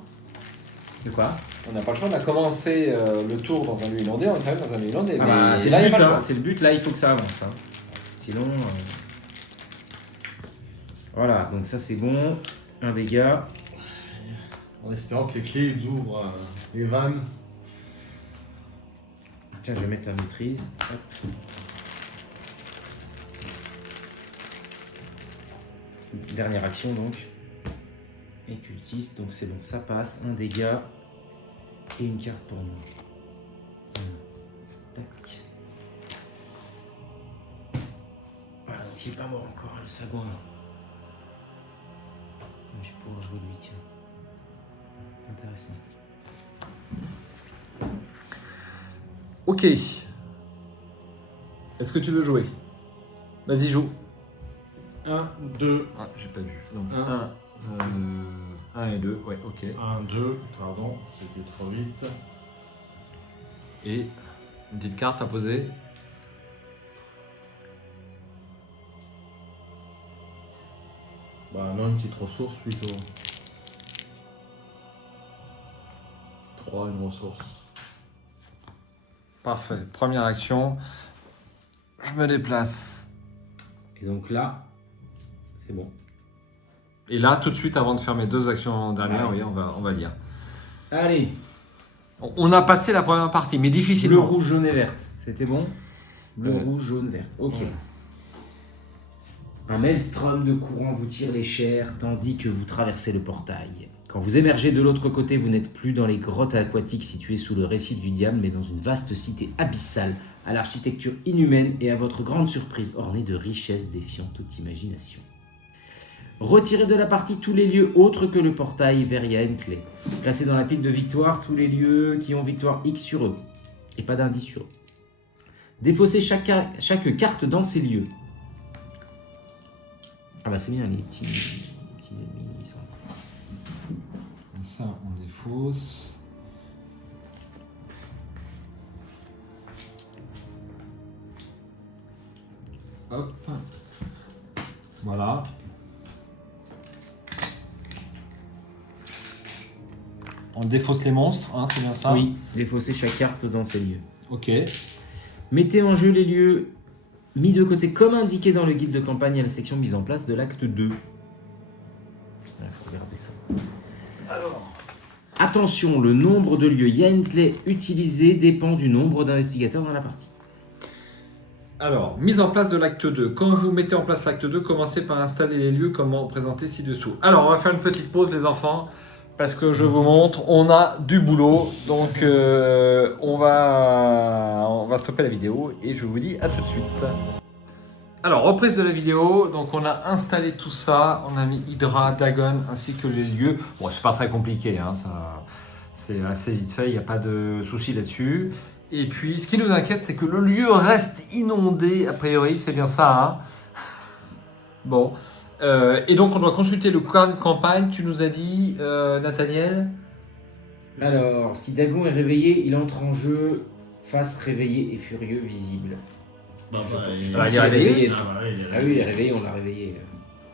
De quoi? On n'a pas le choix, on a commencé le tour dans un lieu inondé, on est quand même dans un lieu inondé. Ah mais bah, c'est là, il le n'y a but, pas le hein, choix. c'est le but, là il faut que ça avance. Hein. Sinon. Voilà, donc ça c'est bon. Un dégât. En espérant que les clés ils ouvrent les vannes. Tiens, je vais mettre la maîtrise. Hop. Dernière action donc. Et cultiste, donc c'est bon, ça passe. Un dégât. Et une carte pour moi. Tac. Voilà, donc il est pas mort encore, le sagouin. Je vais pouvoir jouer lui, tiens. Intéressant. Ok. Est-ce que tu veux jouer? Vas-y, joue. 1, 2, Ah, j'ai pas vu. Donc, Un. 1 et 2, ouais, ok. 1, 2, pardon, c'était trop vite. Et une petite carte à poser. Bah non, une petite ressource plutôt. 3, une ressource. Parfait. Première action. Je me déplace. Et donc là, c'est bon. Et là, tout de suite, avant de faire mes deux actions dernières, Ouais. oui, on va dire. Allez, On a passé la première partie, mais bleu, difficilement. rouge, jaune et verte. C'était bon? Bleu, Ouais. rouge, jaune, vert. Ok. Ouais. Un maelstrom de courant vous tire les chairs tandis que vous traversez le portail. Quand vous émergez de l'autre côté, vous n'êtes plus dans les grottes aquatiques situées sous le récif du diable, mais dans une vaste cité abyssale, à l'architecture inhumaine et à votre grande surprise ornée de richesses défiant toute imagination. Retirez de la partie tous les lieux autres que le portail vers Yaenclé. Placez dans la pile de victoire tous les lieux qui ont victoire X sur eux, et pas d'indice sur eux. Défaussez chaque carte dans ces lieux. Ah bah c'est bien les petits ennemis. Ils sont... Comme ça, on défausse. Hop. Voilà. On défausse les monstres, hein, c'est bien ça? Oui, défaussez chaque carte dans ces lieux. Ok. Mettez en jeu les lieux mis de côté comme indiqué dans le guide de campagne à la section mise en place de l'acte 2. Il faut regarder ça. Alors. Attention, le nombre de lieux Yaintley utilisés dépend du nombre d'investigateurs dans la partie. Alors, mise en place de l'acte 2. Quand vous mettez en place l'acte 2, commencez par installer les lieux comme présenté ci-dessous. Alors, on va faire une petite pause, les enfants, parce que je vous montre, on a du boulot. Donc, on va stopper la vidéo et je vous dis à tout de suite. Alors, reprise de la vidéo. Donc, on a installé tout ça. On a mis Hydra, Dagon, ainsi que les lieux. Bon, c'est pas très compliqué, hein, ça, c'est assez vite fait, il n'y a pas de souci là-dessus. Et puis, ce qui nous inquiète, c'est que le lieu reste inondé, a priori, c'est bien ça, hein. Bon. Et donc, on doit consulter le carnet de campagne, tu nous as dit, Nathaniel. Alors, si Dagon est réveillé, il entre en jeu face réveillé et furieux visible. Bah, Je bah, pense il qu'il est réveillé. non. Ah, ouais, il est Ah oui, il est réveillé, on l'a réveillé.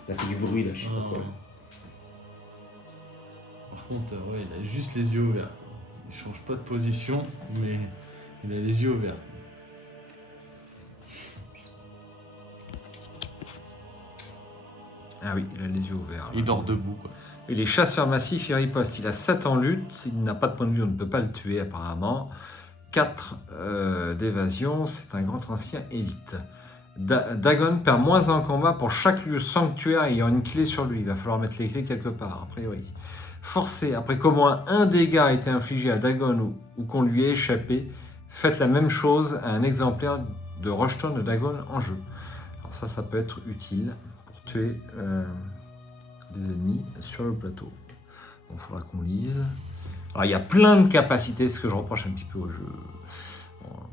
Il a fait du bruit là, je sais pas quoi. Par contre, ouais, il a juste les yeux ouverts. Il change pas de position, mais il a les yeux ouverts. Ah oui, il a les yeux ouverts. Il dort debout, quoi. Il est chasseur massif, il riposte. Il a 7 en lutte, il n'a pas de point de vue, on ne peut pas le tuer apparemment. 4 d'évasion, c'est un grand ancien élite. Dagon perd moins 1 en combat pour chaque lieu sanctuaire ayant une clé sur lui. Il va falloir mettre les clés quelque part, a priori. Forcé, après qu'au moins un dégât a été infligé à Dagon ou qu'on lui ait échappé, faites la même chose à un exemplaire de Rushton de Dagon en jeu. Alors ça peut être utile pour tuer des ennemis sur le plateau. Il faudra qu'on lise. Alors il y a plein de capacités, ce que je reproche un petit peu au jeu.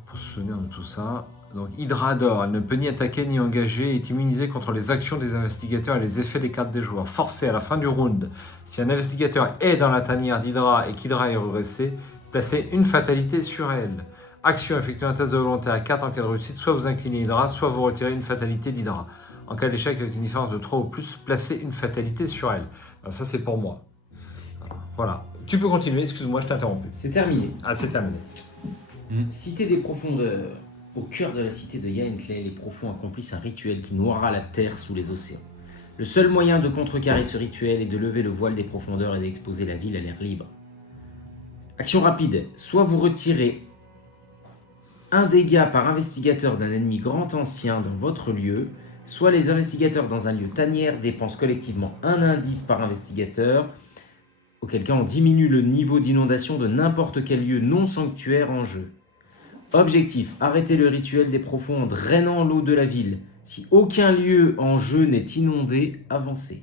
Pour se souvenir de tout ça. Donc Hydrador, elle ne peut ni attaquer ni engager, et est immunisée contre les actions des investigateurs et les effets des cartes des joueurs. Forcé à la fin du round, si un investigateur est dans la tanière d'Hydra et qu'Hydra est regressée, placez une fatalité sur elle. Action, effectuez un test de volonté à 4 en cas de réussite, soit vous inclinez Hydra, soit vous retirez une fatalité d'Hydra. En cas d'échec avec une différence de 3 ou plus, placez une fatalité sur elle. Alors ça c'est pour moi. Voilà. Tu peux continuer, excuse-moi, je t'ai interrompu. C'est terminé. Ah, c'est terminé. Cité des profondeurs. Au cœur de la cité de Yaintley, les profonds accomplissent un rituel qui noiera la terre sous les océans. Le seul moyen de contrecarrer ce rituel est de lever le voile des profondeurs et d'exposer la ville à l'air libre. Action rapide. Soit vous retirez un dégât par investigateur d'un ennemi grand ancien dans votre lieu, soit les investigateurs dans un lieu tanière dépensent collectivement un indice par investigateur, auquel cas on diminue le niveau d'inondation de n'importe quel lieu non sanctuaire en jeu. Objectif, arrêter le rituel des profonds en drainant l'eau de la ville. Si aucun lieu en jeu n'est inondé, avancez.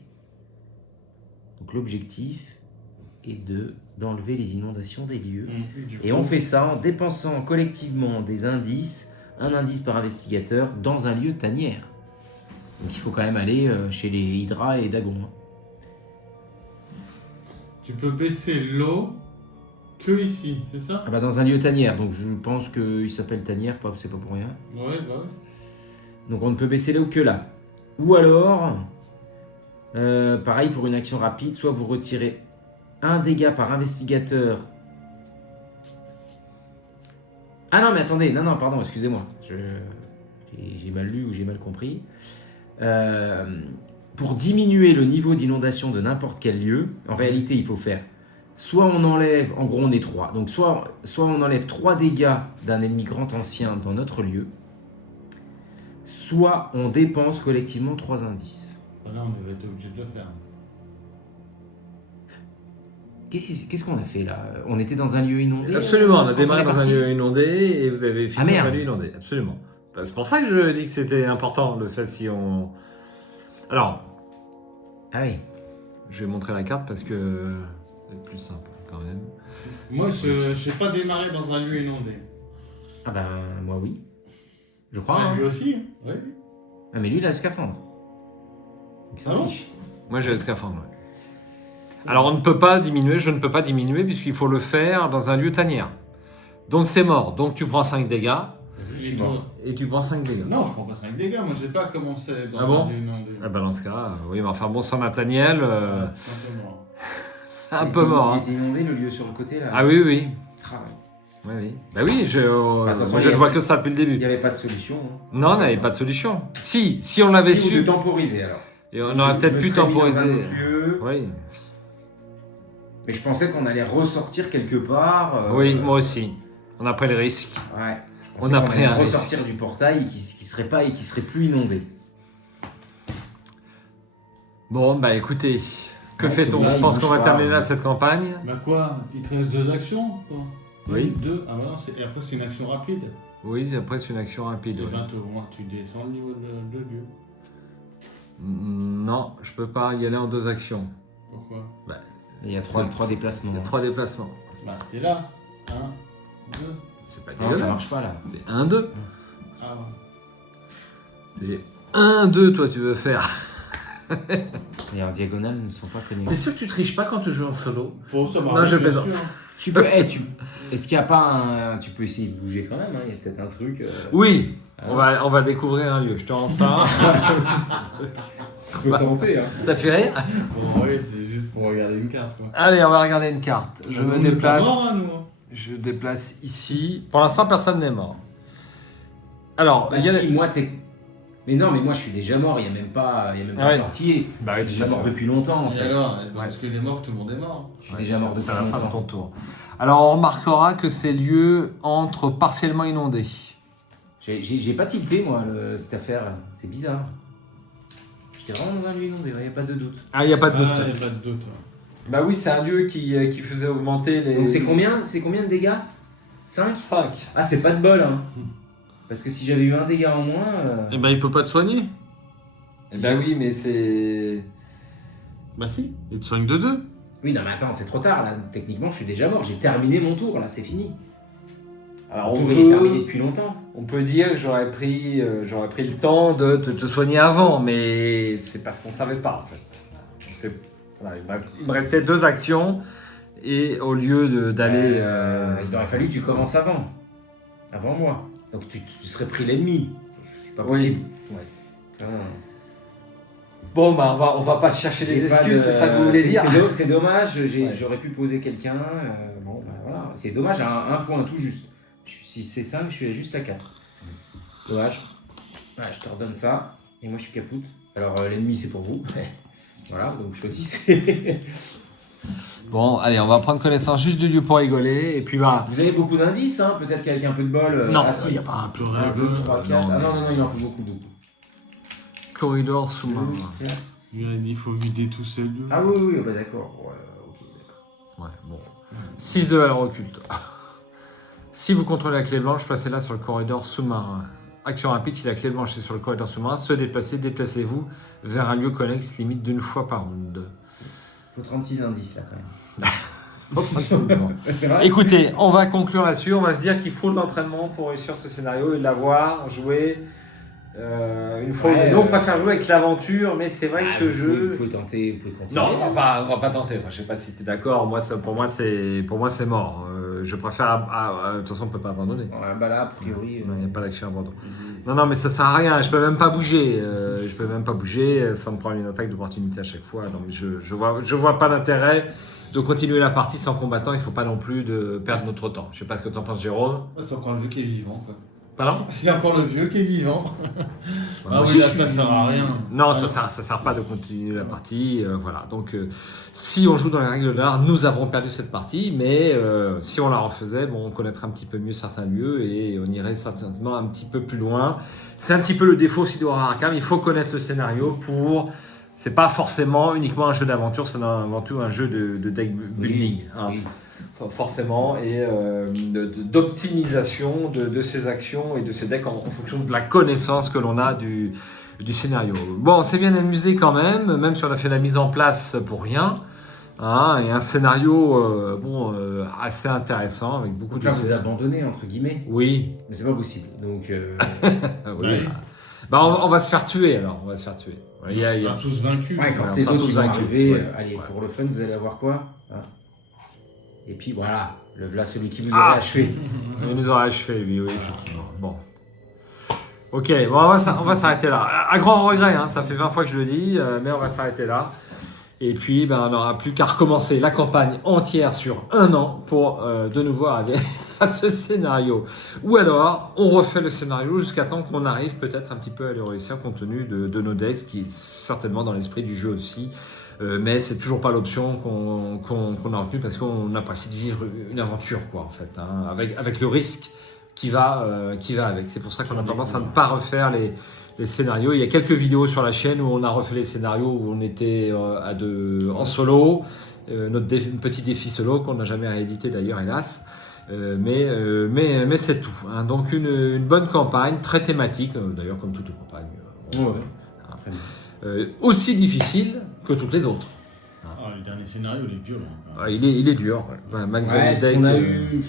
Donc l'objectif est d'enlever les inondations des lieux. Et on fait ça en dépensant collectivement des indices, un indice par investigateur, dans un lieu tanière. Donc il faut quand même aller chez les Hydra et Dagon. Tu peux baisser l'eau que ici, c'est ça? Ah bah dans un lieu tanière, donc je pense qu'il s'appelle tanière, c'est pas pour rien. Ouais, bah ouais. Donc on ne peut baisser l'eau que là. Ou alors, pareil pour une action rapide, soit vous retirez un dégât par investigateur. Ah non mais attendez, non pardon, excusez-moi, j'ai mal lu ou j'ai mal compris. Pour diminuer le niveau d'inondation de n'importe quel lieu, en réalité il faut faire soit on enlève, en gros on est 3, donc soit on enlève 3 dégâts d'un ennemi grand ancien dans notre lieu, soit on dépense collectivement 3 indices. Bah là, on va être obligé de le faire. Qu'est-ce qu'on a fait là? On était dans un lieu inondé? Absolument, on a quand démarré est dans un parti lieu inondé et vous avez fini dans un merde. lieu inondé. Absolument. Bah, c'est pour ça que je dis que c'était important le fait si on... Alors, Ah oui. je vais montrer la carte parce que c'est plus simple quand même. Moi, je n'ai pas démarré dans un lieu inondé. Ah ben moi oui. Je crois. Ouais, hein. lui aussi. Oui. Ah, mais lui, il a le scaphandre. Il s'en Ah bon fiche. Moi, j'ai le scaphandre. Ouais. Alors, on ne peut pas diminuer, je ne peux pas diminuer, puisqu'il faut le faire dans un lieu tanière. Donc, c'est mort. Donc, tu prends 5 dégâts, Je Et suis toi mort. et tu prends 5 dégâts. Non, je prends pas 5 dégâts. Moi, j'ai pas commencé dans Ah bon un lieu inondé. Ah bah, dans ce cas, oui, mais enfin, bon, sans Nathaniel, C'est un peu mort. c'est un peu mort. Il Hein. était inondé, le lieu sur le côté, là. Ah oui, oui. Ah, ouais. Oui, oui. Bah oui, Attention, moi, je il y ne a- vois que ça depuis le Il début. n'y avait pas de solution. Hein. Non, on n'avait pas de solution. Si on l'avait Si, ou su, de temporiser, alors. et on aurait peut-être Je me pu serais mis dans un temporiser. autre lieu, Oui, mais je pensais qu'on allait ressortir quelque part. oui, moi aussi. On a pris le risque. Ouais. Je On pensais a qu'on pris allait un risque. ressortir du portail qui serait pas et qui serait plus inondé. Bon, bah écoutez, que Ouais, fait-on? c'est Je vrai, pense il qu'on va mange pas. terminer là cette campagne. Bah quoi? Il te reste 2 actions quoi. Oui. 2. Ah bah non, et après c'est une action rapide. Oui, après c'est une action rapide. Et ouais. ben tu descends le niveau de lieu. Non, je peux pas y aller en 2 actions. Pourquoi? Il y a C'est- 3 déplacements. Il y a 3 déplacements. Bah t'es là. 1, 2. C'est pas Non, ça dégueulasse. marche pas là. C'est 1-2. Ah ouais. C'est 1-2, toi, tu veux faire. Et en diagonale ne sont pas connus. T'es sûr que tu triches pas quand tu joues en solo? Bon, ça Non, je plaisante. Tu peux, est-ce qu'il n'y a pas un. Tu peux essayer de bouger quand même, hein. Il y a peut-être un truc. Oui, hein. on va découvrir un lieu. Je te rends ça. Tu peux tenter. Hein. Ça te fait rire? Bon, ouais, c'est juste pour regarder une carte quoi. Allez, on va regarder une carte. Je me On est pas déplace. mort, hein, nous, hein. Je déplace ici. Pour l'instant, personne n'est mort. Alors, Bah, il y a si, moi, t'es. Mais non, mais moi, je suis déjà mort. Il n'y a même pas, Ah ouais. tortillé. Bah je oui, suis tout à déjà mort fait. depuis longtemps, en Et fait. alors, parce qu'il est mort, tout le monde est mort. Je suis déjà mort depuis C'est à la fin de ton longtemps. tour. Alors, on remarquera que ces lieux entrent partiellement inondés. J'ai pas tilté, moi, cette affaire. C'est bizarre. J'étais vraiment dans un lieu inondé, il n'y a pas de doute. Ah, il n'y a pas de doute. Ah, y a pas de doute. Bah oui, c'est un lieu qui faisait augmenter les... Donc, c'est combien de dégâts 5 5. Ah, c'est pas de bol, hein. Parce que si j'avais eu un dégât en moins. Eh ben, il peut pas te soigner. Eh ben oui, mais c'est... Bah si, il te soigne de 2. Oui, non, mais attends, c'est trop tard, là. Techniquement, je suis déjà mort. J'ai terminé mon tour, là, c'est fini. Alors, Mon on tour, il est terminé peut, depuis longtemps. on peut dire que j'aurais pris le temps de te soigner avant, mais c'est parce qu'on ne savait pas, en fait. Voilà, il me restait 2 actions, et au lieu d'aller... Il aurait fallu que tu commences avant. Avant moi. Donc, tu serais pris l'ennemi. C'est pas Oui. possible. Ouais. Ah. Bon, bah on va pas se chercher des J'ai pas excuses, de- c'est ça que vous voulez dire? C'est dommage, Ouais. j'aurais pu poser quelqu'un. Bon, bah, voilà. C'est dommage, un point tout juste. Si c'est 5, je suis juste à 4. Dommage. Ouais, je te redonne ça. Et moi, je suis capoute. Alors, l'ennemi, c'est pour vous. Voilà, donc choisissez. Bon, allez, on va prendre connaissance juste du lieu pour rigoler, et puis bah... Vous avez beaucoup d'indices, hein, peut-être qu'avec un peu de bol. Non, ah, si. il n'y a pas un peu. 1, 2, 3, 4. Non, Ah non, il en faut beaucoup. Corridor sous-marin. Il faut vider tous ces lieux. Ah oui, bah d'accord. Ouais, ok, d'accord. Ouais, bon. 6 de valeur occulte. Si vous contrôlez la clé blanche, placez-la sur le corridor sous-marin. Action rapide, si la clé blanche est sur le corridor sous-marin, se déplacer, déplacez-vous vers un lieu connexe limite d'une fois par round. Faut 36 indices là quand même. C'est vrai. Écoutez, on va conclure là-dessus. On va se dire qu'il faut de l'entraînement pour réussir ce scénario et l'avoir joué une fois. Ouais, Nous, on préfère jouer avec l'aventure, mais c'est vrai que ce Vous jeu. pouvez tenter, vous pouvez continuer. Non, on va pas tenter. Enfin, je sais pas si tu es d'accord. Pour moi, c'est mort. Je préfère. De toute façon, on peut pas abandonner. Ouais, bah là, a priori. Il n'y a pas d'action abandon. Non, mais ça sert à rien. Je peux même pas bouger. Je peux même pas bouger. Ça me prend une attaque d'opportunité à chaque fois. Donc, je vois pas d'intérêt de continuer la partie sans combattant. Il faut pas non plus de perdre notre temps. Je sais pas ce que tu en penses, Jérôme. C'est encore le vieux qui est vivant, quoi. Pardon? C'est encore le vieux qui est vivant. Ah Moi oui, là, aussi, ça sert à rien. Non, ça sert pas de continuer la partie. Voilà. Donc, si on joue dans les règles de l'art, nous avons perdu cette partie. Mais si on la refaisait, bon, on connaîtrait un petit peu mieux certains lieux et on irait certainement un petit peu plus loin. C'est un petit peu le défaut aussi de Horror Arkham. Il faut connaître le scénario pour. C'est pas forcément uniquement un jeu d'aventure, c'est avant tout un jeu de deck building. Hein. Oui. Forcément, et d'optimisation de ces actions et de ces decks en fonction de la connaissance que l'on a du scénario. Bon, on s'est bien amusé quand même si on a fait la mise en place pour rien. Hein, et un scénario assez intéressant avec beaucoup Donc de là, vous abandonnez, entre guillemets. Oui. Mais c'est pas possible. Donc, Oui. Ouais. Bah, on va se faire tuer alors. On va se faire tuer. On sera tous vaincus. ouais, quand on les sera autres tous ils vont vaincus. arriver, Ouais. allez, Ouais. pour le fun, vous allez avoir quoi? Hein. Et puis voilà, là, celui qui vous Ah. aurait achevé. Il nous aura achevé, lui, oui, effectivement. Bon. Ok, bon, on va s'arrêter là. À grand regret, hein, ça fait 20 fois que je le dis, mais on va s'arrêter là. Et puis, ben, on n'aura plus qu'à recommencer la campagne entière sur 1 an pour de nouveau arriver à ce scénario. Ou alors, on refait le scénario jusqu'à temps qu'on arrive peut-être un petit peu à le réussir compte tenu de nos decks, qui est certainement dans l'esprit du jeu aussi. Mais c'est toujours pas l'option qu'on a retenue parce qu'on apprécie de vivre une aventure, quoi, en fait, hein, avec le risque qui va avec. C'est pour ça qu'on a tendance à ne pas refaire les scénarios. Il y a quelques vidéos sur la chaîne où on a refait les scénarios où on était à deux en solo, notre petit défi solo qu'on n'a jamais réédité d'ailleurs, hélas. Mais c'est tout. Hein. Donc une bonne campagne, très thématique, d'ailleurs comme toute campagne. Aussi difficile que toutes les autres. Ah, le dernier scénario, il est violent. Quoi. Ah, il est dur, ouais. Voilà, malgré Ouais, le ce deck. qu'on a eu.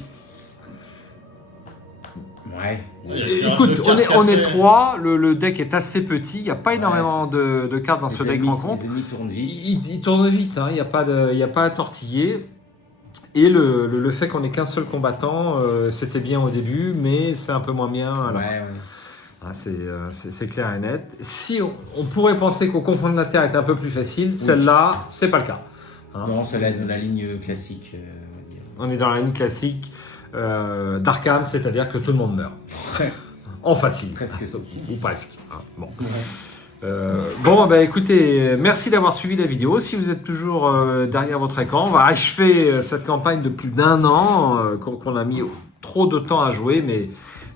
Ouais. Écoute, on est 3, le deck est assez petit, il n'y a pas énormément de cartes dans ce deck rencontre. Les ennemis tournent vite. Il tourne vite, hein, il n'y a pas à tortiller. Et le fait qu'on n'ait qu'un seul combattant, c'était bien au début, mais c'est un peu moins bien. à la fin. Ouais. Ah, c'est clair et net. Si on pourrait penser qu'au confond de la Terre est un peu plus facile, celle-là, c'est pas le cas. Hein. Non, celle-là est dans la ligne classique. On va dire. On est dans la ligne classique d'Arkham, c'est-à-dire que tout le monde meurt. En facile. Presque ça. Ou presque. Hein, bon. Bon, bah écoutez, merci d'avoir suivi la vidéo. Si vous êtes toujours derrière votre écran, on va achever cette campagne de plus d'1 an qu'on a mis trop de temps à jouer,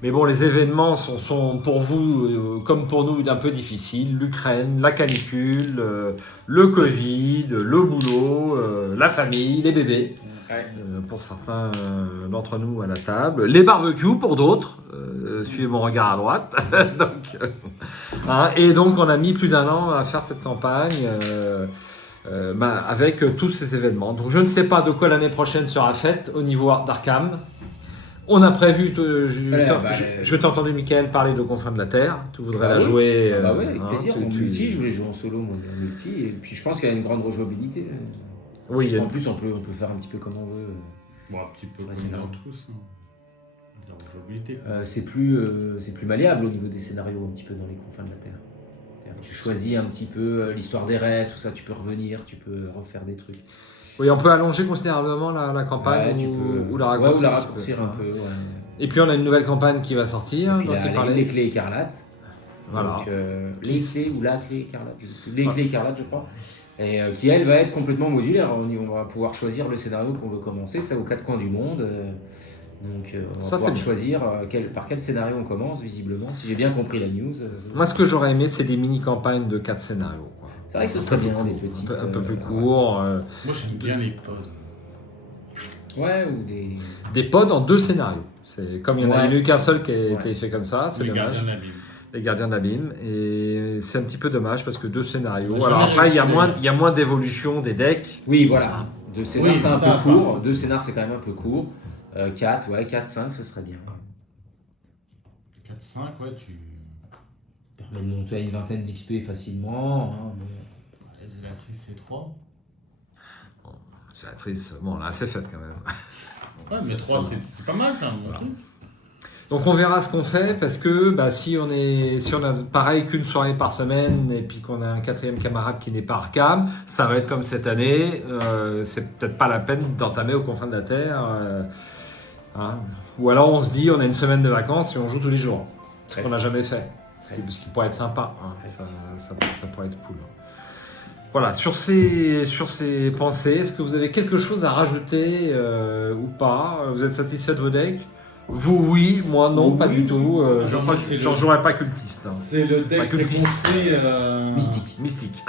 mais bon, les événements sont pour vous, comme pour nous, un peu difficiles. L'Ukraine, la canicule, le Covid, le boulot, la famille, les bébés. Ouais. Pour certains d'entre nous à la table. Les barbecues pour d'autres. Suivez mon regard à droite. Et donc, on a mis plus d'1 an à faire cette campagne avec tous ces événements. Donc, je ne sais pas de quoi l'année prochaine sera faite au niveau d'Arkham. On a prévu, je t'ai entendu, Mickaël, parler de Confins de la Terre. Tu voudrais la jouer. Ouais, avec plaisir. En multi, je voulais jouer en solo, moi, en multi. Et puis, je pense qu'il y a une grande rejouabilité. Oui, en plus, on peut faire un petit peu comme on veut. Bon, un petit peu Ouais, comme c'est dans normal. tous. Hein. La rejouabilité, quoi. C'est plus malléable au niveau des scénarios, un petit peu dans les confins de la Terre. C'est-à-dire que tu choisis un petit peu l'histoire des rêves, tout ça, tu peux revenir, tu peux refaire des trucs. Oui, on peut allonger considérablement la campagne ou la raccourcir, un peu. Ouais. Et puis on a une nouvelle campagne qui va sortir, dont il parlait. Les clés écarlates. Voilà. Donc, les clés ou la clé écarlate, je sais plus. Les clés écarlates, je crois. Et qui, elle, va être complètement modulaire. On va pouvoir choisir le scénario qu'on veut commencer, ça aux 4 coins du monde. Donc, on va pouvoir choisir par quel scénario on commence, visiblement, si j'ai bien compris la news. Moi, ce que j'aurais aimé, c'est des mini-campagnes de 4 scénarios. Quoi. C'est vrai que ce serait bien, des petites. Un peu plus courts. Moi, j'aime bien les pods. Ouais, ou des. Des pods en 2 scénarios. Comme il n'y en a eu qu'un seul qui a été Ouais. fait comme ça, c'est Les dommage. gardiens d'abîme. Les gardiens d'abîme. Et c'est un petit peu dommage parce que 2 scénarios. J'ai Alors jamais après, il y réussi, a moins d'évolution des decks. Oui, voilà. 2 scénars, Oui, c'est un ça, peu court. 2 scénars, c'est quand même un peu court. 4, 5, ce serait bien. 4-5, ouais, tu. Permet de monter à une vingtaine d'XP facilement. Hein, Les Zélatrices, c'est 3. C'est la triste. Bon, là, c'est fait quand même. Ouais, mais 3, c'est pas mal, ça, mon truc. Donc on verra ce qu'on fait parce que si on a pareil qu'une soirée par semaine et puis qu'on a un 4e camarade qui n'est pas Arkham, ça va être comme cette année. C'est peut-être pas la peine d'entamer aux confins de la Terre. Hein. Ou alors on se dit on a une semaine de vacances et on joue tous les jours. Ce qu'on n'a jamais fait. Ce qui pourrait être sympa. Hein. Ça pourrait être cool. Voilà, sur ces pensées, est-ce que vous avez quelque chose à rajouter ou pas? Vous êtes satisfait de vos decks? Vous, oui, moi, non, Oui. pas du tout. Non, moi, c'est J'en le- jouerais pas cultiste. Hein. C'est le deck Pas cultiste. préconstruit. Mystique.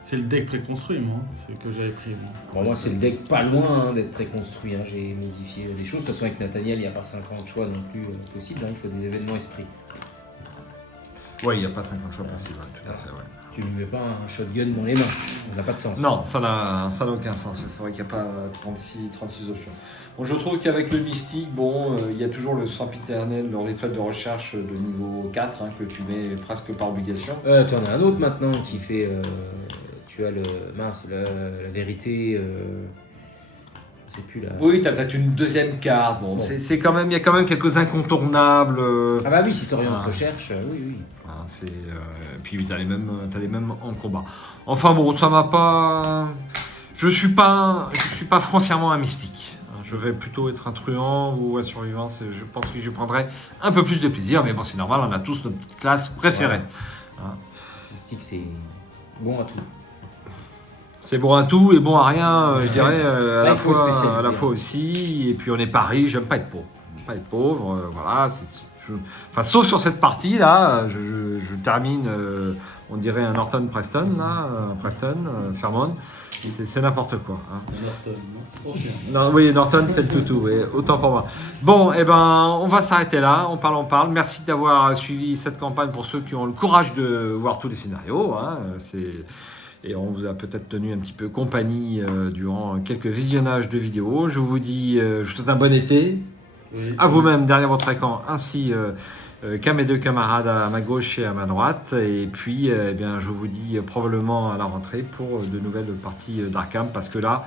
C'est le deck préconstruit, moi. C'est que j'avais pris, moi. Bon, moi, c'est le deck pas loin d'être préconstruit. Hein. J'ai modifié des choses. De toute façon, avec Nathaniel, il n'y a pas 50 choix non plus possible. Hein. Il faut des événements esprit. Ouais, il n'y a pas 50 choix possibles, ouais, tout à fait, ouais. Tu ne mets pas un shotgun dans les mains, ça n'a pas de sens. Non, ça n'a aucun sens. C'est vrai qu'il n'y a pas 36 options. Bon, je trouve qu'avec le mystique, bon, il y a toujours le sempiternel, le rituel de recherche de niveau 4, que tu mets presque par obligation. Tu en as un autre maintenant qui fait. Tu as la vérité. Je sais plus là. Oui, tu as peut-être une deuxième carte. Bon, c'est quand même, il y a quand même quelques incontournables. Ah bah oui, si tu orientes Ah. recherche, oui. Voilà, puis tu as les mêmes en combat. Enfin bon, ça m'a pas. Je suis pas foncièrement un mystique. Je vais plutôt être un truand ou un survivant. Je pense que je prendrais un peu plus de plaisir, mais bon, c'est normal, on a tous nos petites classes préférées. Hein. Mystique, c'est bon à tout. C'est bon à tout et bon à rien, je dirais, Là, à il faut la spécialiser. fois aussi. Et puis on est Paris, j'aime pas être pauvre. J'aime pas être pauvre, voilà. Enfin, sauf sur cette partie-là, je termine, on dirait un Norton Preston, là, Fairmont. C'est n'importe quoi. Hein. Norton, non, c'est trop chiant. Non, oui, Norton, c'est le toutou, oui, autant pour moi. Bon, eh ben, on va s'arrêter là, on parle. Merci d'avoir suivi cette campagne pour ceux qui ont le courage de voir tous les scénarios. Hein, et on vous a peut-être tenu un petit peu compagnie durant quelques visionnages de vidéos. Je vous dis, je vous souhaite un bon été. Oui. À vous-même derrière votre écran, ainsi qu'à mes deux camarades à ma gauche et à ma droite. Et puis, eh bien, je vous dis probablement à la rentrée pour de nouvelles parties d'Arkham, parce que là,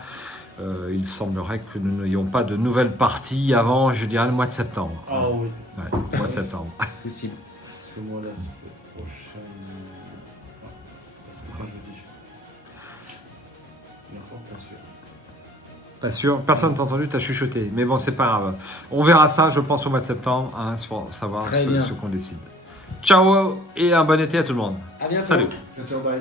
il semblerait que nous n'ayons pas de nouvelles parties avant, je dirais, le mois de septembre. Ah oui. Ouais, le mois de septembre. Possible. Parce que moi, la semaine prochaine. C'est quand je dis. Il est encore pas sûr. Pas sûr, personne t'a entendu, t'as chuchoté. Mais bon, c'est pas grave. On verra ça, je pense, au mois de septembre, pour savoir Très bien. ce qu'on décide. Ciao et un bon été à tout le monde. À bientôt. Salut. Ciao, ciao, bye.